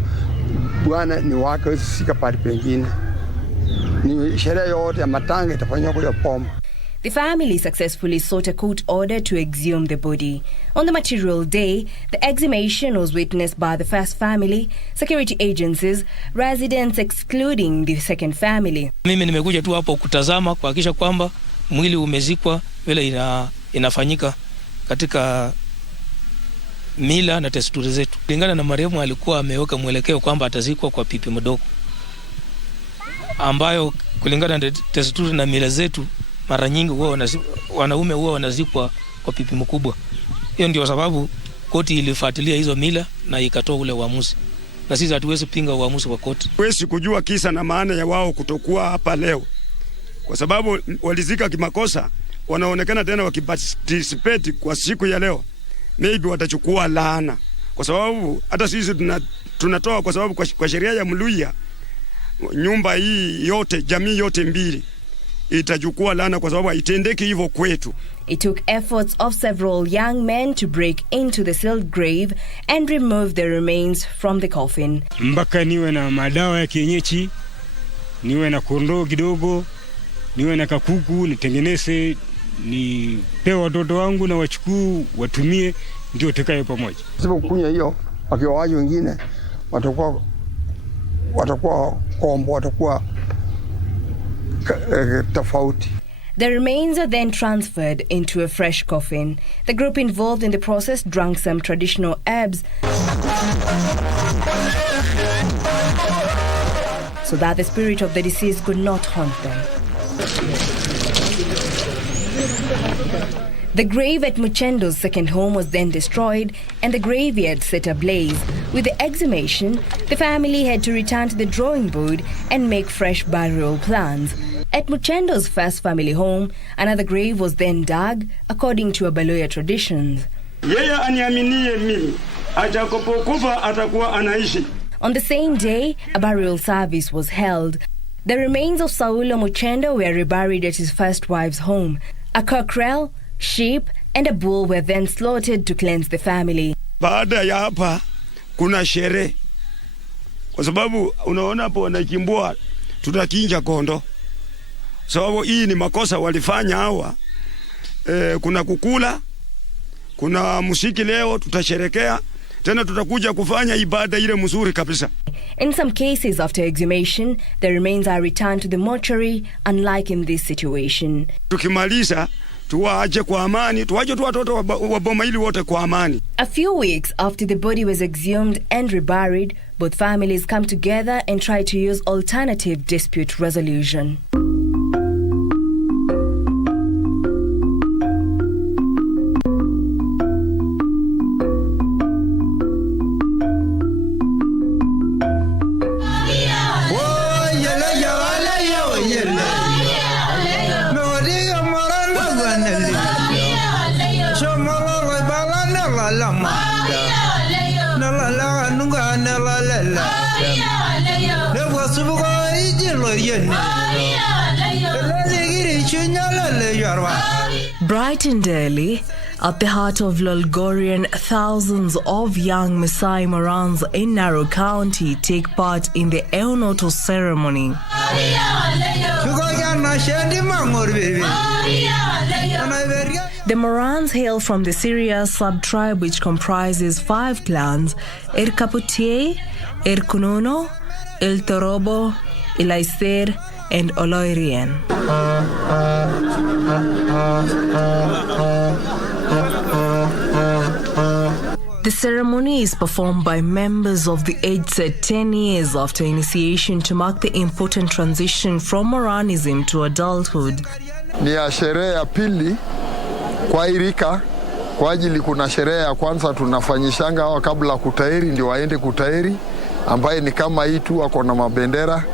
Bwana ni wake, usisika pale pengine. Ni sherehe yote ya matanga itafanywa kwa poma. The family successfully sought a court order to exhume the body. On the material day, the exhumation was witnessed by the first family, security agencies, residents excluding the second family. Mimi nimekuja tu hapo kutazama kuhakikisha kwamba mwili umezikwa vile inafanyika katika mila na desturi zetu. Kulingana na marehemu alikuwa ameweka mwelekeo kwamba atazikwa kwa pipi mdogo, ambayo kulingana na desturi na mila zetu mara nyingi wanaume huwa wanazikwa kwa pipi mkubwa. Hiyo ndio sababu koti ilifuatilia hizo mila na ikatoa ule uamuzi, na sisi hatuwezi pinga uamuzi wa koti. Huwezi kujua kisa na maana ya wao kutokuwa hapa leo, kwa sababu walizika kimakosa. Wanaonekana tena wakiparticipate kwa siku ya leo, maybe watachukua laana, kwa sababu hata sisi tunatoa, kwa sababu kwa sheria ya Mluhya nyumba hii yote, jamii yote mbili itachukua laana kwa sababu haitendeki hivyo kwetu. It took efforts of several young men to break into the sealed grave and remove the remains from the coffin. Mpaka niwe na madawa ya kienyeji, niwe na kondoo kidogo, niwe na kakuku, nitengeneze, nipewe watoto wangu na wachukuu watumie, ndio tukae pamoja. Sasa kunya hiyo wakiwaji wengine watakuwa kombo, watakuwa tofauti. The remains are then transferred into a fresh coffin. The group involved in the process drank some traditional herbs so that the spirit of the deceased could not haunt them. The grave at Muchendo's second home was then destroyed and the graveyard set ablaze. With the exhumation, the family had to return to the drawing board and make fresh burial plans. At Muchendo's first family home, another grave was then dug according to Abaloya traditions. Yeye aniaminie mimi, atakapokufa atakuwa anaishi. On the same day, a burial service was held. The remains of Saulo Muchendo were reburied at his first wife's home. A cockerel, sheep and a bull were then slaughtered to cleanse the family. Baada ya hapa kuna sherehe, kwa sababu unaona hapo wanakimbua, tutakinja kondo. Sababu hii ni makosa walifanya hawa. Kuna kukula, kuna musiki leo, tutasherekea, tena tutakuja kufanya ibada ile mzuri kabisa. In some cases after exhumation, the remains are returned to the mortuary, unlike in this situation. Tukimaliza tuwaache kwa amani, tuwache tu watoto wa boma hili wote kwa amani. A few weeks after the body was exhumed and reburied, both families come together and try to use alternative dispute resolution. Bright and early, at the heart of Lolgorian, thousands of young Maasai Morans in Narok County take part in the Enoto ceremony. The Morans hail from the Syria sub-tribe, which comprises 5 clans: Erkaputie, Erkunono, El Torobo, Elaiser, and Oloirian. The ceremony is performed by members of the age set 10 years after initiation to mark the important transition from Moranism to adulthood. Ni ya sherehe ya pili kwa irika, kwa ajili kuna sherehe ya kwanza tunafanyishanga hawa kabla kutairi, ndio waende kutairi, ambaye ni kama hii tu wako na mabendera,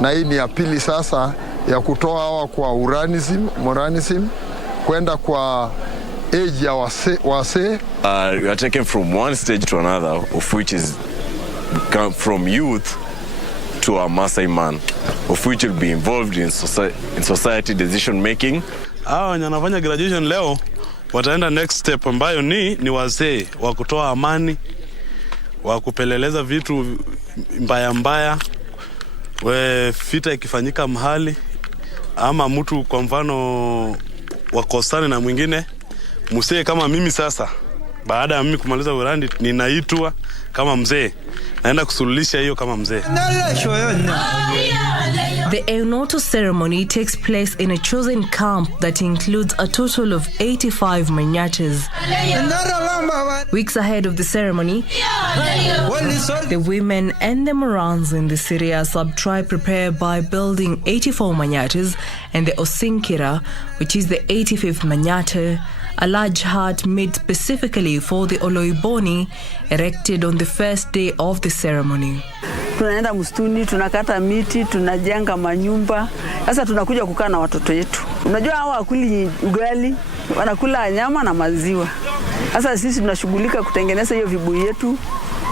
na hii ni ya pili sasa ya kutoa hawa kwa Moranism kwenda kwa age ya wase. We are taken from one stage to another, of which is come from youth to a Maasai man, of which will be involved in society decision making. Hao wanafanya graduation leo wataenda next step, ambayo ni wazee wa kutoa amani, wa kupeleleza vitu mbaya, vita ikifanyika mahali ama mtu kwa mfano wakosane na mwingine, mzee kama mimi sasa, baada ya mimi kumaliza urandi, ninaitwa kama mzee, naenda kusuluhisha hiyo kama mzee. The Enoto ceremony takes place in a chosen camp that includes a total of 85 manyatas. Weeks ahead of the ceremony, the women and the Morans in the Syria sub-tribe prepare by building 84 manyatas and the Osinkira, which is the 85th manyata, a large hut made specifically for the Oloiboni, erected on the first day of the ceremony. Tunaenda msituni, tunakata miti, tunajenga manyumba. Sasa tunakuja kukaa na watoto wetu. Unajua hao wakuli ugali, wanakula nyama na maziwa. Sasa sisi tunashughulika kutengeneza hiyo vibuyu yetu.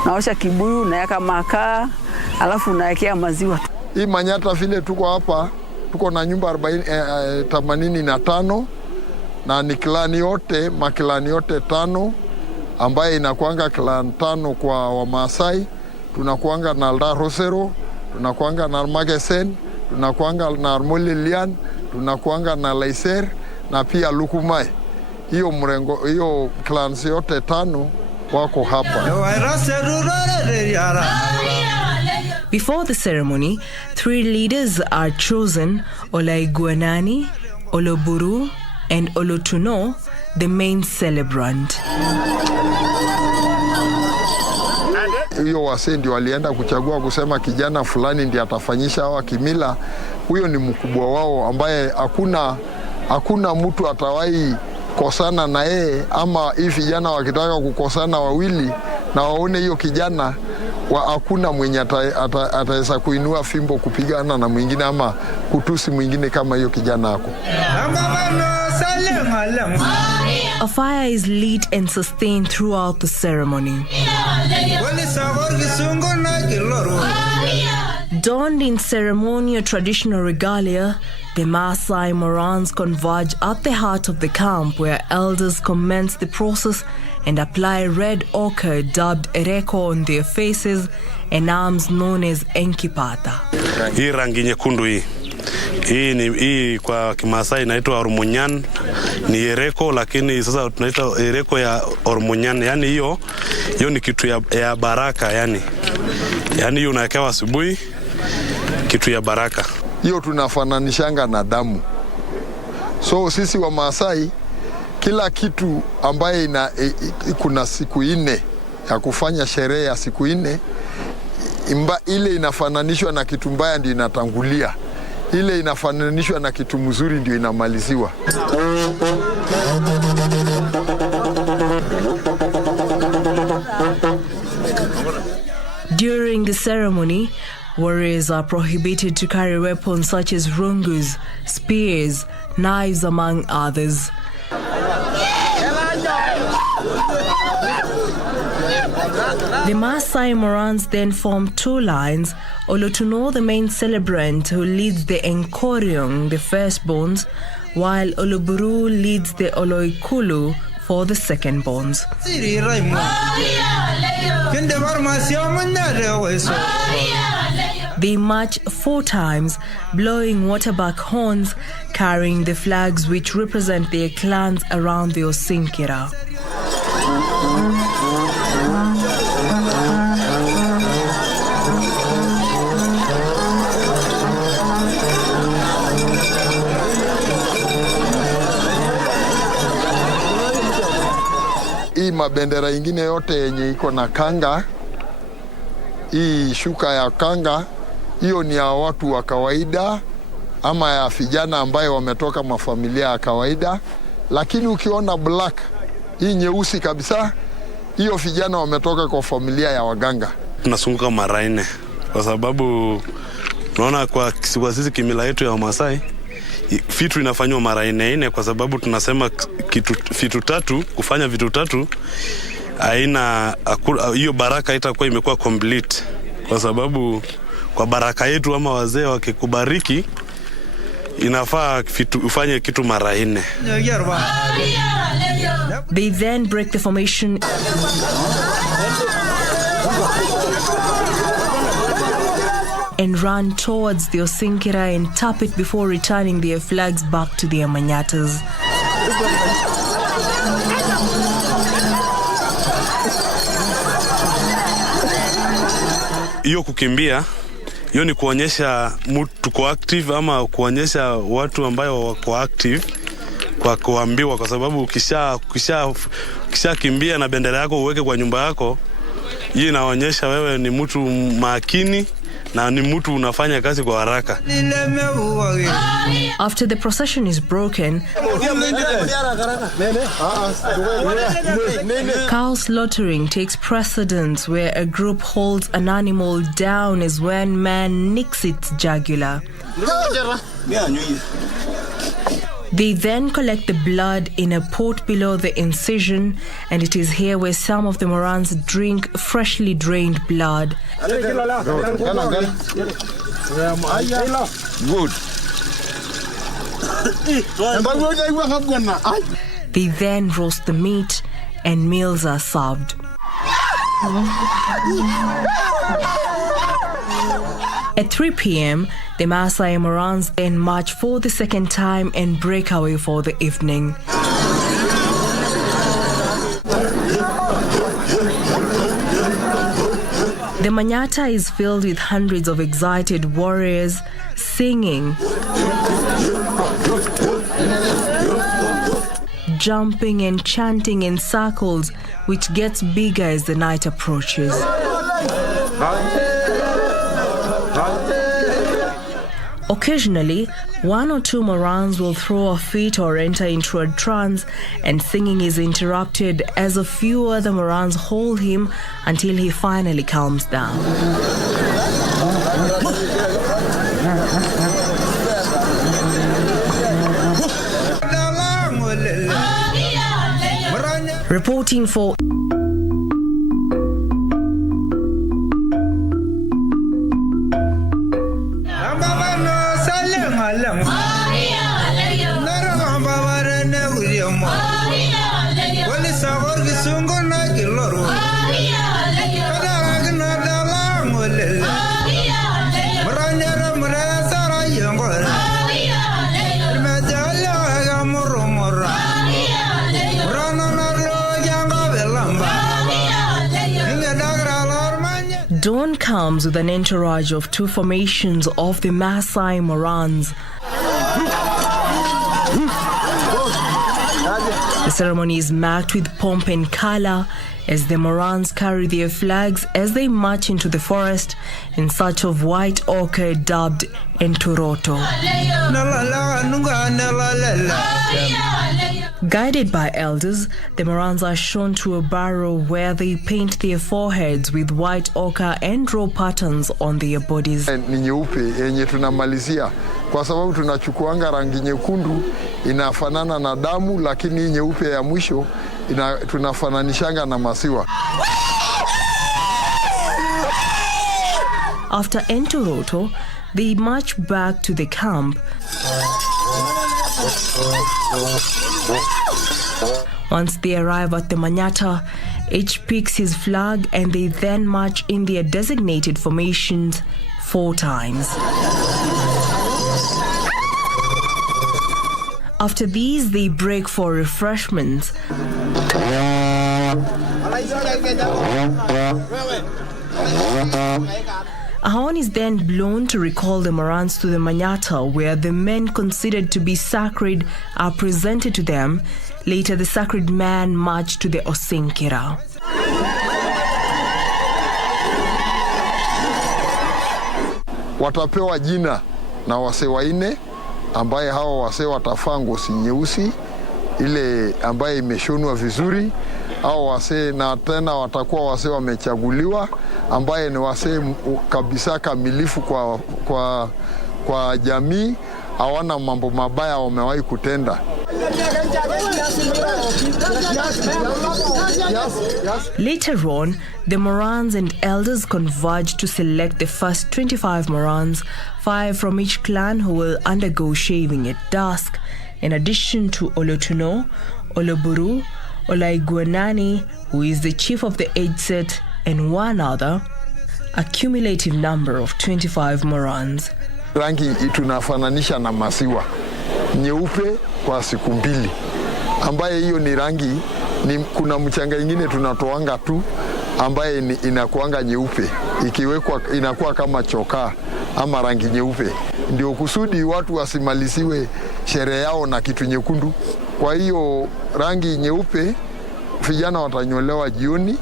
Naosha kibuyu, naweka makaa, alafu nawekea maziwa. Hii manyata vile tuko hapa, tuko na nyumba 85 na ni klani yote, makilani yote 5 ambaye inakuanga clan 5 kwa Wamaasai. Tunakuanga na Aldarosero, tunakuanga na Magesen, tunakuanga na Armolilian, tunakuanga na Laiser na pia Lukumai. Hiyo mrengo, hiyo clans yote 5 wako hapa. Before the ceremony, 3 leaders are chosen: Olaiguanani, Oloburu, and Olotuno, the main celebrant. Hiyo wasee ndio walienda kuchagua kusema kijana fulani ndiye atafanyisha hawa kimila. Huyo ni mkubwa wao ambaye hakuna mtu atawahi kosana na yeye, ama hii vijana wakitaka kukosana wawili na waone hiyo kijana hakuna mwenye ataweza kuinua fimbo kupigana na mwingine ama kutusi mwingine kama hiyo kijana yako. A fire is lit and sustained throughout the ceremony. Donned in ceremonial traditional regalia, the Maasai Morans converge at the heart of the camp, where elders commence the process and apply red ochre dubbed ereko on their faces and arms known as enkipata. Hii rangi nyekundu hii kwa Kimaasai inaitwa Ormunyan, ni ereko, lakini sasa tunaita ereko ya Ormunyan. Yani hiyo ni kitu ya baraka, yani hiyo unawekewa asubuhi, kitu ya baraka. Hiyo tunafananishanga na damu. So sisi wa Maasai, kila kitu ambaye kuna siku 4 ya kufanya sherehe ya siku 4, ile inafananishwa na kitu mbaya ndio inatangulia. Ile inafananishwa na kitu mzuri ndio inamaliziwa. During the ceremony, warriors are prohibited to carry weapons such as rungus, spears, knives, among others. The Maasai Morans then form 2 lines: Olotuno, the main celebrant, who leads the Enkoriong, the firstborns, while Oloburu leads the Oloikulu for the secondborns. They march 4 times, blowing waterbuck horns, carrying the flags which represent their clans around the Osinkira. Hii mabendera ingine yote yenye iko na kanga, hii shuka ya kanga, hiyo ni ya watu wa kawaida ama ya vijana ambaye wametoka mafamilia ya kawaida. Lakini ukiona black, hii nyeusi kabisa, hiyo vijana wametoka kwa familia ya waganga. Tunasunguka mara 4 kwa sababu unaona kwa sisi kimila yetu ya Wamasai, vitu inafanywa mara 4 kwa sababu tunasema vitu 3, kufanya vitu 3 hiyo baraka itakuwa imekuwa complete, kwa sababu kwa baraka yetu ama wazee wakikubariki inafaa ufanye kitu mara 4. They then break the formation and run towards the Osinkira and tap it before returning their flags back to their manyatas. Hiyo kukimbia Hiyo ni kuonyesha tuko active ama kuonyesha watu ambao wako active kwa kuambiwa, kwa sababu kisha kimbia na bendera yako uweke kwa nyumba yako, hii inaonyesha wewe ni mtu makini na ni mtu unafanya kazi kwa haraka. After the procession is broken, cow slaughtering takes precedence, where a group holds an animal down as when man nicks its jugular. They then collect the blood in a pot below the incision, and it is here where some of the Morans drink freshly drained blood. Good. They then roast the meat and meals are served. At 3 p.m., the Maasai Morans then march for the second time and break away for the evening. The Manyata is filled with hundreds of excited warriors singing, jumping and chanting in circles, which gets bigger as the night approaches. Occasionally, one or two Morans will throw a fit or enter into a trance, and singing is interrupted as a few other Morans hold him until he finally calms down. Reporting for Dawn comes with an entourage of two formations of the Maasai Morans. The ceremony is marked with pomp and color as the Morans carry their flags as they march into the forest in search of white ochre dubbed Enoto. Guided by elders, the Morans are shown to a barrow where they paint their foreheads with white ochre and draw patterns on their bodies. Ni nyeupe yenye tunamalizia kwa sababu tunachukuanga rangi nyekundu inafanana na damu, lakini nyeupe ya mwisho tunafananishanga na maziwa. After Enoto, they march back to the camp. Once they arrive at the Manyata, each picks his flag and they then march in their designated formations 4 times. After these, they break for refreshments. A horn is then blown to recall the Morans to the Manyata, where the men considered to be sacred are presented to them. Later, the sacred man marched to the Osinkira. Watapewa jina na wase waine, ambaye hawa wase watafaa ngozi nyeusi ile ambaye imeshonwa vizuri. Hao wase na tena watakuwa wase wamechaguliwa, ambaye ni wase kabisa kamilifu kwa jamii, hawana mambo mabaya wamewahi kutenda. Later on, the Morans and elders converge to select the first 25 Morans, 5 from each clan who will undergo shaving at dusk, in addition to Olotuno, Oloburu, Olaiguanani, who is the chief of the age set, and one other, a cumulative number of 25 Morans. Rangi tunafananisha na maziwa nyeupe kwa siku 2, ambaye hiyo ni rangi kuna mchanga ingine tunatoanga tu ambaye inakuanga nyeupe, ikiwekwa inakuwa kama chokaa, ama rangi nyeupe, ndio kusudi watu wasimaliziwe sherehe yao na kitu nyekundu. Kwa hiyo rangi nyeupe vijana watanyolewa jioni,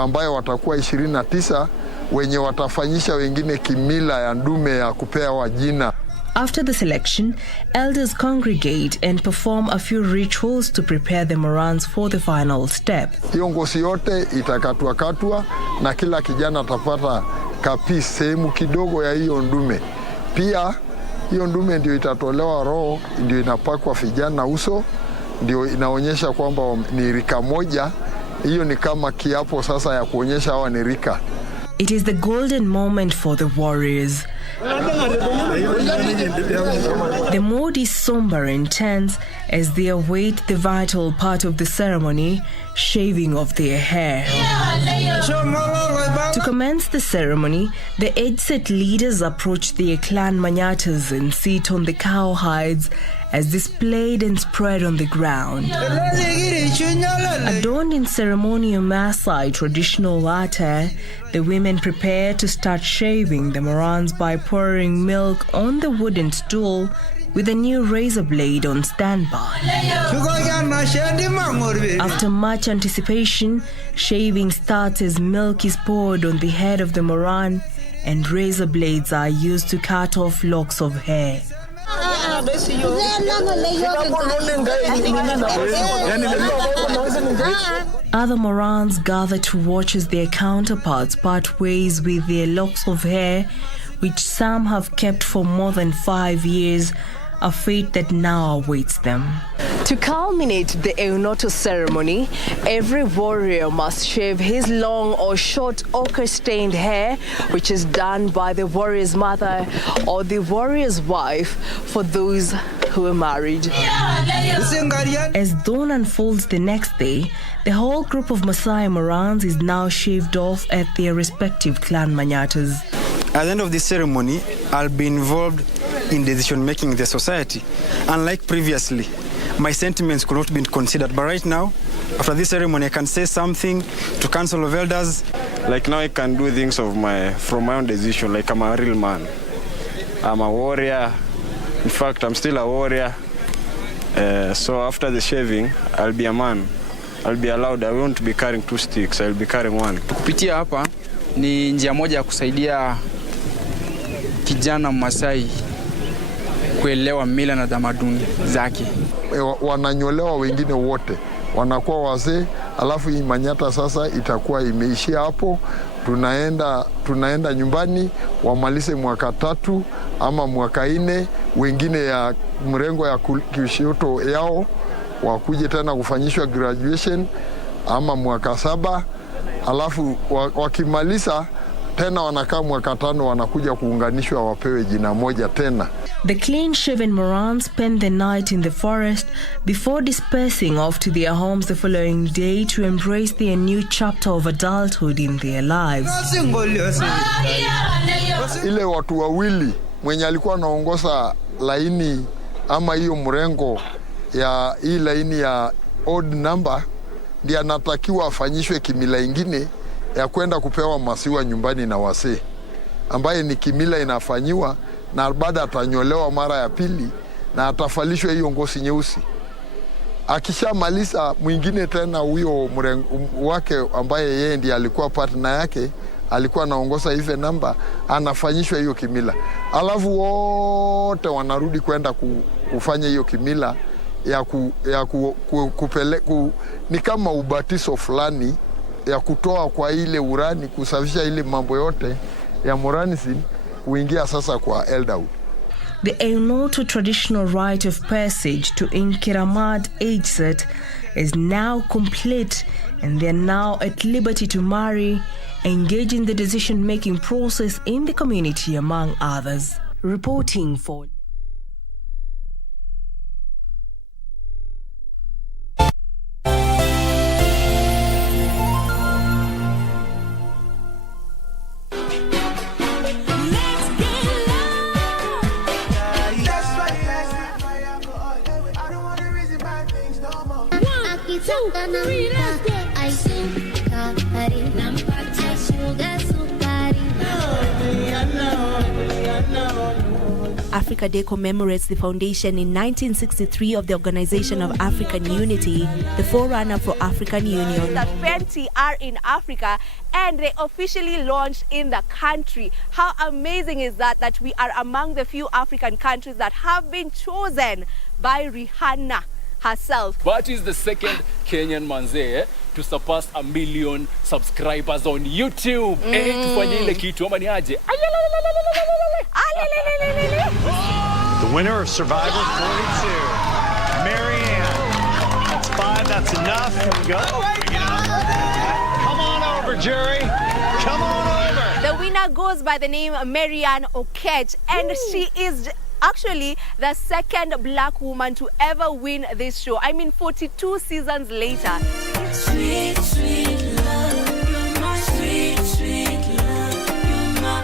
ambayo watakuwa 29 wenye watafanyisha wengine kimila ya ndume ya kupewa jina. After the selection, elders congregate and perform a few rituals to prepare the Morans for the final step. Hiyo ngozi yote itakatwa na kila kijana atapata kapi sehemu kidogo ya hiyo ndume. Pia hiyo ndume ndio itatolewa roho, ndio inapakwa vijana uso, ndio inaonyesha kwamba ni rika moja. Hiyo ni kama kiapo sasa ya kuonyesha hawa ni rika. It is the golden moment for the warriors. The mood is somber and tense as they await the vital part of the ceremony, shaving of their hair. To commence the ceremony, the age-set leaders approach their clan manyatas and sit on the cow hides as displayed and spread on the ground. Adorned in ceremonial Maasai traditional attire, the women prepare to start shaving the Morans by pouring milk on the wooden stool with a new razor blade on standby. After much anticipation, shaving starts as milk is poured on the head of the Moran and razor blades are used to cut off locks of hair. Other Morans gather to watch as their counterparts part ways with their locks of hair, which some have kept for more than 5 years, a fate that now awaits them. To culminate the Enoto ceremony, every warrior must shave his long or short ochre-stained hair, which is done by the warrior's mother or the warrior's wife for those who are married. As dawn unfolds the next day, the whole group of Maasai Morans is now shaved off at their respective clan manyatas. At the end of this ceremony, I'll be involved in decision-making in the society. Unlike previously, my sentiments could not be considered. But right now, after this ceremony, I can say something to Council of Elders. Like now I can do things from my own decision, like I'm a real man. I'm a warrior. In fact, I'm still a warrior. So after the shaving, I'll be a man. I'll be allowed. I won't be carrying 2 sticks. I'll be carrying 1. Kupitia hapa ni njia moja ya kusaidia kijana Masai kuelewa mila na tamaduni zake. Wananyolewa wengine wote, wanakuwa wazee, alafu hii manyata sasa itakuwa imeishia hapo. Tunaenda nyumbani, wamalize mwaka 3 ama mwaka 4, wengine ya mrengo ya kishoto yao wakuje tena kufanyishwa graduation ama mwaka 7, alafu wakimaliza tena wanakaa mwaka 5 wanakuja kuunganishwa wapewe jina moja tena. The clean-shaven Morans spend the night in the forest before dispersing off to their homes the following day to embrace their new chapter of adulthood in their lives. Ile watu wawili mwenye alikuwa anaongoza laini ama hiyo mrengo ya hii laini ya odd number ndiye anatakiwa afanyishwe kimila ingine ya kwenda kupewa masiwa nyumbani na wasee, ambaye ni kimila inafanyiwa na baada atanyolewa mara ya pili na atafalishwa hiyo ngozi nyeusi. Akishamaliza mwingine tena huyo wake ambaye yeye ndiye alikuwa partner yake, alikuwa anaongoza hivi namba, anafanyishwa hiyo kimila. Alafu wote wanarudi kwenda kufanya hiyo kimila ni kama ubatizo fulani ya kutoa kwa ile urani, kusafisha ile mambo yote ya moranism, kuingia sasa kwa elderhood. The Enoto traditional rite of passage to Inkiramat age-set is now complete, and they are now at liberty to marry, engage in the decision-making process in the community, among others. Reporting for Africa Day commemorates the foundation in 1963 of the Organization of African Unity, the forerunner for African Union. That 20 are in Africa and they officially launched in the country. How amazing is that we are among the few African countries that have been chosen by Rihanna herself. But is the second Kenyan manze to surpass 1 million subscribers on YouTube. Tufanye ile kitu ama ni aje? The winner of Survivor 42, Marianne. That's 5, that's enough. Here we go. Come on over, jury. Come on over. The winner goes by the name Marianne Okech, and she is actually the second black woman to ever win this show. I mean, 42 seasons later. Sweet, sweet love, you're my sweet, sweet love, you're my...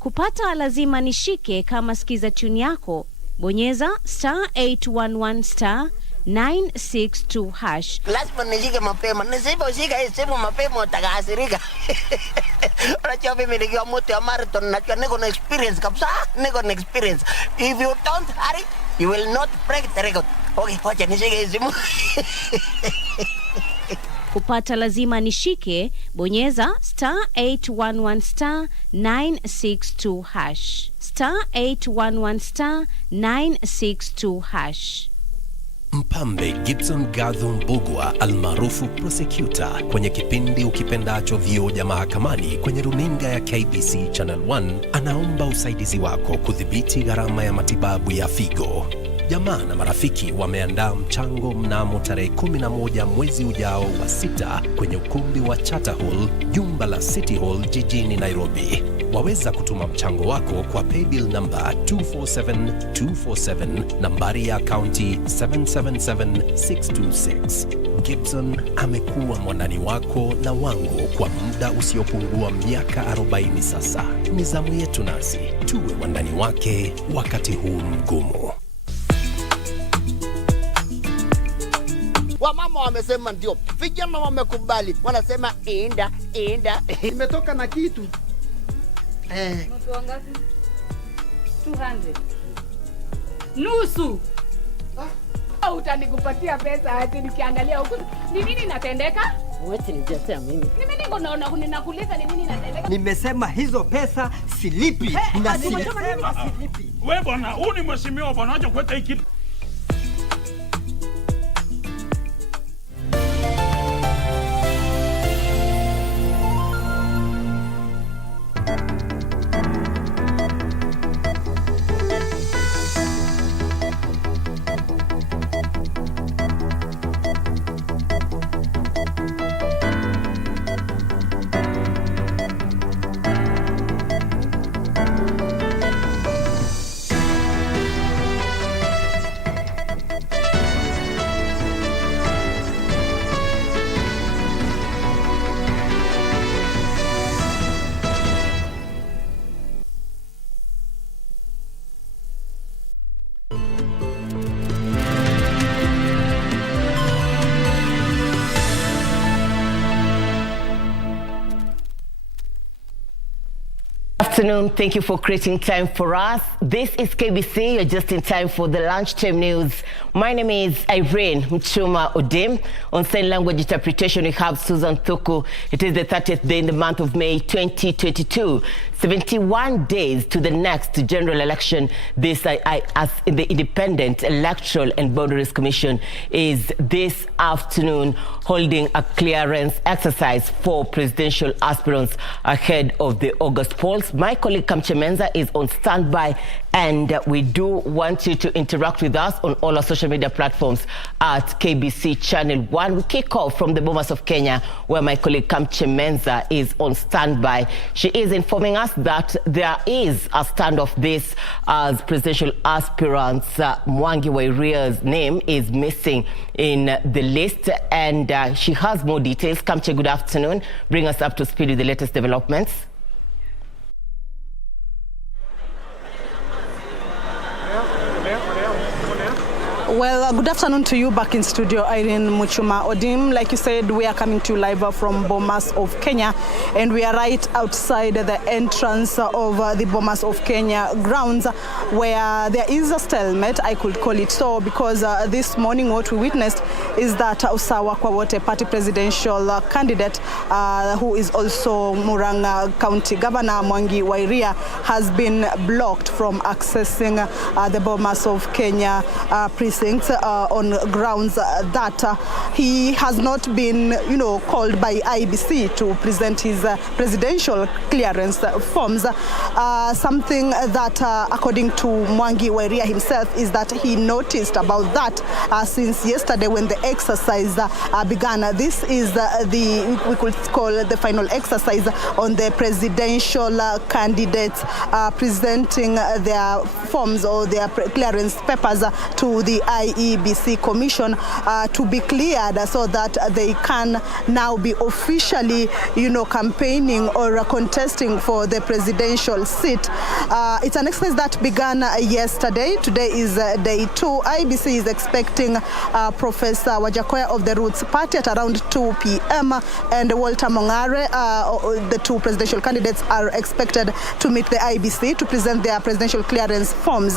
Kupata lazima nishike kama skiza tune yako. Bonyeza *811 *962 hash. Lazima nishike mapema. Nisiposhika hii simu mapema utakasirika. Unajua mimi nikiwa mtu ya marathon najua niko na experience kabisa. Niko na experience. If you don't hurry, you will not break the record. Okay, wacha nishike hii simu. Kupata lazima nishike, bonyeza *811 *962 hash. *811 *962 hash. Mpambe Gibson Gadho Mbugwa almaarufu prosecutor kwenye kipindi Ukipendacho Vioja Mahakamani kwenye runinga ya KBC Channel 1 anaomba usaidizi wako kudhibiti gharama ya matibabu ya figo. Jamaa na marafiki wameandaa mchango mnamo tarehe 11 mwezi ujao wa 6 kwenye ukumbi wa Charter Hall, jumba la City Hall jijini Nairobi. Waweza kutuma mchango wako kwa paybill number 247247, nambari ya akaunti 777626. Gibson amekuwa mwanani wako na wangu kwa muda usiopungua miaka 40 sasa. Ni zamu yetu nasi tuwe wandani wake wakati huu mgumu. Wamama wamesema ndio, vijana wamekubali, wanasema inda. Imetoka na kitu. Mtu wangapi? 200. Nusu. Utanikupatia pesa ati nikiangalia huko. Ni nini inatendeka? Wewe nijatea mimi. Mimi niko naona ninakuuliza ni nini inatendeka? Nimesema hizo pesa silipi. Na silipi. Wewe bwana, huu ni mheshimiwa bwana, acha kuleta hiki kitu. Afternoon. Thank you for creating time for us. This is KBC. You're just in time for the lunchtime news. My name is Irene Mchuma Odim. On sign language interpretation, we have Susan Thuku. It is the 30th day in the month of May 2022. 71 days to the next general election. This, as the Independent Electoral and Boundaries Commission is this afternoon holding a clearance exercise for presidential aspirants ahead of the August polls. My colleague Kamoti Menza is on standby, and we do want you to interact with us on all our social media platforms at KBC Channel 1. We kick off from the Bomas of Kenya, where my colleague Kamoti Menza is on standby. She is informing us that there is a standoff this as presidential aspirants Mwangi Wairia's name is missing in the list, and she has more details. Kamoti, good afternoon. Bring us up to speed with the latest developments. Well, good afternoon to you back in studio, Irene Mchuma Odim. Like you said, we are coming to you live from Bomas of Kenya, and we are right outside the entrance of the Bomas of Kenya grounds, where there is a stalemate, I could call it so, because this morning what we witnessed is that Usawa Kwawote, party presidential candidate, who is also Murang'a County Governor Mwangi Wairia, has been blocked from accessing the Bomas of Kenya precinct. On grounds that he has not been, called by IBC to present his presidential clearance forms. Something that, according to Mwangi Wairia himself, is that he noticed about that since yesterday when the exercise began. This is we could call the final exercise on the presidential candidates presenting their forms or their clearance papers to the IEBC Commission to be cleared so that they can now be officially, campaigning or contesting for the presidential seat. It's an exercise that began yesterday. Today is day 2. IEBC is expecting Professor Wajakoya of the Roots Party at around 2 p.m. and Walter Mongare, the two presidential candidates, are expected to meet the IEBC to present their presidential clearance forms.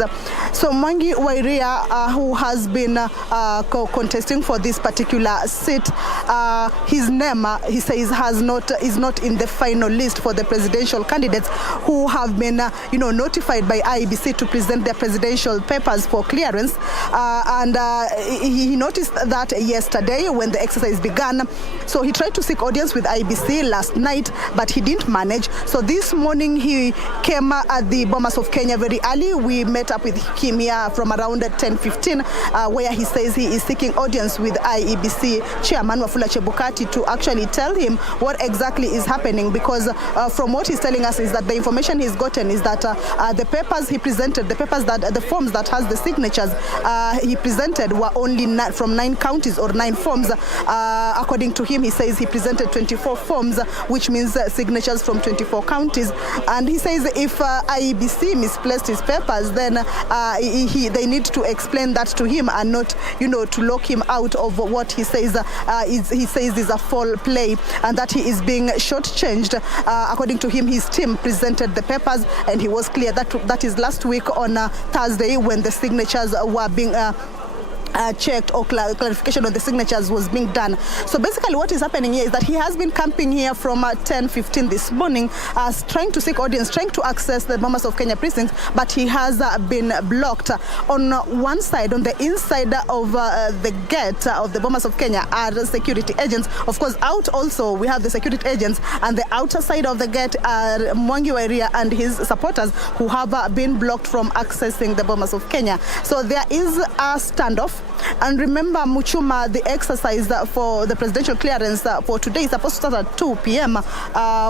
So Mwangi Wairia, who has been contesting for this particular seat, his name, he says, is not in the final list for the presidential candidates who have been, notified by IEBC to present their presidential papers for clearance. And he noticed that yesterday when the exercise began. So he tried to seek audience with IEBC last night, but he didn't manage. So this morning he came at the Bomas of Kenya very early. We met up with him here from around 10:15. Where he says he is seeking audience with IEBC Chairman Wafula Chebukati to actually tell him what exactly is happening, because from what he's telling us is that the information he's gotten is that the papers he presented, the forms that has the signatures he presented were only from 9 counties or 9 forms. According to him, he says he presented 24 forms, which means signatures from 24 counties. And he says if IEBC misplaced his papers, then they need to explain that to him and not, to lock him out of what he says is a foul play, and that he is being shortchanged. According to him, his team presented the papers, and he was clear that is last week on Thursday when the signatures were being checked, or clarification on the signatures was being done. So basically what is happening here is that he has been camping here from 10:15 this morning, trying to seek audience, trying to access the Bomas of Kenya precincts, but he has been blocked. On one side, on the inside of the gate of the Bomas of Kenya are security agents. Of course, out also we have the security agents, and the outer side of the gate are Mwangi Wairia and his supporters who have been blocked from accessing the Bomas of Kenya. So there is a standoff. And remember, Muchuma, the exercise for the presidential clearance for today is supposed to start at 2 p.m.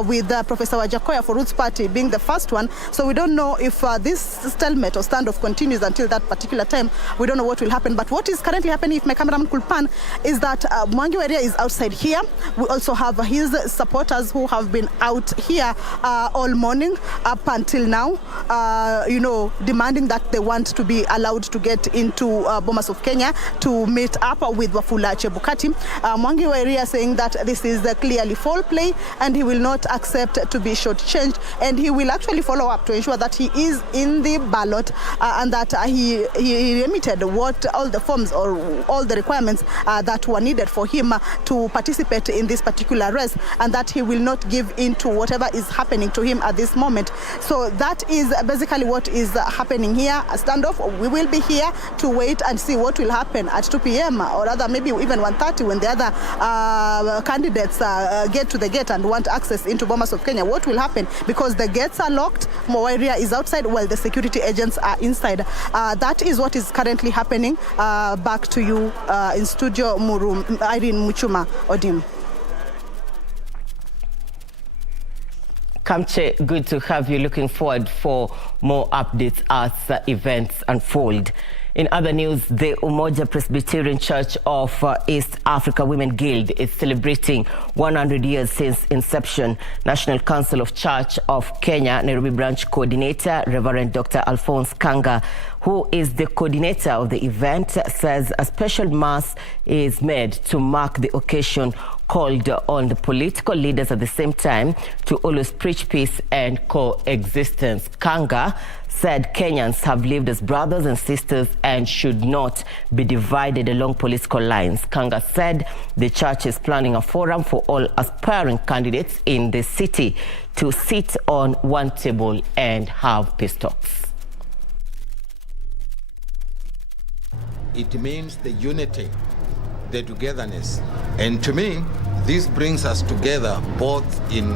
With Professor Wajakoya for Roots Party being the first one. So we don't know if this stalemate or standoff continues until that particular time. We don't know what will happen. But what is currently happening, if my cameraman could pan, is that Mwangi Wairia is outside here. We also have his supporters who have been out here all morning up until now, demanding that they want to be allowed to get into Bomas of Kenya. to meet up with Wafula Chebukati. Mwangi wa Iria saying that this is clearly foul play and he will not accept to be shortchanged, and he will actually follow up to ensure that he is in the ballot and that he remitted what all the forms or all the requirements that were needed for him to participate in this particular race, and that he will not give in to whatever is happening to him at this moment. So that is basically what is happening here. A standoff. We will be here to wait and see what will happen at 2 p.m. or rather maybe even 1:30 when the other candidates get to the gate and want access into Bomas of Kenya. What will happen? Because the gates are locked, Moiria is outside while the security agents are inside. That is what is currently happening. Back to you in studio, Irene Muchuma Odim. Kamche, good to have you. Looking forward for more updates as events unfold. In other news, the Umoja Presbyterian Church of East Africa Women Guild is celebrating 100 years since inception. National Council of Church of Kenya Nairobi Branch Coordinator Reverend Dr. Alphonse Kanga, who is the coordinator of the event, says a special mass is made to mark the occasion, called on the political leaders at the same time to always preach peace and coexistence. Kanga said Kenyans have lived as brothers and sisters and should not be divided along political lines. Kanga said the church is planning a forum for all aspiring candidates in the city to sit on one table and have peace talks. It means the unity, the togetherness. And to me, this brings us together both in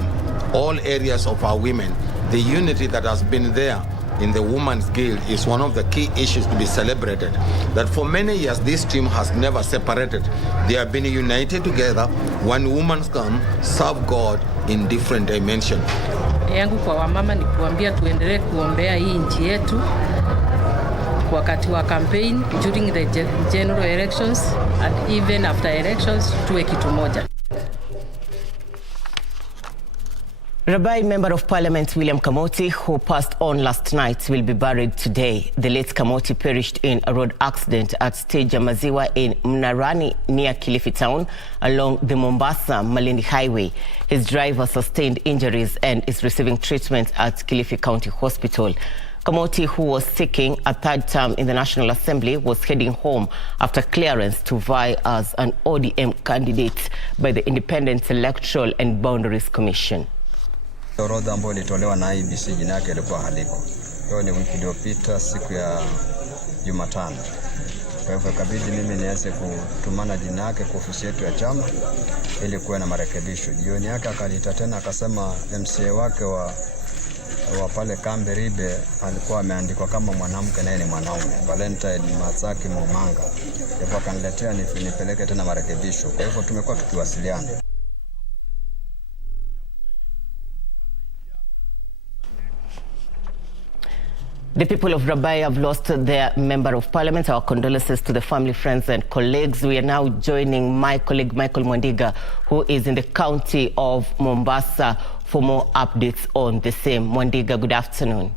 all areas of our women. The unity that has been there in the Women's Guild is one of the key issues to be celebrated. That for many years, this team has never separated. They have been united together. When women come, serve God in different dimensions. Yangu kwa wamama ni kuambia tuendelee kuombea hii nchi yetu wakati wa campaign, during the general elections and even after elections, tuwe kitu moja. Rabbi Member of Parliament William Kamoti, who passed on last night, will be buried today. The late Kamoti perished in a road accident at Stage Maziwa in Mnarani near Kilifi town along the Mombasa-Malindi highway. His driver sustained injuries and is receiving treatment at Kilifi County Hospital. Kamoti, who was seeking a third term in the National Assembly, was heading home after clearance to vie as an ODM candidate by the Independent Electoral and Boundaries Commission. Orodha ambayo ilitolewa na IBC jina yake ilikuwa haliko. Hiyo ni wiki iliyopita siku ya Jumatano. Kwa hivyo kabidi mimi nianze kutumana jina yake kwa ofisi yetu ya chama ili kuwe na marekebisho. Jioni yake akalita tena akasema MCA wake wa pale Kambe Ribe alikuwa ameandikwa kama mwanamke naye ni mwanaume. Valentine Matsaki Momanga. Hivyo akaniletea nipeleke tena marekebisho. Kwa hivyo tumekuwa tukiwasiliana. The people of Rabai have lost their member of parliament. Our condolences to the family, friends and colleagues. We are now joining my colleague Michael Mwandiga, who is in the county of Mombasa, for more updates on the same. Mwandiga, good afternoon.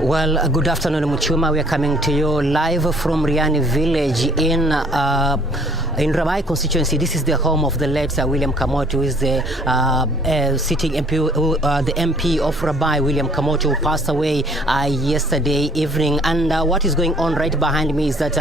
Well, good afternoon, Muchuma. We are coming to you live from Riani village in Rabai constituency. This is the home of the late William Kamoti, who is the sitting MP, the MP of Rabai, William Kamoti, who passed away yesterday evening. And what is going on right behind me is that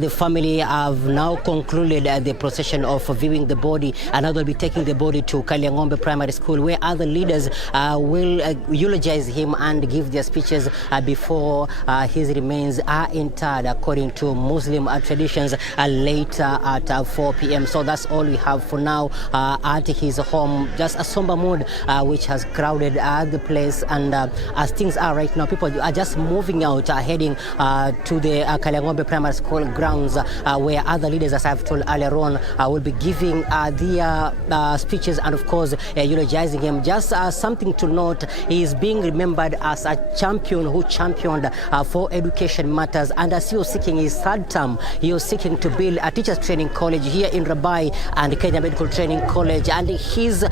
the family have now concluded the procession of viewing the body, and now they'll be taking the body to Kaliangombe Primary School, where other leaders will eulogize him and give their speeches before his remains are interred according to Muslim traditions later at 4 p.m. So that's all we have for now at his home. Just a somber mood which has crowded the place, and as things are right now, people are just moving out, heading to the Kaliangombe Primary School grounds, where other leaders, as I've told earlier on, will be giving their speeches and of course eulogizing him. Just something to note, he is being remembered as a champion who championed for education matters, and as he was seeking his third term, he was seeking to build a teachers training college here in Rabai and Kenya Medical Training College, and his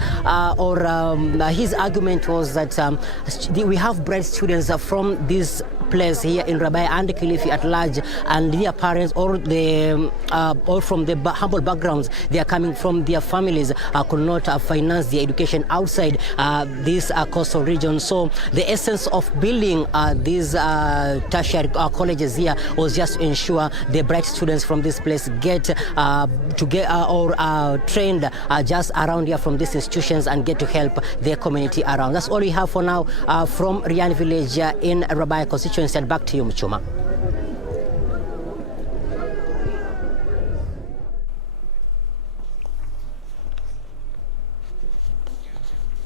argument was that we have bright students from these place here in Rabai and Kilifi at large, and their parents or from the humble backgrounds they are coming from, their families could not finance their education outside this coastal region. So the essence of building these tertiary colleges here was just to ensure the bright students from this place get trained just around here from these institutions and get to help their community around. That's all we have for now from Riani Village in Rabai constituency. And back to you, Mchuma.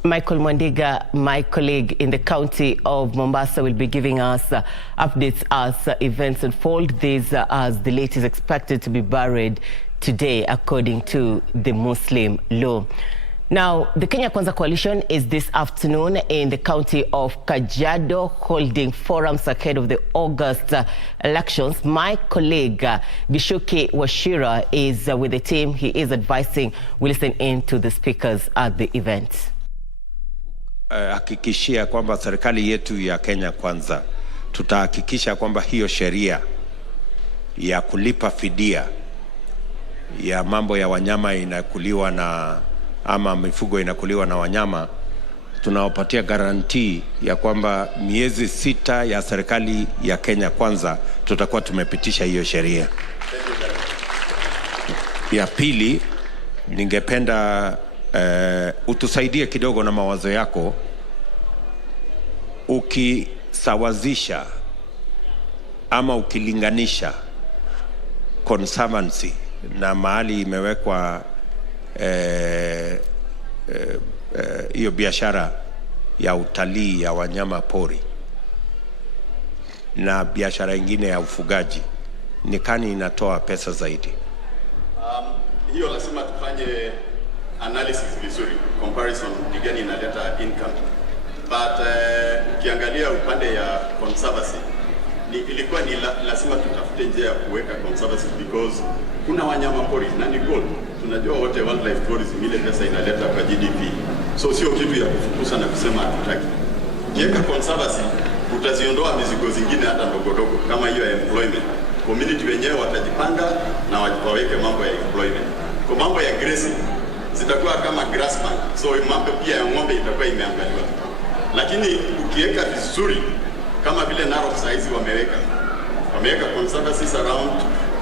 Michael Mwandiga, my colleague in the county of Mombasa, will be giving us updates as events unfold. This as the late is expected to be buried today according to the Muslim law. Now, the Kenya Kwanza Coalition is this afternoon in the county of Kajiado holding forums ahead of the August elections. My colleague Gishuki Washira is with the team. He is advising. We listen in to the speakers at the event. Hakikishia kwamba serikali yetu ya Kenya Kwanza tutahakikisha kwamba hiyo sheria ya kulipa fidia ya mambo ya wanyama inakuliwa na ama mifugo inakuliwa na wanyama, tunawapatia guarantee ya kwamba miezi 6 ya serikali ya Kenya Kwanza tutakuwa tumepitisha hiyo sheria. Ya pili, ningependa utusaidie kidogo na mawazo yako ukisawazisha ama ukilinganisha conservancy na mahali imewekwa hiyo biashara ya utalii ya wanyama pori na biashara ingine ya ufugaji, ni kani inatoa pesa zaidi? Hiyo lazima tufanye analysis vizuri, comparison ni gani inaleta income. But ukiangalia upande ya conservancy ilikuwa ni lazima tutafute njia ya kuweka conservancy because kuna wanyama pori na ni gold. Tunajua wote wildlife tourism ile pesa inaleta kwa GDP. So sio kitu ya kufukuza na kusema hatutaki. Kiweka conservancy utaziondoa mizigo zingine hata ndogo kama hiyo ya employment. Community wenyewe watajipanga na waweke mambo ya employment. Kwa mambo ya grazing zitakuwa kama grassland. So mambo pia ya ng'ombe itakuwa imeangaliwa. Lakini ukiweka vizuri kama vile Narok saizi wameweka conservancies around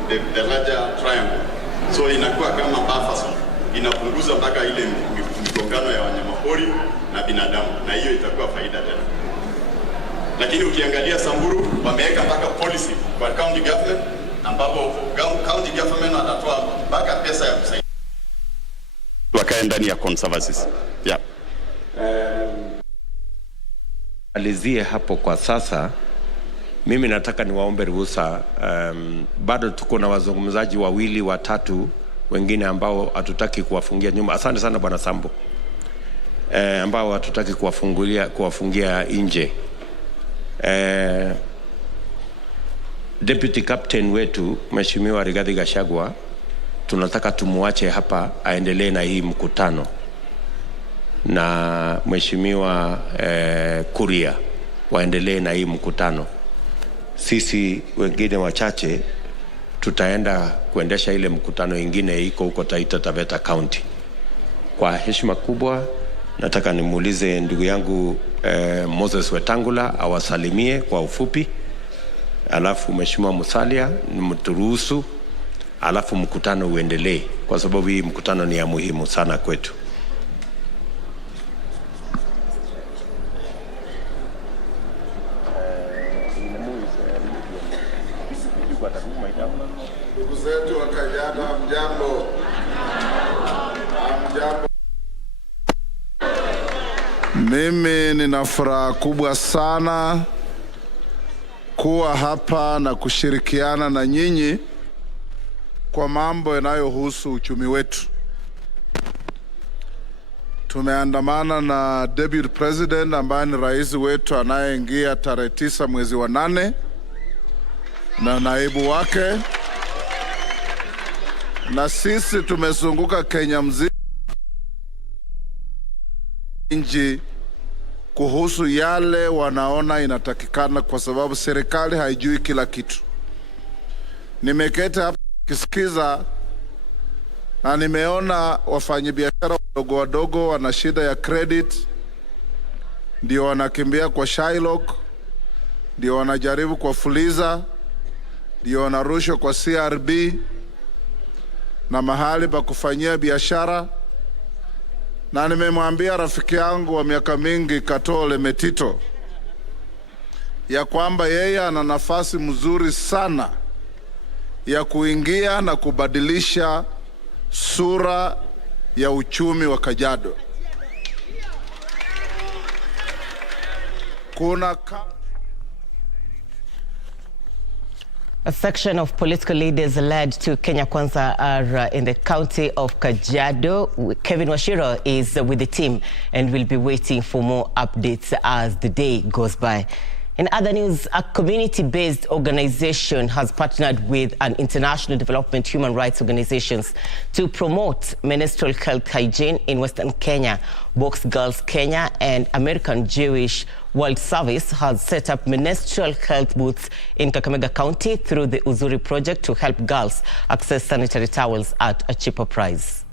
the larger triangle. So inakuwa kama buffer zone. Inapunguza mpaka ile migongano ya wanyamapori na binadamu, na hiyo itakuwa faida tena. Lakini ukiangalia Samburu wameweka mpaka policy kwa county government ambapo county government wanatoa mpaka pesa ya kusaidia wakae ndani ya conservancies. Yeah. Alizie hapo kwa sasa, mimi nataka niwaombe ruhusa. Bado tuko na wazungumzaji wawili watatu wengine ambao hatutaki kuwafungia nyuma. Asante sana bwana Sambo. Ambao hatutaki kuwafungia nje. Deputy Captain wetu Mheshimiwa Rigathi Gachagua tunataka tumuache hapa aendelee na hii mkutano, na Mheshimiwa Kuria waendelee na hii mkutano. Sisi wengine wachache tutaenda kuendesha ile mkutano ingine iko huko Taita Taveta County. Kwa heshima kubwa nataka nimuulize ndugu yangu Moses Wetangula awasalimie kwa ufupi, alafu Mheshimiwa Musalia nimturuhusu, alafu mkutano uendelee kwa sababu hii mkutano ni ya muhimu sana kwetu. Ndugu zetu wa Kajiado, mjambo. Mimi nina furaha kubwa sana kuwa hapa na kushirikiana na nyinyi kwa mambo yanayohusu uchumi wetu. Tumeandamana na Deputy President ambaye ni rais wetu anayeingia tarehe 9 mwezi wa 8 na naibu wake, na sisi tumezunguka Kenya mzima nchi kuhusu yale wanaona inatakikana, kwa sababu serikali haijui kila kitu. Nimeketi hapa kisikiza na nimeona wafanyabiashara wadogo wana shida ya credit, ndio wanakimbia kwa Shylock, ndio wanajaribu kwa Fuliza, ndio wanarushwa kwa CRB na mahali pa kufanyia biashara. Na nimemwambia rafiki yangu wa miaka mingi Katole Metito ya kwamba yeye ana nafasi mzuri sana ya kuingia na kubadilisha sura ya uchumi wa Kajiado. A section of political leaders led to Kenya Kwanza are in the county of Kajiado. Kevin Washiro is with the team and will be waiting for more updates as the day goes by. In other news, a community-based organization has partnered with an international development human rights organizations to promote menstrual health hygiene in Western Kenya. Box Girls Kenya and American Jewish World Service has set up menstrual health booths in Kakamega County through the Uzuri project to help girls access sanitary towels at a cheaper price.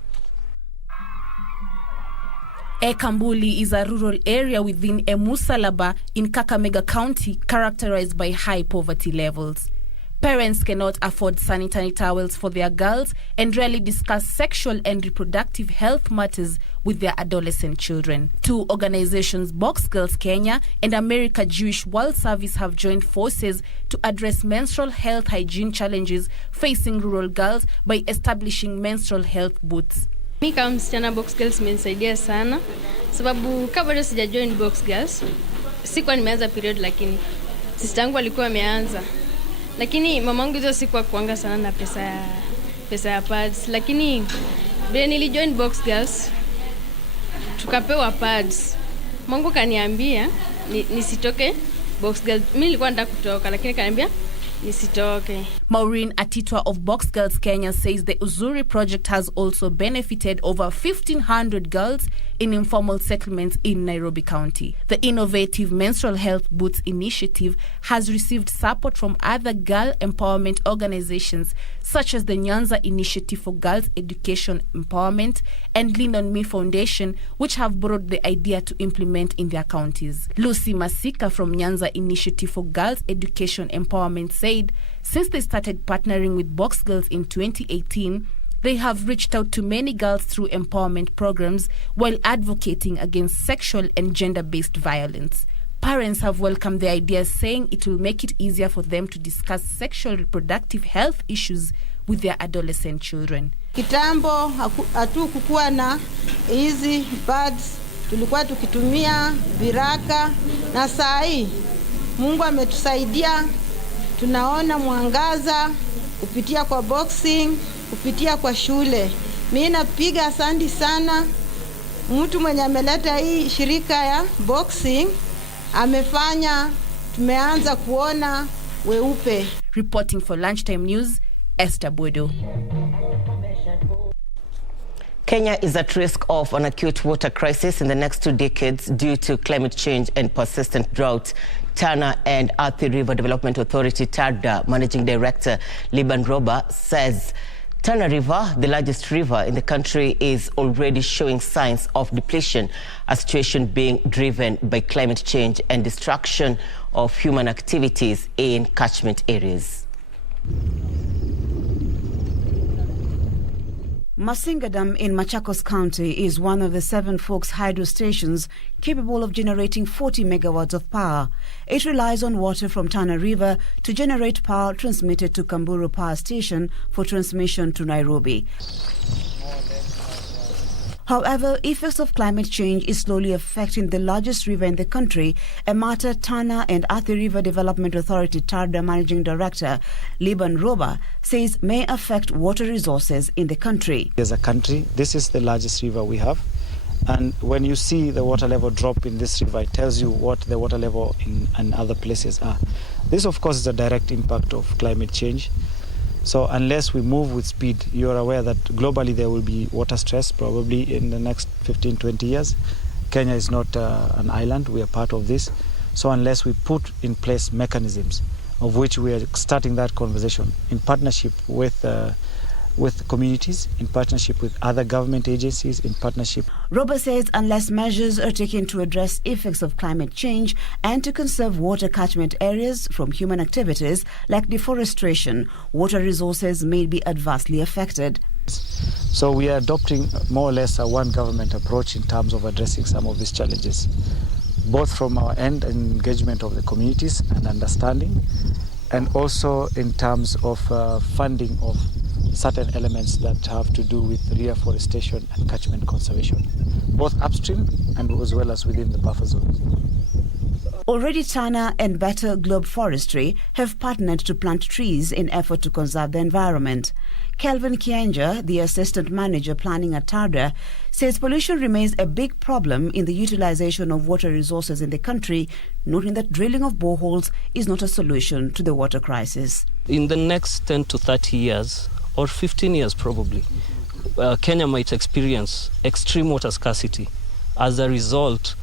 Ekambuli is a rural area within Emusalaba in Kakamega County, characterized by high poverty levels. Parents cannot afford sanitary towels for their girls and rarely discuss sexual and reproductive health matters with their adolescent children. Two organizations, Box Girls Kenya and America Jewish World Service, have joined forces to address menstrual health hygiene challenges facing rural girls by establishing menstrual health booths. Mimi kama msichana Box Girls imenisaidia sana sababu kabla bado sija join Box Girls sikuwa nimeanza period, lakini sister yangu alikuwa ameanza, lakini mamangu hizo sikuwa kuanga sana na pesa ya pads, lakini bila nilijoin Box Girls tukapewa pads. Mungu kaniambia nisitoke Box Girls. Mimi nilikuwa nataka kutoka lakini kaniambia nisitoke. Maureen Atitwa of Box Girls Kenya says the Uzuri project has also benefited over 1,500 girls in informal settlements in Nairobi County. The innovative menstrual health booths initiative has received support from other girl empowerment organizations such as the Nyanza Initiative for Girls Education Empowerment and Lean on Me Foundation, which have borrowed the idea to implement in their counties. Lucy Masika from Nyanza Initiative for Girls Education Empowerment said since they started partnering with Box Girls in 2018, they have reached out to many girls through empowerment programs while advocating against sexual and gender-based violence. Parents have welcomed the idea, saying it will make it easier for them to discuss sexual reproductive health issues with their adolescent children. Kitambo hatukukuwa na hizi pads, tulikuwa tukitumia viraka, na saa hii Mungu ametusaidia, tunaona mwangaza kupitia kwa boxing, kupitia kwa shule. Mimi napiga asante sana mtu mwenye ameleta hii shirika ya boxing, amefanya tumeanza kuona weupe. Reporting for Lunchtime News, Esther Bodo. Kenya is at risk of an acute water crisis in the next 2 decades due to climate change and persistent drought. Tana and Athi River Development Authority TARDA Managing Director Liban Roba says Tana River, the largest river in the country, is already showing signs of depletion, a situation being driven by climate change and destruction of human activities in catchment areas. Masinga Dam in Machakos County is one of the 7 Forks hydro stations capable of generating 40 megawatts of power. It relies on water from Tana River to generate power transmitted to Kamburu Power Station for transmission to Nairobi. However, effects of climate change is slowly affecting the largest river in the country, a matter Tana and Athi River Development Authority TARDA Managing Director Liban Roba says may affect water resources in the country. As a country, this is the largest river we have. And when you see the water level drop in this river, it tells you what the water level in other places are. This, of course, is a direct impact of climate change. So unless we move with speed, you're aware that globally there will be water stress probably in the next 15-20 years. Kenya is not an island. We are part of this. So unless we put in place mechanisms of which we are starting that conversation in partnership with communities, in partnership with other government agencies, in partnership. Robert says unless measures are taken to address effects of climate change and to conserve water catchment areas from human activities like deforestation, water resources may be adversely affected. So we are adopting more or less a one government approach in terms of addressing some of these challenges, both from our end and engagement of the communities and understanding, and also in terms of funding of certain elements that have to do with reforestation and catchment conservation, both upstream and as well as within the buffer zone. Already Tana and Better Globe Forestry have partnered to plant trees in effort to conserve the environment. Kelvin Kianja, the assistant manager planning at Tarda, says pollution remains a big problem in the utilization of water resources in the country, noting that drilling of boreholes is not a solution to the water crisis. In the next 10 to 30 years, or 15 years probably, Kenya might experience extreme water scarcity as a result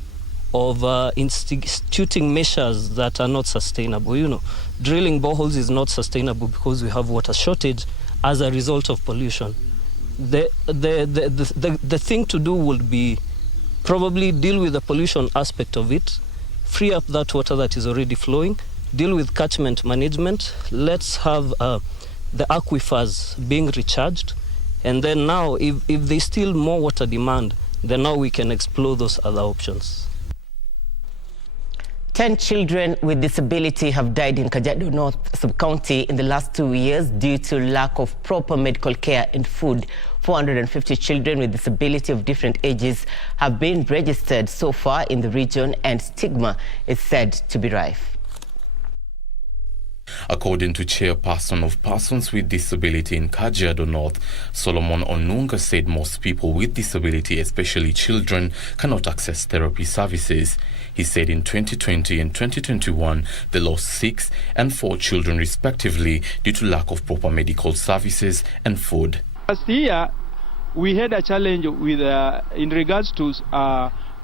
of instituting measures that are not sustainable. You know, drilling boreholes is not sustainable because we have water shortage as a result of pollution. The thing to do would be probably deal with the pollution aspect of it, free up that water that is already flowing, deal with catchment management. Let's have the aquifers being recharged, and then now if there's still more water demand, then now we can explore those other options. 10 children with disability have died in Kajiado North Sub-County in the last 2 years due to lack of proper medical care and food. 450 children with disability of different ages have been registered so far in the region, and stigma is said to be rife. According to Chairperson of Persons with Disability in Kajiado North, Solomon Onunga said most people with disability, especially children, cannot access therapy services. He said in 2020 and 2021, they lost 6 and 4 children respectively due to lack of proper medical services and food. Last year, we had a challenge with in regards to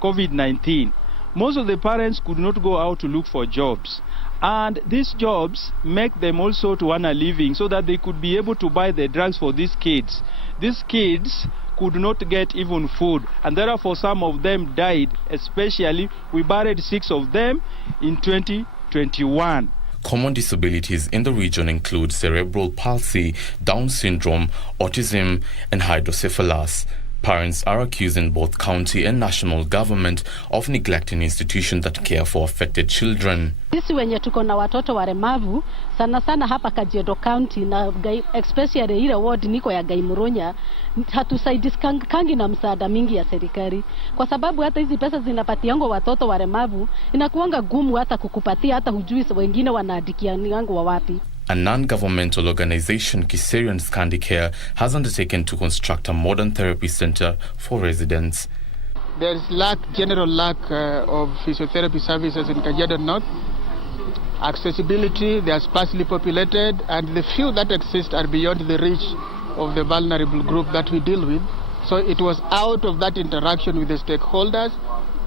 COVID-19. Most of the parents could not go out to look for jobs. And these jobs make them also to earn a living so that they could be able to buy the drugs for these kids. These kids could not get even food, and therefore some of them died. Especially, we buried 6 of them in 2021. Common disabilities in the region include cerebral palsy, Down syndrome, autism, and hydrocephalus. Parents are accusing both county and national government of neglecting institutions that care for affected children. Sisi wenye tuko na watoto walemavu sana sana hapa Kajiado County na especially ile ward niko ya Gaimuronya, hatusaidikangi na msaada mingi ya serikali kwa sababu hata hizi pesa zinapatiango watoto walemavu inakuanga gumu hata kukupatia, hata hujui wengine wanaadikianiango wa wapi. A non-governmental organization, Kiserian Scandicare, has undertaken to construct a modern therapy center for residents. There is general lack of physiotherapy services in Kajiado North. Accessibility, they are sparsely populated, and the few that exist are beyond the reach of the vulnerable group that we deal with. So it was out of that interaction with the stakeholders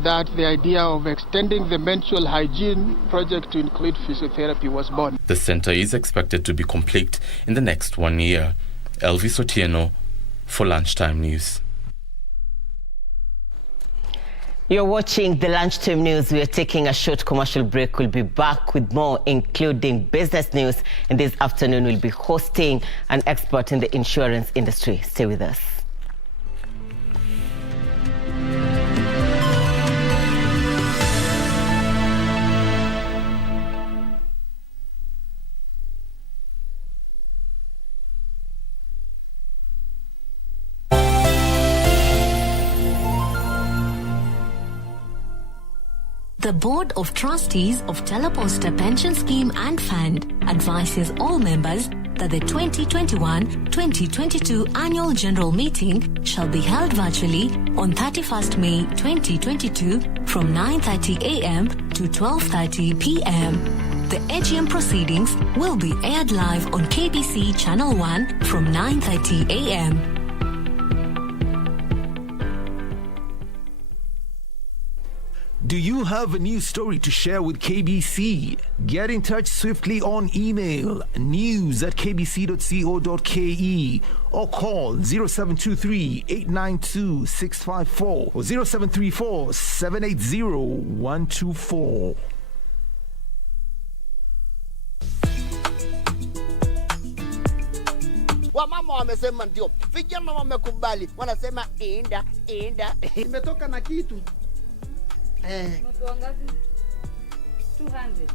that the idea of extending the menstrual hygiene project to include physiotherapy was born. The center is expected to be complete in the next 1 year. Elvis Otieno for Lunchtime News. You're watching the Lunchtime News. We are taking a short commercial break. We'll be back with more, including business news. And this afternoon, we'll be hosting an expert in the insurance industry. Stay with us. The Board of Trustees of Teleposta Pension Scheme and Fund advises all members that the 2021-2022 Annual General Meeting shall be held virtually on 31st May 2022 from 9:30 a.m. to 12:30 p.m. The AGM proceedings will be aired live on KBC Channel 1 from 9:30 a.m. Do you have a news story to share with KBC? Get in touch swiftly on email news@kbc.co.ke or call 0723-892-654 or 0734-780-124. Wamama wamesema ndio, vijana wamekubali, wanasema enda. Imetoka na kitu. Mtu wangapi? 200.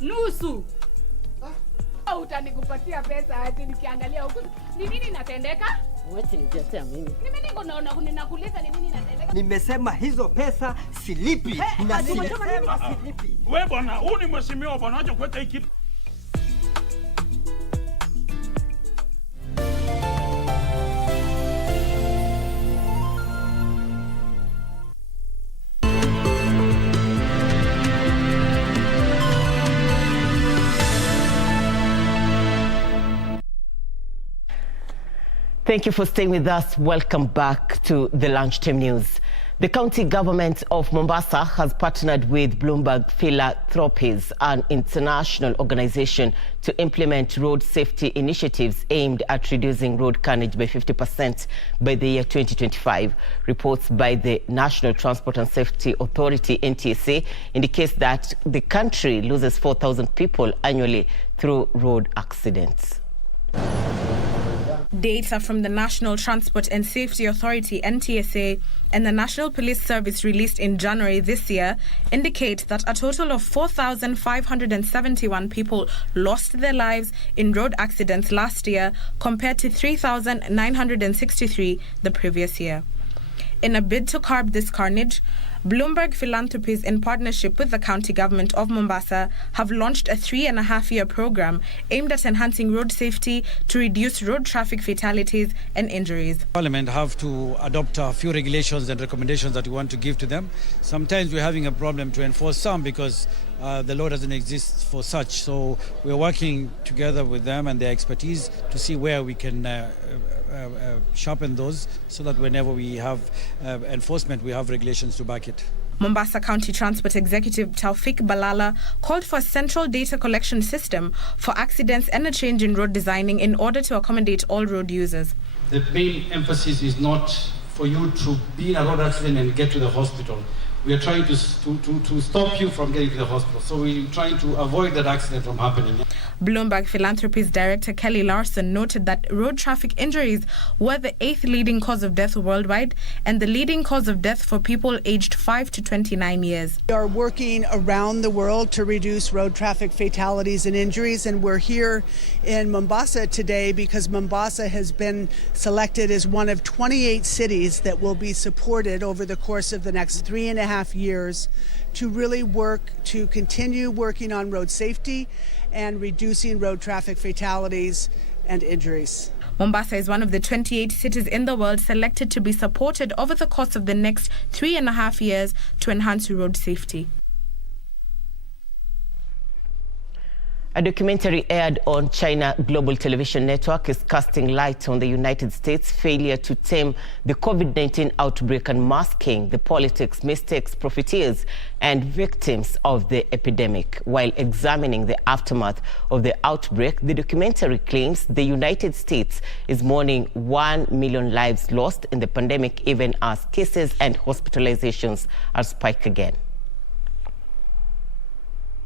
Nusu. Utanikupatia pesa hadi nikiangalia huko. Ni nini inatendeka? Wewe nijatea mimi. Ni mimi ninakuuliza ni nini inatendeka? Nimesema hizo pesa silipi. Nimesema silipi. Wewe bwana, huu ni mheshimiwa bwana, acha kuweka hii kitu. Thank you for staying with us. Welcome back to the Lunchtime News. The county government of Mombasa has partnered with Bloomberg Philanthropies, an international organization, to implement road safety initiatives aimed at reducing road carnage by 50% by the year 2025. Reports by the National Transport and Safety Authority, NTSA, indicates that the country loses 4,000 people annually through road accidents. Data from the National Transport and Safety Authority, NTSA, and the National Police Service released in January this year indicate that a total of 4,571 people lost their lives in road accidents last year compared to 3,963 the previous year. In a bid to curb this carnage, Bloomberg Philanthropies, in partnership with the county government of Mombasa, have launched a 3.5-year program aimed at enhancing road safety to reduce road traffic fatalities and injuries. Parliament have to adopt a few regulations and recommendations that we want to give to them. Sometimes we're having a problem to enforce some because the law doesn't exist for such. So we're working together with them and their expertise to see where we can sharpen those so that whenever we have enforcement, we have regulations to back it. Mombasa County Transport Executive Taufik Balala called for a central data collection system for accidents and a change in road designing in order to accommodate all road users. The main emphasis is not for you to be in a road accident and get to the hospital. We are trying to stop you from getting to the hospital. So we're trying to avoid that accident from happening. Bloomberg Philanthropies Director Kelly Larson noted that road traffic injuries were the 8th leading cause of death worldwide and the leading cause of death for people aged 5 to 29 years. We are working around the world to reduce road traffic fatalities and injuries, and we're here in Mombasa today because Mombasa has been selected as one of 28 cities that will be supported over the course of the next 3.5 years to really work to continue working on road safety and reducing road traffic fatalities and injuries. Mombasa is one of the 28 cities in the world selected to be supported over the course of the next 3.5 years to enhance road safety. A documentary aired on China Global Television Network is casting light on the United States' failure to tame the COVID-19 outbreak and masking the politics, mistakes, profiteers, and victims of the epidemic. While examining the aftermath of the outbreak, the documentary claims the United States is mourning 1 million lives lost in the pandemic, even as cases and hospitalizations are spiked again.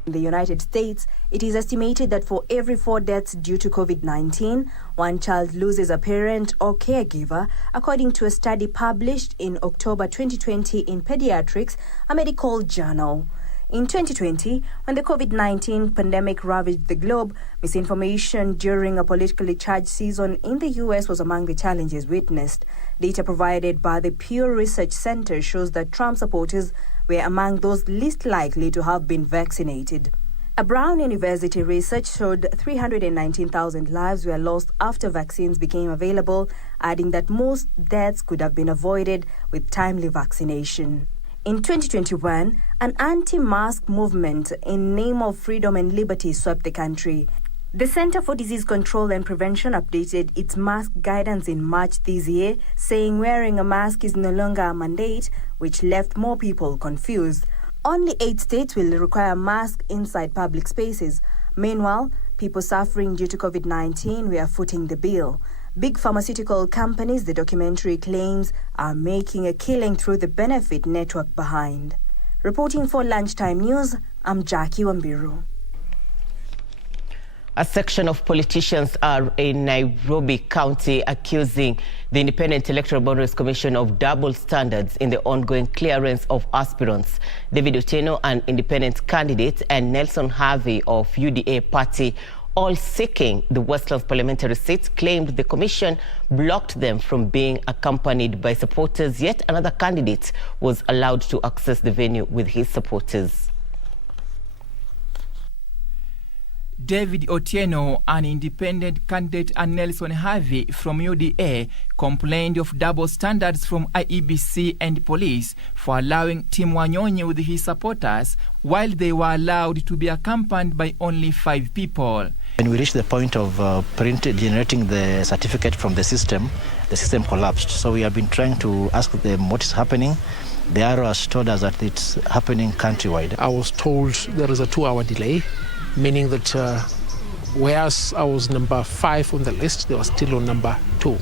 In the United States, it is estimated that for every 4 deaths due to COVID-19, one child loses a parent or caregiver, according to a study published in October 2020 in Pediatrics, a medical journal. In 2020, when the COVID-19 pandemic ravaged the globe, misinformation during a politically charged season in the U.S. was among the challenges witnessed. Data provided by the Pew Research Center shows that Trump supporters were among those least likely to have been vaccinated. A Brown University research showed 319,000 lives were lost after vaccines became available, adding that most deaths could have been avoided with timely vaccination. In 2021, an anti-mask movement in name of freedom and liberty swept the country. The Center for Disease Control and Prevention updated its mask guidance in March this year, saying wearing a mask is no longer a mandate, which left more people confused. Only 8 states will require a mask inside public spaces. Meanwhile, people suffering due to COVID-19 were footing the bill. Big pharmaceutical companies, the documentary claims, are making a killing through the benefit network behind. Reporting for Lunchtime News, I'm Jackie Wambiru. A section of politicians are in Nairobi County accusing the Independent Electoral Boundaries Commission of double standards in the ongoing clearance of aspirants. David Otieno, an independent candidate, and Nelson Harvey of UDA party, all seeking the Westlands parliamentary seat, claimed the commission blocked them from being accompanied by supporters, yet another candidate was allowed to access the venue with his supporters. David Otieno, an independent candidate, and Nelson Harvey from UDA complained of double standards from IEBC and police for allowing Tim Wanyonyi with his supporters, while they were allowed to be accompanied by only 5 people. When we reached the point of generating the certificate from the system collapsed. So we have been trying to ask them what is happening. The RO has told us that it's happening countrywide. I was told there is a 2-hour delay, meaning that whereas I was number 5 on the list, they were still on number 2.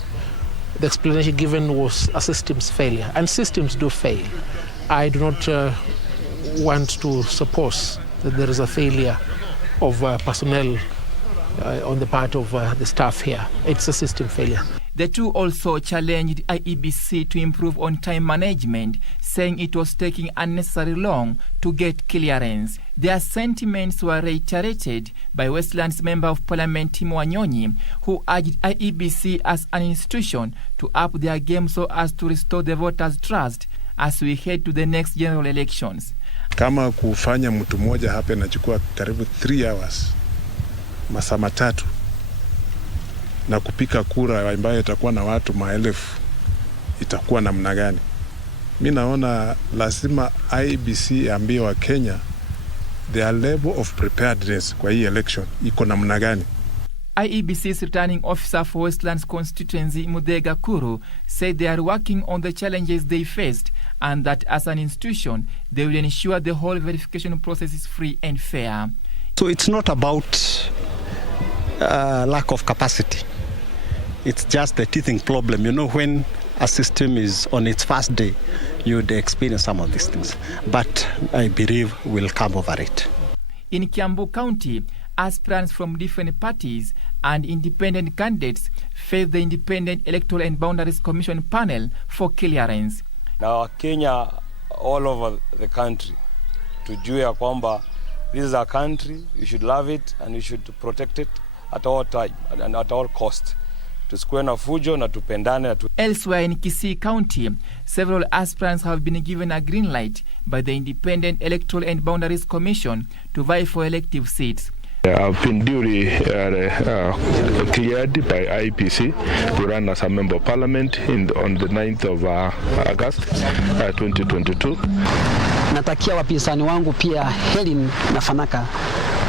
The explanation given was a systems failure, and systems do fail. I do not want to suppose that there is a failure of personnel on the part of the staff here. It's a system failure. The two also challenged IEBC to improve on-time management, saying it was taking unnecessarily long to get clearance. Their sentiments were reiterated by Westlands Member of Parliament Tim Wanyonyi, who urged IEBC as an institution to up their game so as to restore the voters' trust as we head to the next general elections. Kama kufanya mtu mmoja hapa inachukua karibu 3 hours, masaa matatu, na kupika kura ambayo itakuwa na watu maelfu, itakuwa namna gani? Mimi naona lazima IEBC ambie wa Kenya their level of preparedness kwa hii election iko namna gani. IEBC's returning officer for Westlands constituency, Muthega Kuru, said they are working on the challenges they faced and that as an institution, they will ensure the whole verification process is free and fair. So it's not about lack of capacity. It's just the teething problem. You know, when a system is on its first day, you'd experience some of these things. But I believe we'll come over it. In Kiambu County, aspirants from different parties and independent candidates face the Independent Electoral and Boundaries Commission panel for clearance. Now, Kenya, all over the country, tujue ya kwamba this is our country, we should love it and we should protect it at all time and at all cost. Tusikuwe na fujo na tupendane. Elsewhere in Kisii County, several aspirants have been given a green light by the Independent Electoral and Boundaries Commission to vie for elective seats. I've been duly cleared by IEBC to run as a member of parliament on the 9th of August 2022. Natakia wapinzani wangu pia heri na fanaka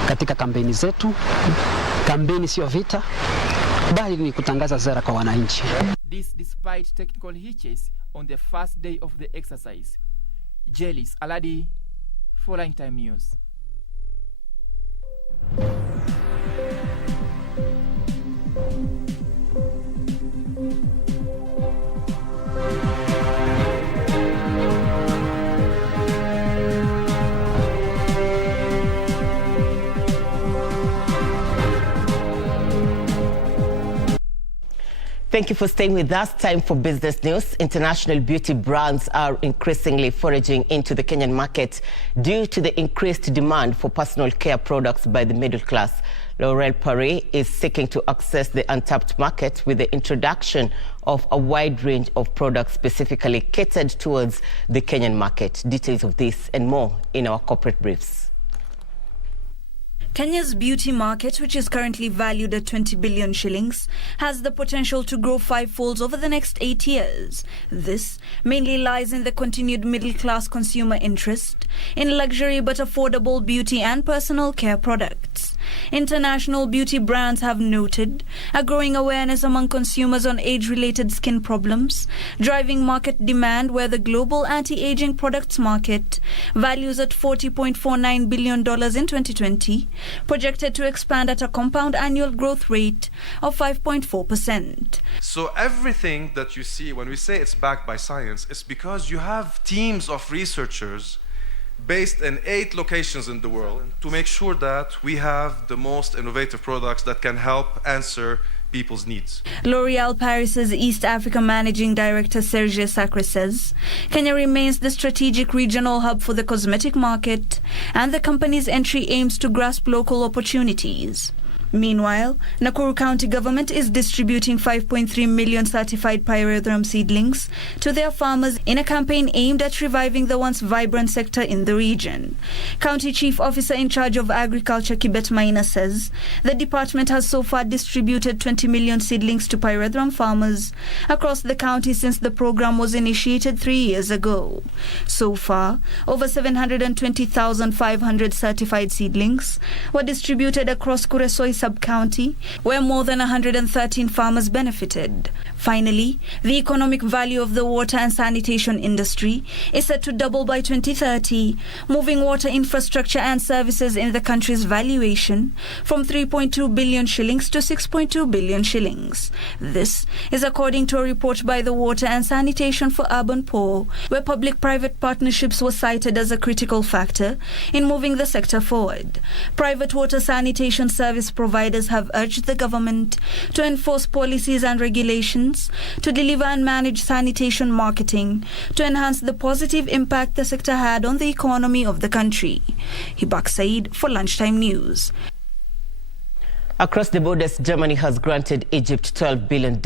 katika kampeni zetu. Kampeni sio vita, bali ni kutangaza sera kwa wananchi. This despite technical hitches on the first day of the exercise. Jelis Aladi for Lunchtime News. Thank you for staying with us. Time for business news. International beauty brands are increasingly foraging into the Kenyan market due to the increased demand for personal care products by the middle class. Laurel Paris is seeking to access the untapped market with the introduction of a wide range of products specifically catered towards the Kenyan market. Details of this and more in our corporate briefs. Kenya's beauty market, which is currently valued at 20 billion shillings, has the potential to grow 5-fold over the next 8 years. This mainly lies in the continued middle-class consumer interest in luxury but affordable beauty and personal care products. International beauty brands have noted a growing awareness among consumers on age-related skin problems, driving market demand where the global anti-aging products market, values at $40.49 billion in 2020, projected to expand at a compound annual growth rate of 5.4%. So everything that you see when we say it's backed by science is because you have teams of researchers based in 8 locations in the world to make sure that we have the most innovative products that can help answer people's needs. L'Oréal Paris's East Africa Managing Director Serge Sacre says Kenya remains the strategic regional hub for the cosmetic market, and the company's entry aims to grasp local opportunities. Meanwhile, Nakuru County government is distributing 5.3 million certified pyrethrum seedlings to their farmers in a campaign aimed at reviving the once vibrant sector in the region. County Chief Officer in charge of Agriculture Kibet Maina says the department has so far distributed 20 million seedlings to pyrethrum farmers across the county since the program was initiated 3 years ago. So far, over 720,500 certified seedlings were distributed across Kuresoi sub-county, where more than 113 farmers benefited. Finally, the economic value of the water and sanitation industry is set to double by 2030, moving water infrastructure and services in the country's valuation from 3.2 billion shillings to 6.2 billion shillings. This is according to a report by the Water and Sanitation for Urban Poor, where public-private partnerships were cited as a critical factor in moving the sector forward. Private water sanitation service providers have urged the government to enforce policies and regulations, to deliver and manage sanitation marketing, to enhance the positive impact the sector had on the economy of the country. Hibak Said for Lunchtime News. Across the borders, Germany has granted Egypt $12 billion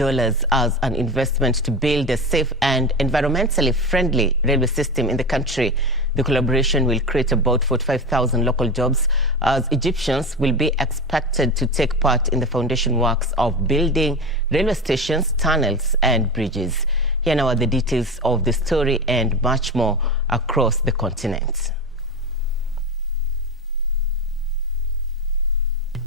as an investment to build a safe and environmentally friendly railway system in the country. The collaboration will create about 45,000 local jobs, as Egyptians will be expected to take part in the foundation works of building railway stations, tunnels and bridges. Here now are the details of the story and much more across the continent.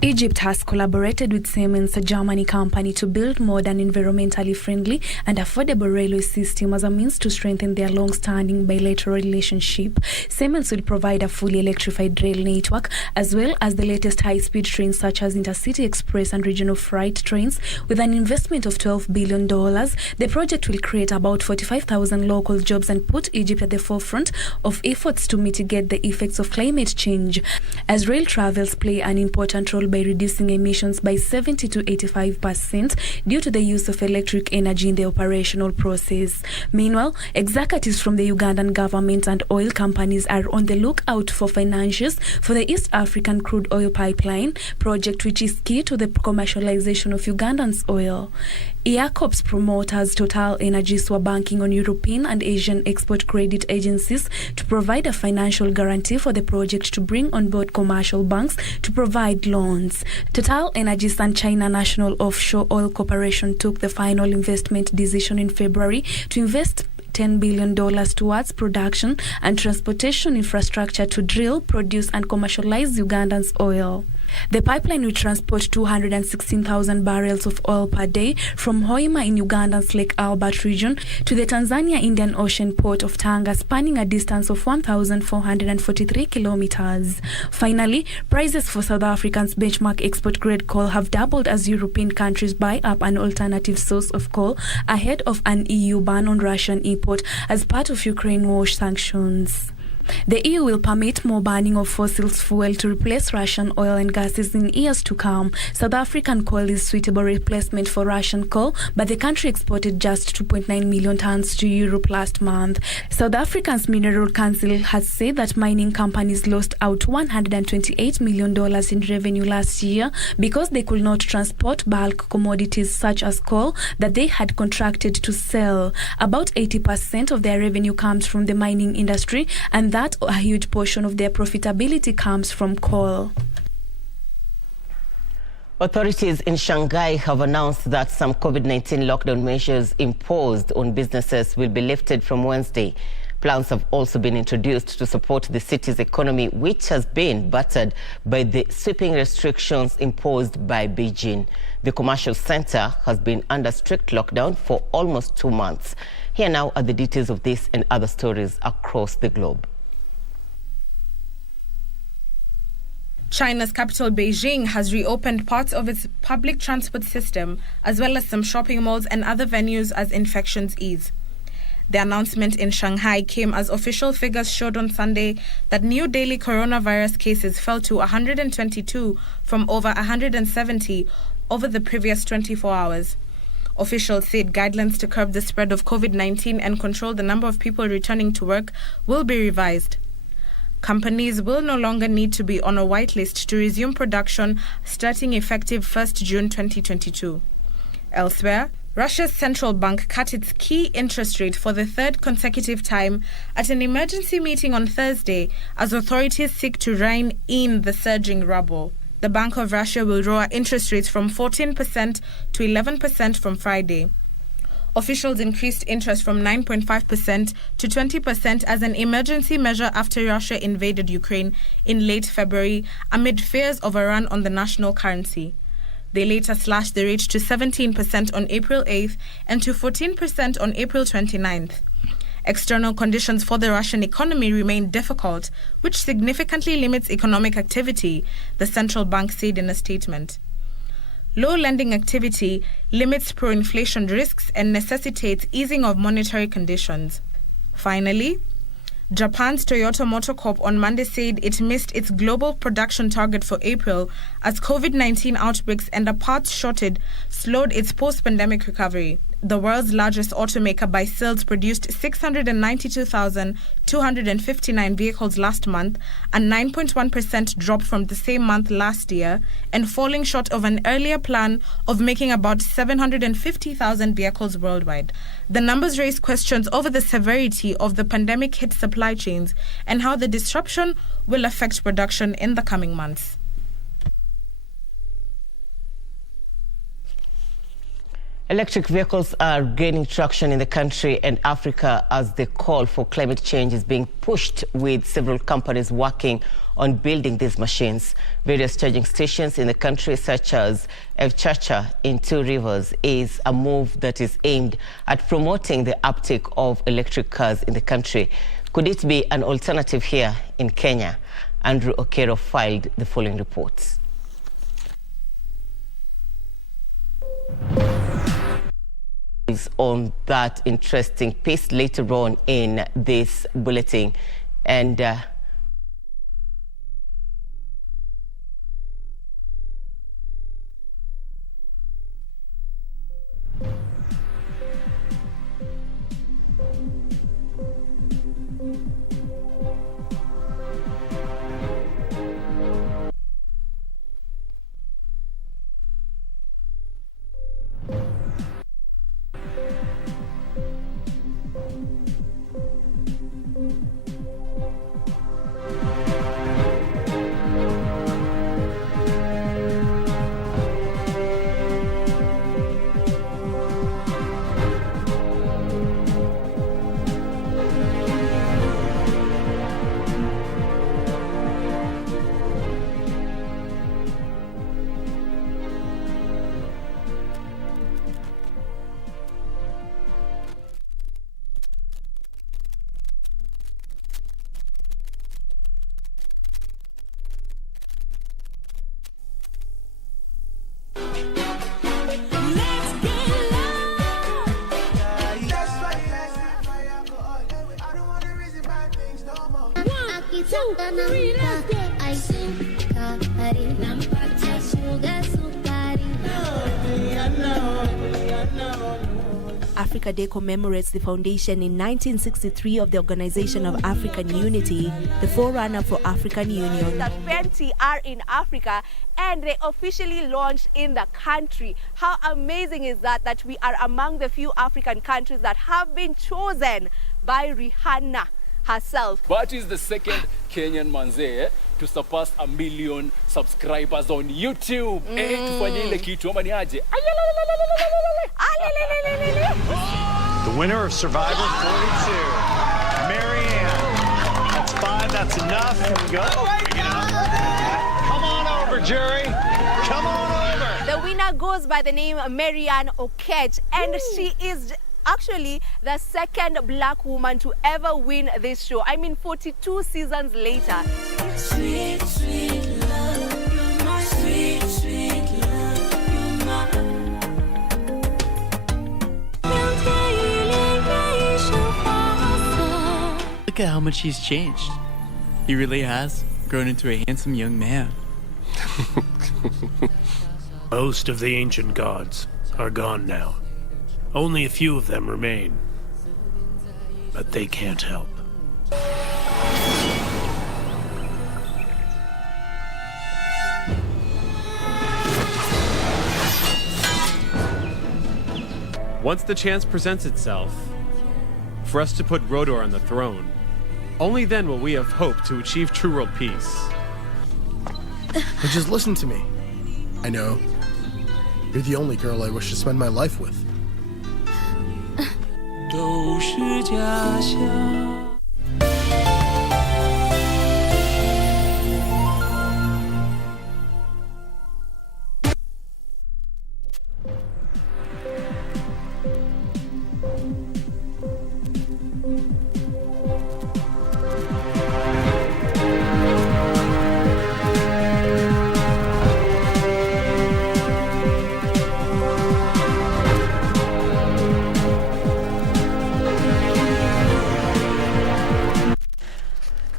Egypt has collaborated with Siemens, a Germany company, to build modern, environmentally friendly and affordable railway system as a means to strengthen their long-standing bilateral relationship. Siemens will provide a fully electrified rail network as well as the latest high-speed trains such as Intercity Express and regional freight trains. With an investment of $12 billion, the project will create about 45,000 local jobs and put Egypt at the forefront of efforts to mitigate the effects of climate change, as rail travels play an important role by reducing emissions by 70 to 85% due to the use of electric energy in the operational process. Meanwhile, executives from the Ugandan government and oil companies are on the lookout for financiers for the East African crude oil pipeline project, which is key to the commercialization of Ugandan's oil. EACOP's promoters, Total Energies, were banking on European and Asian export credit agencies to provide a financial guarantee for the project to bring on board commercial banks to provide loans. Total Energies and China National Offshore Oil Corporation took the final investment decision in February to invest $10 billion towards production and transportation infrastructure to drill, produce and commercialize Ugandan's oil. The pipeline will transport 216,000 barrels of oil per day from Hoima in Uganda's Lake Albert region to the Tanzania Indian Ocean port of Tanga, spanning a distance of 1,443 kilometers. Finally, prices for South Africa's benchmark export-grade coal have doubled as European countries buy up an alternative source of coal ahead of an EU ban on Russian import as part of Ukraine war sanctions. The EU will permit more burning of fossil fuel to replace Russian oil and gases in years to come. South African coal is suitable replacement for Russian coal, but the country exported just 2.9 million tons to Europe last month. South Africa's Mineral Council has said that mining companies lost out $128 million in revenue last year because they could not transport bulk commodities such as coal that they had contracted to sell. About 80% of their revenue comes from the mining industry, and that a huge portion of their profitability comes from coal. Authorities in Shanghai have announced that some COVID-19 lockdown measures imposed on businesses will be lifted from Wednesday. Plans have also been introduced to support the city's economy, which has been battered by the sweeping restrictions imposed by Beijing. The commercial center has been under strict lockdown for almost 2 months. Here now are the details of this and other stories across the globe. China's capital, Beijing, has reopened parts of its public transport system, as well as some shopping malls and other venues as infections ease. The announcement in Shanghai came as official figures showed on Sunday that new daily coronavirus cases fell to 122 from over 170 over the previous 24 hours. Officials said guidelines to curb the spread of COVID-19 and control the number of people returning to work will be revised. Companies will no longer need to be on a whitelist to resume production starting effective 1st June 2022. Elsewhere, Russia's central bank cut its key interest rate for the third consecutive time at an emergency meeting on Thursday as authorities seek to rein in the surging ruble. The Bank of Russia will lower interest rates from 14% to 11% from Friday. Officials increased interest from 9.5% to 20% as an emergency measure after Russia invaded Ukraine in late February amid fears of a run on the national currency. They later slashed the rate to 17% on April 8th and to 14% on April 29th. External conditions for the Russian economy remain difficult, which significantly limits economic activity, the central bank said in a statement. Low lending activity limits pro-inflation risks and necessitates easing of monetary conditions. Finally, Japan's Toyota Motor Corp on Monday said it missed its global production target for April as COVID-19 outbreaks and a parts shortage slowed its post-pandemic recovery. The world's largest automaker by sales produced 692,259 vehicles last month, a 9.1% drop from the same month last year, and falling short of an earlier plan of making about 750,000 vehicles worldwide. The numbers raise questions over the severity of the pandemic-hit supply chains and how the disruption will affect production in the coming months. Electric vehicles are gaining traction in the country and Africa as the call for climate change is being pushed, with several companies working on building these machines. Various charging stations in the country, such as Evchacha in Two Rivers, is a move that is aimed at promoting the uptake of electric cars in the country. Could it be an alternative here in Kenya? Andrew Okero filed the following reports. On that interesting piece later on in this bulletin. And Africa Day commemorates the foundation in 1963 of the Organization of African Unity, the forerunner for African Union. That 20 are in Africa and they officially launched in the country. How amazing is that, that we are among the few African countries that have been chosen by Rihanna herself. But is the second Kenyan manze to surpass 1 million subscribers on YouTube. Tufanye ile kitu ama ni aje? The winner of Survivor 42, Mary That's enough. Here we go. Come on over, jury. Come on over. The winner goes by the name Marianne Okech, and she is actually the second black woman to ever win this show. I mean, 42 seasons later. Sweet, sweet love, you're my sweet, sweet love, you're my... Look at how much he's changed. He really has grown into a handsome young man. Most of the ancient gods are gone now. Only a few of them remain. But they can't help. Once the chance presents itself for us to put Rodor on the throne, only then will we have hope to achieve true world peace. But just listen to me. I know. You're the only girl I wish to spend my life with. 都是假象。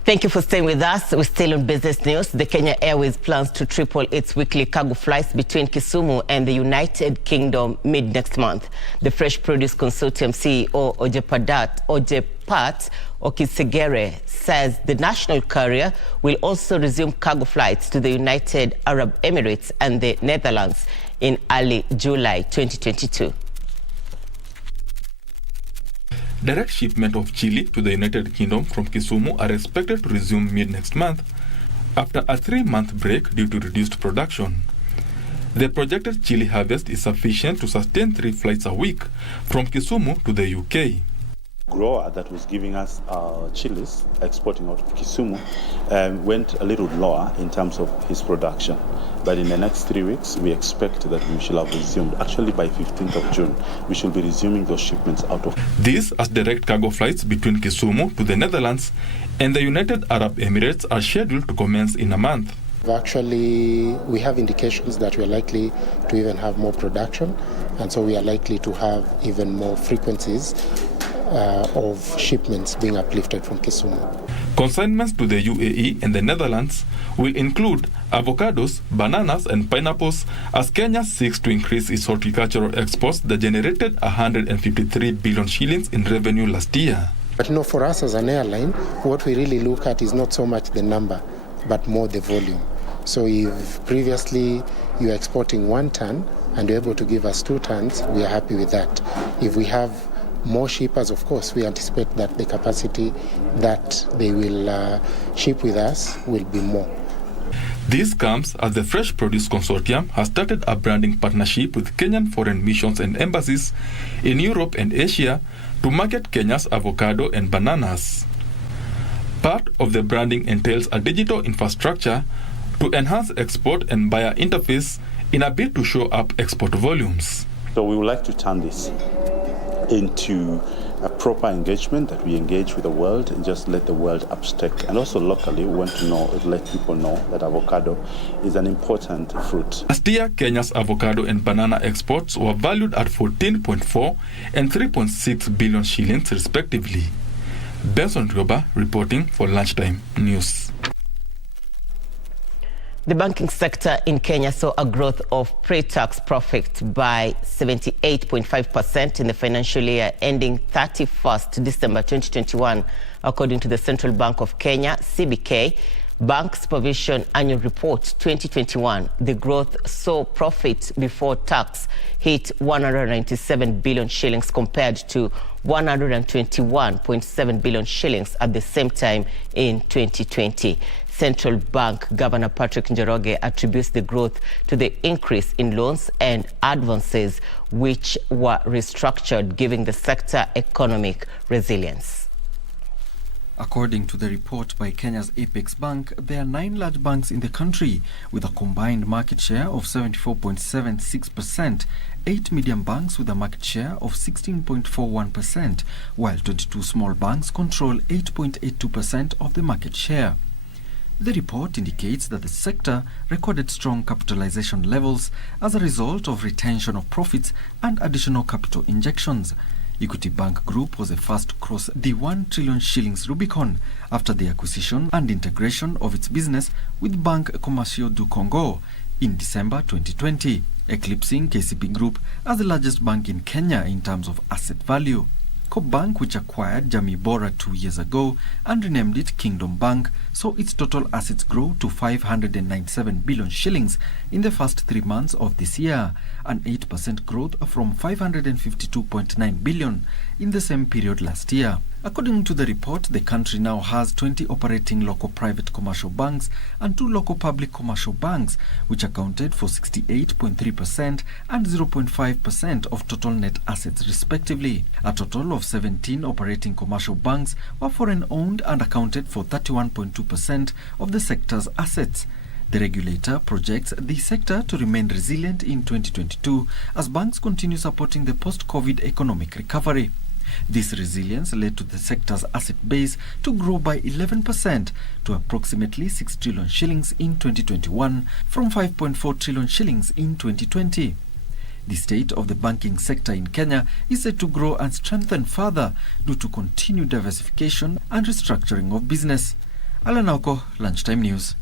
Thank you for staying with us. We're still on business news. The Kenya Airways plans to triple its weekly cargo flights between Kisumu and the United Kingdom mid-next month. The Fresh Produce Consortium CEO Ojepat Okisegere says the national carrier will also resume cargo flights to the United Arab Emirates and the Netherlands in early July 2022. Direct shipment of chili to the United Kingdom from Kisumu are expected to resume mid-next month after a 3-month break due to reduced production. The projected chili harvest is sufficient to sustain 3 flights a week from Kisumu to the UK. Grower that was giving us chilies, exporting out of Kisumu, went a little lower in terms of his production. But in the next 3 weeks, we expect that we shall have resumed. Actually, by 15th of June, we shall be resuming those shipments out of... This as direct cargo flights between Kisumu to the Netherlands and the United Arab Emirates are scheduled to commence in a month. Actually, we have indications that we are likely to even have more production, and so we are likely to have even more frequencies of shipments being uplifted from Kisumu. Consignments to the UAE and the Netherlands will include avocados, bananas and pineapples as Kenya seeks to increase its horticultural exports that generated 153 billion shillings in revenue last year. But for us as an airline, what we really look at is not so much the number, but more the volume. So if previously you are exporting 1 ton and you're able to give us 2 tons, we are happy with that. If we have more shippers, of course, we anticipate that the capacity that they will ship with us will be more. This comes as the Fresh Produce Consortium has started a branding partnership with Kenyan foreign missions and embassies in Europe and Asia to market Kenya's avocado and bananas. Part of the branding entails a digital infrastructure to enhance export and buyer interface in a bid to show up export volumes. So we would like to turn this into a proper engagement that we engage with the world and just let the world upstake. And also locally, we want to let people know that avocado is an important fruit. Last year, Kenya's avocado and banana exports were valued at 14.4 and 3.6 billion shillings respectively. Benson Rioba reporting for Lunchtime News. The banking sector in Kenya saw a growth of pre-tax profit by 78.5% in the financial year ending 31st December 2021, according to the Central Bank of Kenya, CBK, Bank Supervision Annual Report 2021. The growth saw profit before tax hit 197 billion shillings compared to 121.7 billion shillings at the same time in 2020. Central Bank Governor Patrick Njoroge attributes the growth to the increase in loans and advances which were restructured, giving the sector economic resilience. According to the report by Kenya's Apex Bank, there are 9 large banks in the country with a combined market share of 74.76%, 8 medium banks with a market share of 16.41%, while 22 small banks control 8.82% of the market share. The report indicates that the sector recorded strong capitalization levels as a result of retention of profits and additional capital injections. Equity Bank Group was the first to cross the 1 trillion shillings Rubicon after the acquisition and integration of its business with Banque Commerciale du Congo in December 2020, eclipsing KCB Group as the largest bank in Kenya in terms of asset value. Coop Bank, which acquired Jamii Bora 2 years ago and renamed it Kingdom Bank, saw its total assets grow to 597 billion shillings in the first 3 months of this year, an 8% growth from 552.9 billion in the same period last year. According to the report, the country now has 20 operating local private commercial banks and 2 local public commercial banks, which accounted for 68.3% and 0.5% of total net assets respectively. A total of 17 operating commercial banks were foreign-owned and accounted for 31.2% of the sector's assets. The regulator projects the sector to remain resilient in 2022 as banks continue supporting the post-COVID economic recovery. This resilience led to the sector's asset base to grow by 11% to approximately 6 trillion shillings in 2021 from 5.4 trillion shillings in 2020. The state of the banking sector in Kenya is set to grow and strengthen further due to continued diversification and restructuring of business. Alan Oko, Lunchtime News.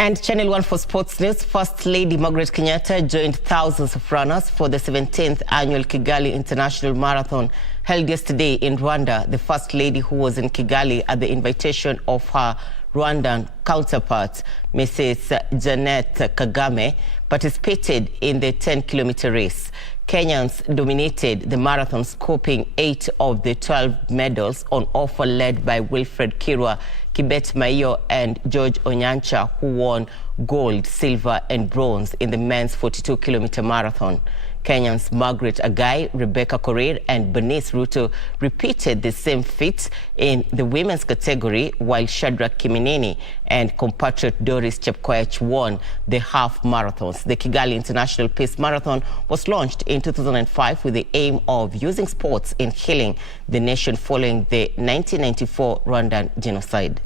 And Channel 1 for Sports News, First Lady Margaret Kenyatta joined thousands of runners for the 17th annual Kigali International Marathon held yesterday in Rwanda. The First Lady, who was in Kigali at the invitation of her Rwandan counterpart, Mrs. Janet Kagame, participated in the 10-kilometer race. Kenyans dominated the marathon, scooping 8 of the 12 medals on offer, led by Wilfred Kirwa, Kibet Maiyo and George Onyancha, who won gold, silver and bronze in the men's 42-kilometer marathon. Kenyans Margaret Agai, Rebecca Korir and Bernice Ruto repeated the same feat in the women's category, while Shadrach Kiminini and compatriot Doris Chepkoech won the half marathons. The Kigali International Peace Marathon was launched in 2005 with the aim of using sports in healing the nation following the 1994 Rwandan genocide.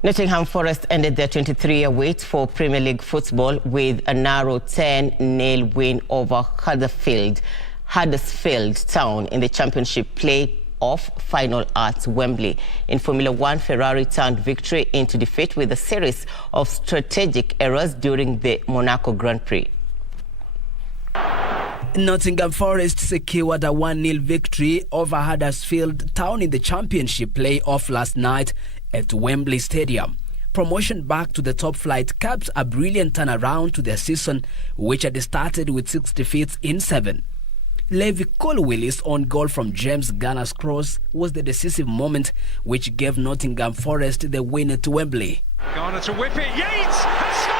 Nottingham Forest ended their 23-year wait for Premier League football with a narrow 10-0 win over Huddersfield Town in the Championship play-off final at Wembley. In Formula One, Ferrari turned victory into defeat with a series of strategic errors during the Monaco Grand Prix. Nottingham Forest secured a 1-0 victory over Huddersfield Town in the Championship play-off last night at Wembley Stadium. Promotion back to the top flight caps a brilliant turnaround to their season, which had started with 6 defeats in 7. Levi Cole-Willis' own goal from James Garner's cross was the decisive moment which gave Nottingham Forest the win at Wembley. Garner to whip it. Yates has scored!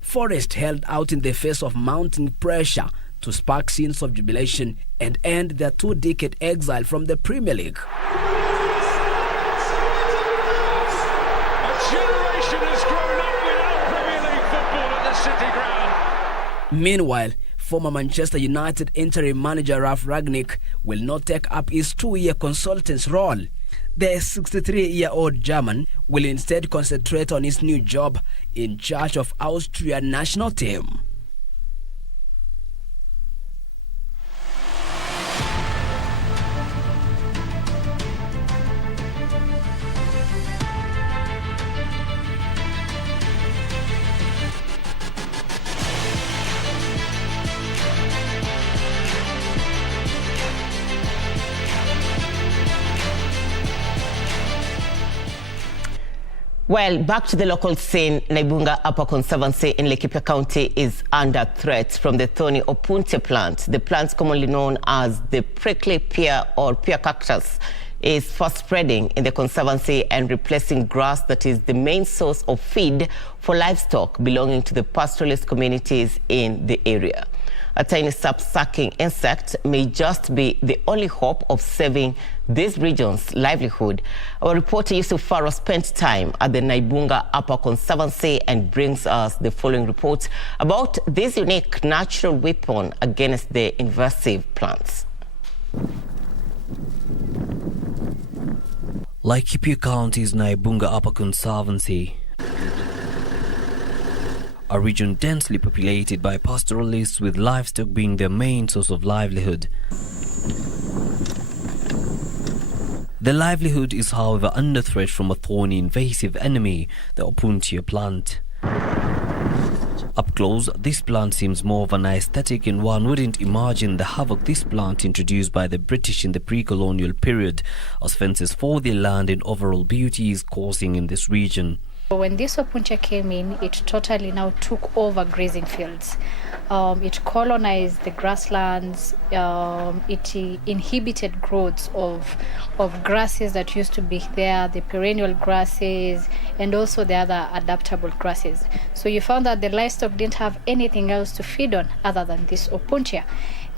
Forest held out in the face of mounting pressure to spark scenes of jubilation and end their 2-decade exile from the Premier League. A generation has grown up without Premier League football at the City Ground. Meanwhile, former Manchester United interim manager Ralf Rangnick will not take up his 2-year consultant's role. The 63-year-old German will instead concentrate on his new job in charge of Austrian national team. Well, back to the local scene, Naibunga Upper Conservancy in Laikipia County is under threat from the thorny opuntia plant. The plant, commonly known as the prickly pear or pear cactus, is fast spreading in the conservancy and replacing grass that is the main source of feed for livestock belonging to the pastoralist communities in the area. A tiny sap-sucking insect may just be the only hope of saving this region's livelihood. Our reporter Yusuf Farah spent time at the Naibunga Upper Conservancy and brings us the following report about this unique natural weapon against the invasive plants. Laikipia County's Naibunga Upper Conservancy, a region densely populated by pastoralists with livestock being their main source of livelihood. Their livelihood is, however, under threat from a thorny invasive enemy, the opuntia plant. Up close, this plant seems more of an aesthetic, and one wouldn't imagine the havoc this plant introduced by the British in the pre-colonial period, as fences for their land and overall beauty is causing in this region. When this opuntia came in, it totally now took over grazing fields. It colonized the grasslands. It inhibited growth of grasses that used to be there, the perennial grasses, and also the other adaptable grasses. So you found that the livestock didn't have anything else to feed on other than this opuntia.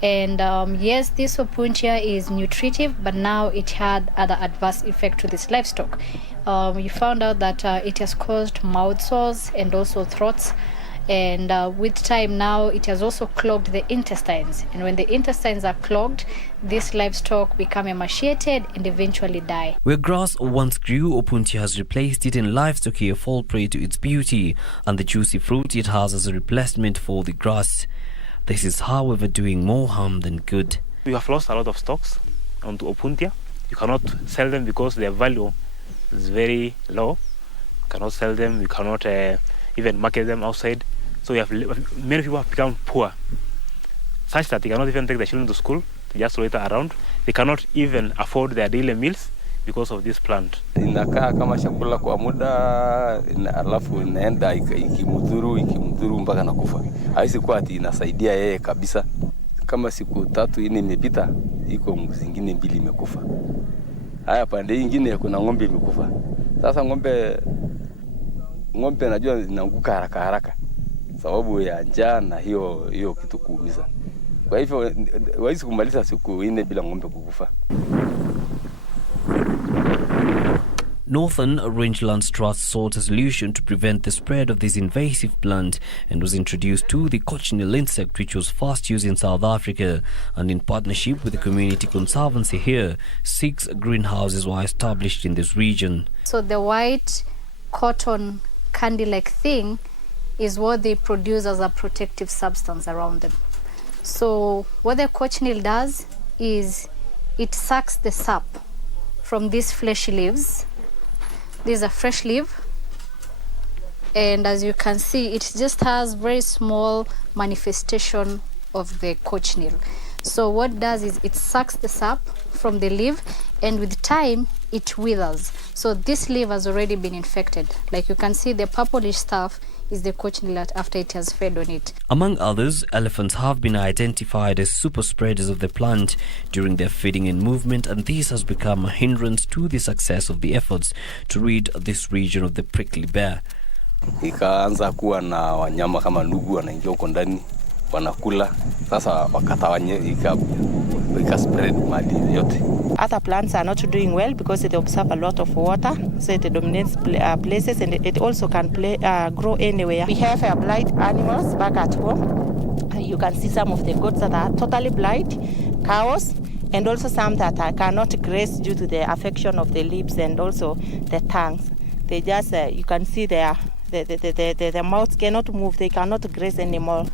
And yes, this opuntia is nutritive, but now it had other adverse effect to this livestock. You found out that it has caused mouth sores and also throats. And with time now, it has also clogged the intestines. And when the intestines are clogged, this livestock become emaciated and eventually die. Where grass once grew, opuntia has replaced it, and livestock here fall prey to its beauty and the juicy fruit it has as a replacement for the grass. This is, however, doing more harm than good. We have lost a lot of stocks onto opuntia. You cannot sell them because their value is very low. You cannot sell them. You cannot even market them outside. So many people have become poor, such that they cannot even take their children to school. They just loiter around. They cannot even afford their daily meals because of this plant. Inakaa kama chakula kwa muda, alafu inaenda ikimdhuru mpaka nakufa. Haisi kuwa ati inasaidia yeye kabisa. Kama siku 3-4 imepita, iko zingine 2 imekufa. Haya pande nyingine kuna ng'ombe imekufa. Sasa ng'ombe najua inaanguka haraka sababu ya njaa na hiyo kitu kuumiza. Kwa hivyo hawezi kumaliza siku 4 bila ng'ombe kukufa. Northern Rangelands Trust sought a solution to prevent the spread of this invasive plant and was introduced to the cochineal insect, which was first used in South Africa, and in partnership with the community conservancy here, 6 greenhouses were established in this region. So the white cotton candy-like thing is what they produce as a protective substance around them. So what the cochineal does is it sucks the sap from these fleshy leaves. This is a fresh leaf, and as you can see, it just has very small manifestation of the cochineal. So what it does is it sucks the sap from the leaf, and with time it withers. So this leaf has already been infected. Like you can see, the purplish stuff is the cochineal after it has fed on it. Among others, elephants have been identified as super spreaders of the plant during their feeding and movement, and this has become a hindrance to the success of the efforts to rid this region of the prickly bear. Ikaanza kuwa na wanyama kama ndugu wanaingia huko ndani wanakula, sasa wakatawanye ika spread mali yote. Other plants are not doing well because they observe a lot of water, so it dominates places, and it also can grow anywhere. We have blind animals back at home. You can see some of the goats that are totally blind, cows, and also some that cannot graze due to the affection of the lips and also the tongues. They just, you can see their mouths cannot move, they cannot graze anymore.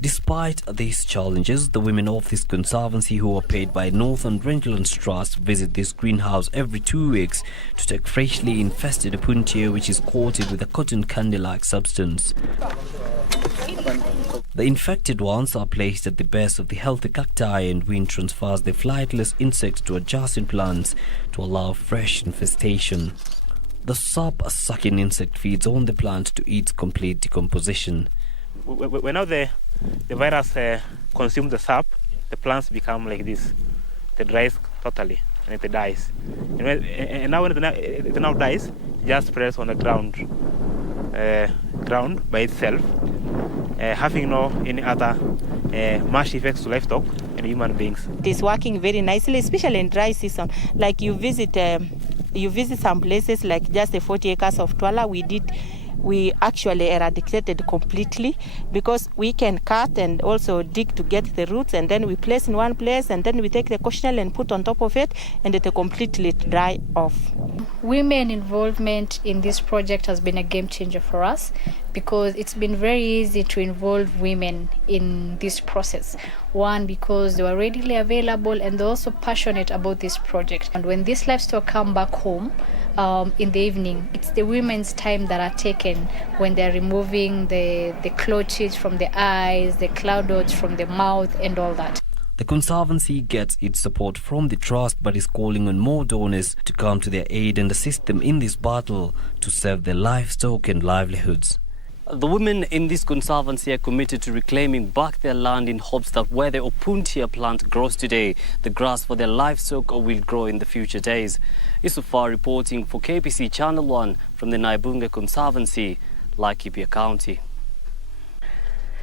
Despite these challenges, the women of this conservancy, who are paid by Northern Rangelands Trust, visit this greenhouse every 2 weeks to take freshly infested opuntia, which is coated with a cotton candy-like substance. The infected ones are placed at the base of the healthy cacti, and wind transfers the flightless insects to adjacent plants to allow fresh infestation. The sap-sucking insect feeds on the plant to its complete decomposition. When now the virus consumes the sap, the plants become like this. They dries totally and it dies. And now when it now dies, it just spreads on the ground by itself, having no any other much effects to livestock and human beings. It is working very nicely, especially in dry season. Like you visit some places like just the 40 acres of Twala, we actually eradicated completely because we can cut and also dig to get the roots, and then we place in one place, and then we take the cochineal and put on top of it, and it completely dry off. Women involvement in this project has been a game changer for us because it's been very easy to involve women in this process. One, because they were readily available and they're also passionate about this project. And when these livestock come back home in the evening, it's the women's time that are taken when they're removing the clotches from the eyes, the cloud dots from the mouth and all that. The Conservancy gets its support from the Trust but is calling on more donors to come to their aid and assist them in this battle to save their livestock and livelihoods. The women in this Conservancy are committed to reclaiming back their land in hopes that where the Opuntia plant grows today, the grass for their livestock will grow in the future days. Isufar reporting for KBC Channel 1 from the Naibunga Conservancy, Laikipia County.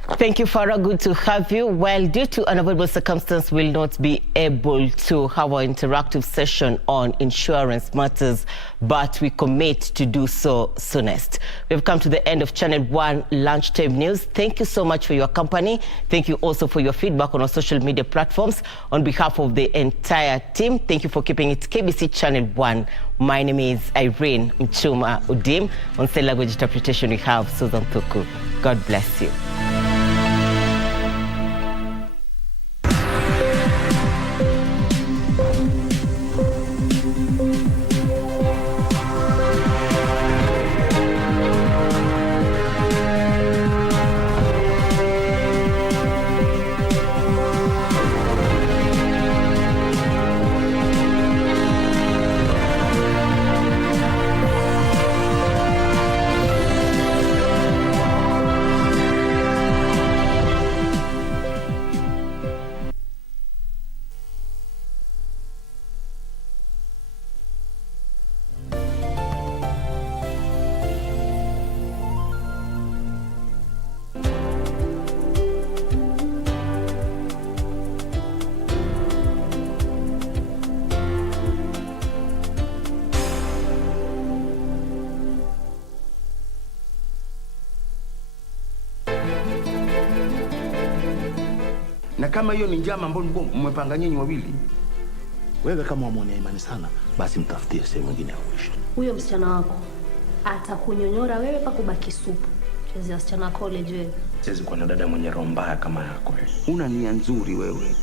Thank you, Farah. Good to have you. Well, due to unavoidable circumstance, we'll not be able to have our interactive session on insurance matters, but we commit to do so soonest. We've come to the end of Channel 1 Lunchtime News. Thank you so much for your company. Thank you also for your feedback on our social media platforms. On behalf of the entire team, thank you for keeping it KBC Channel 1. My name is Irene Mchuma Udim. On sign language interpretation, we have Susan Thuku. God bless you. Na kama hiyo ni njama ambayo mmepanga nyinyi wawili, wewe kama wamwonea imani sana, basi mtafutie sehemu nyingine ya kuishi. Huyo msichana wako atakunyonyora wewe pa kubaki supu. Chezea msichana college wewe. Siwezi kuwa na dada mwenye roho mbaya kama yako. Una nia nzuri wewe.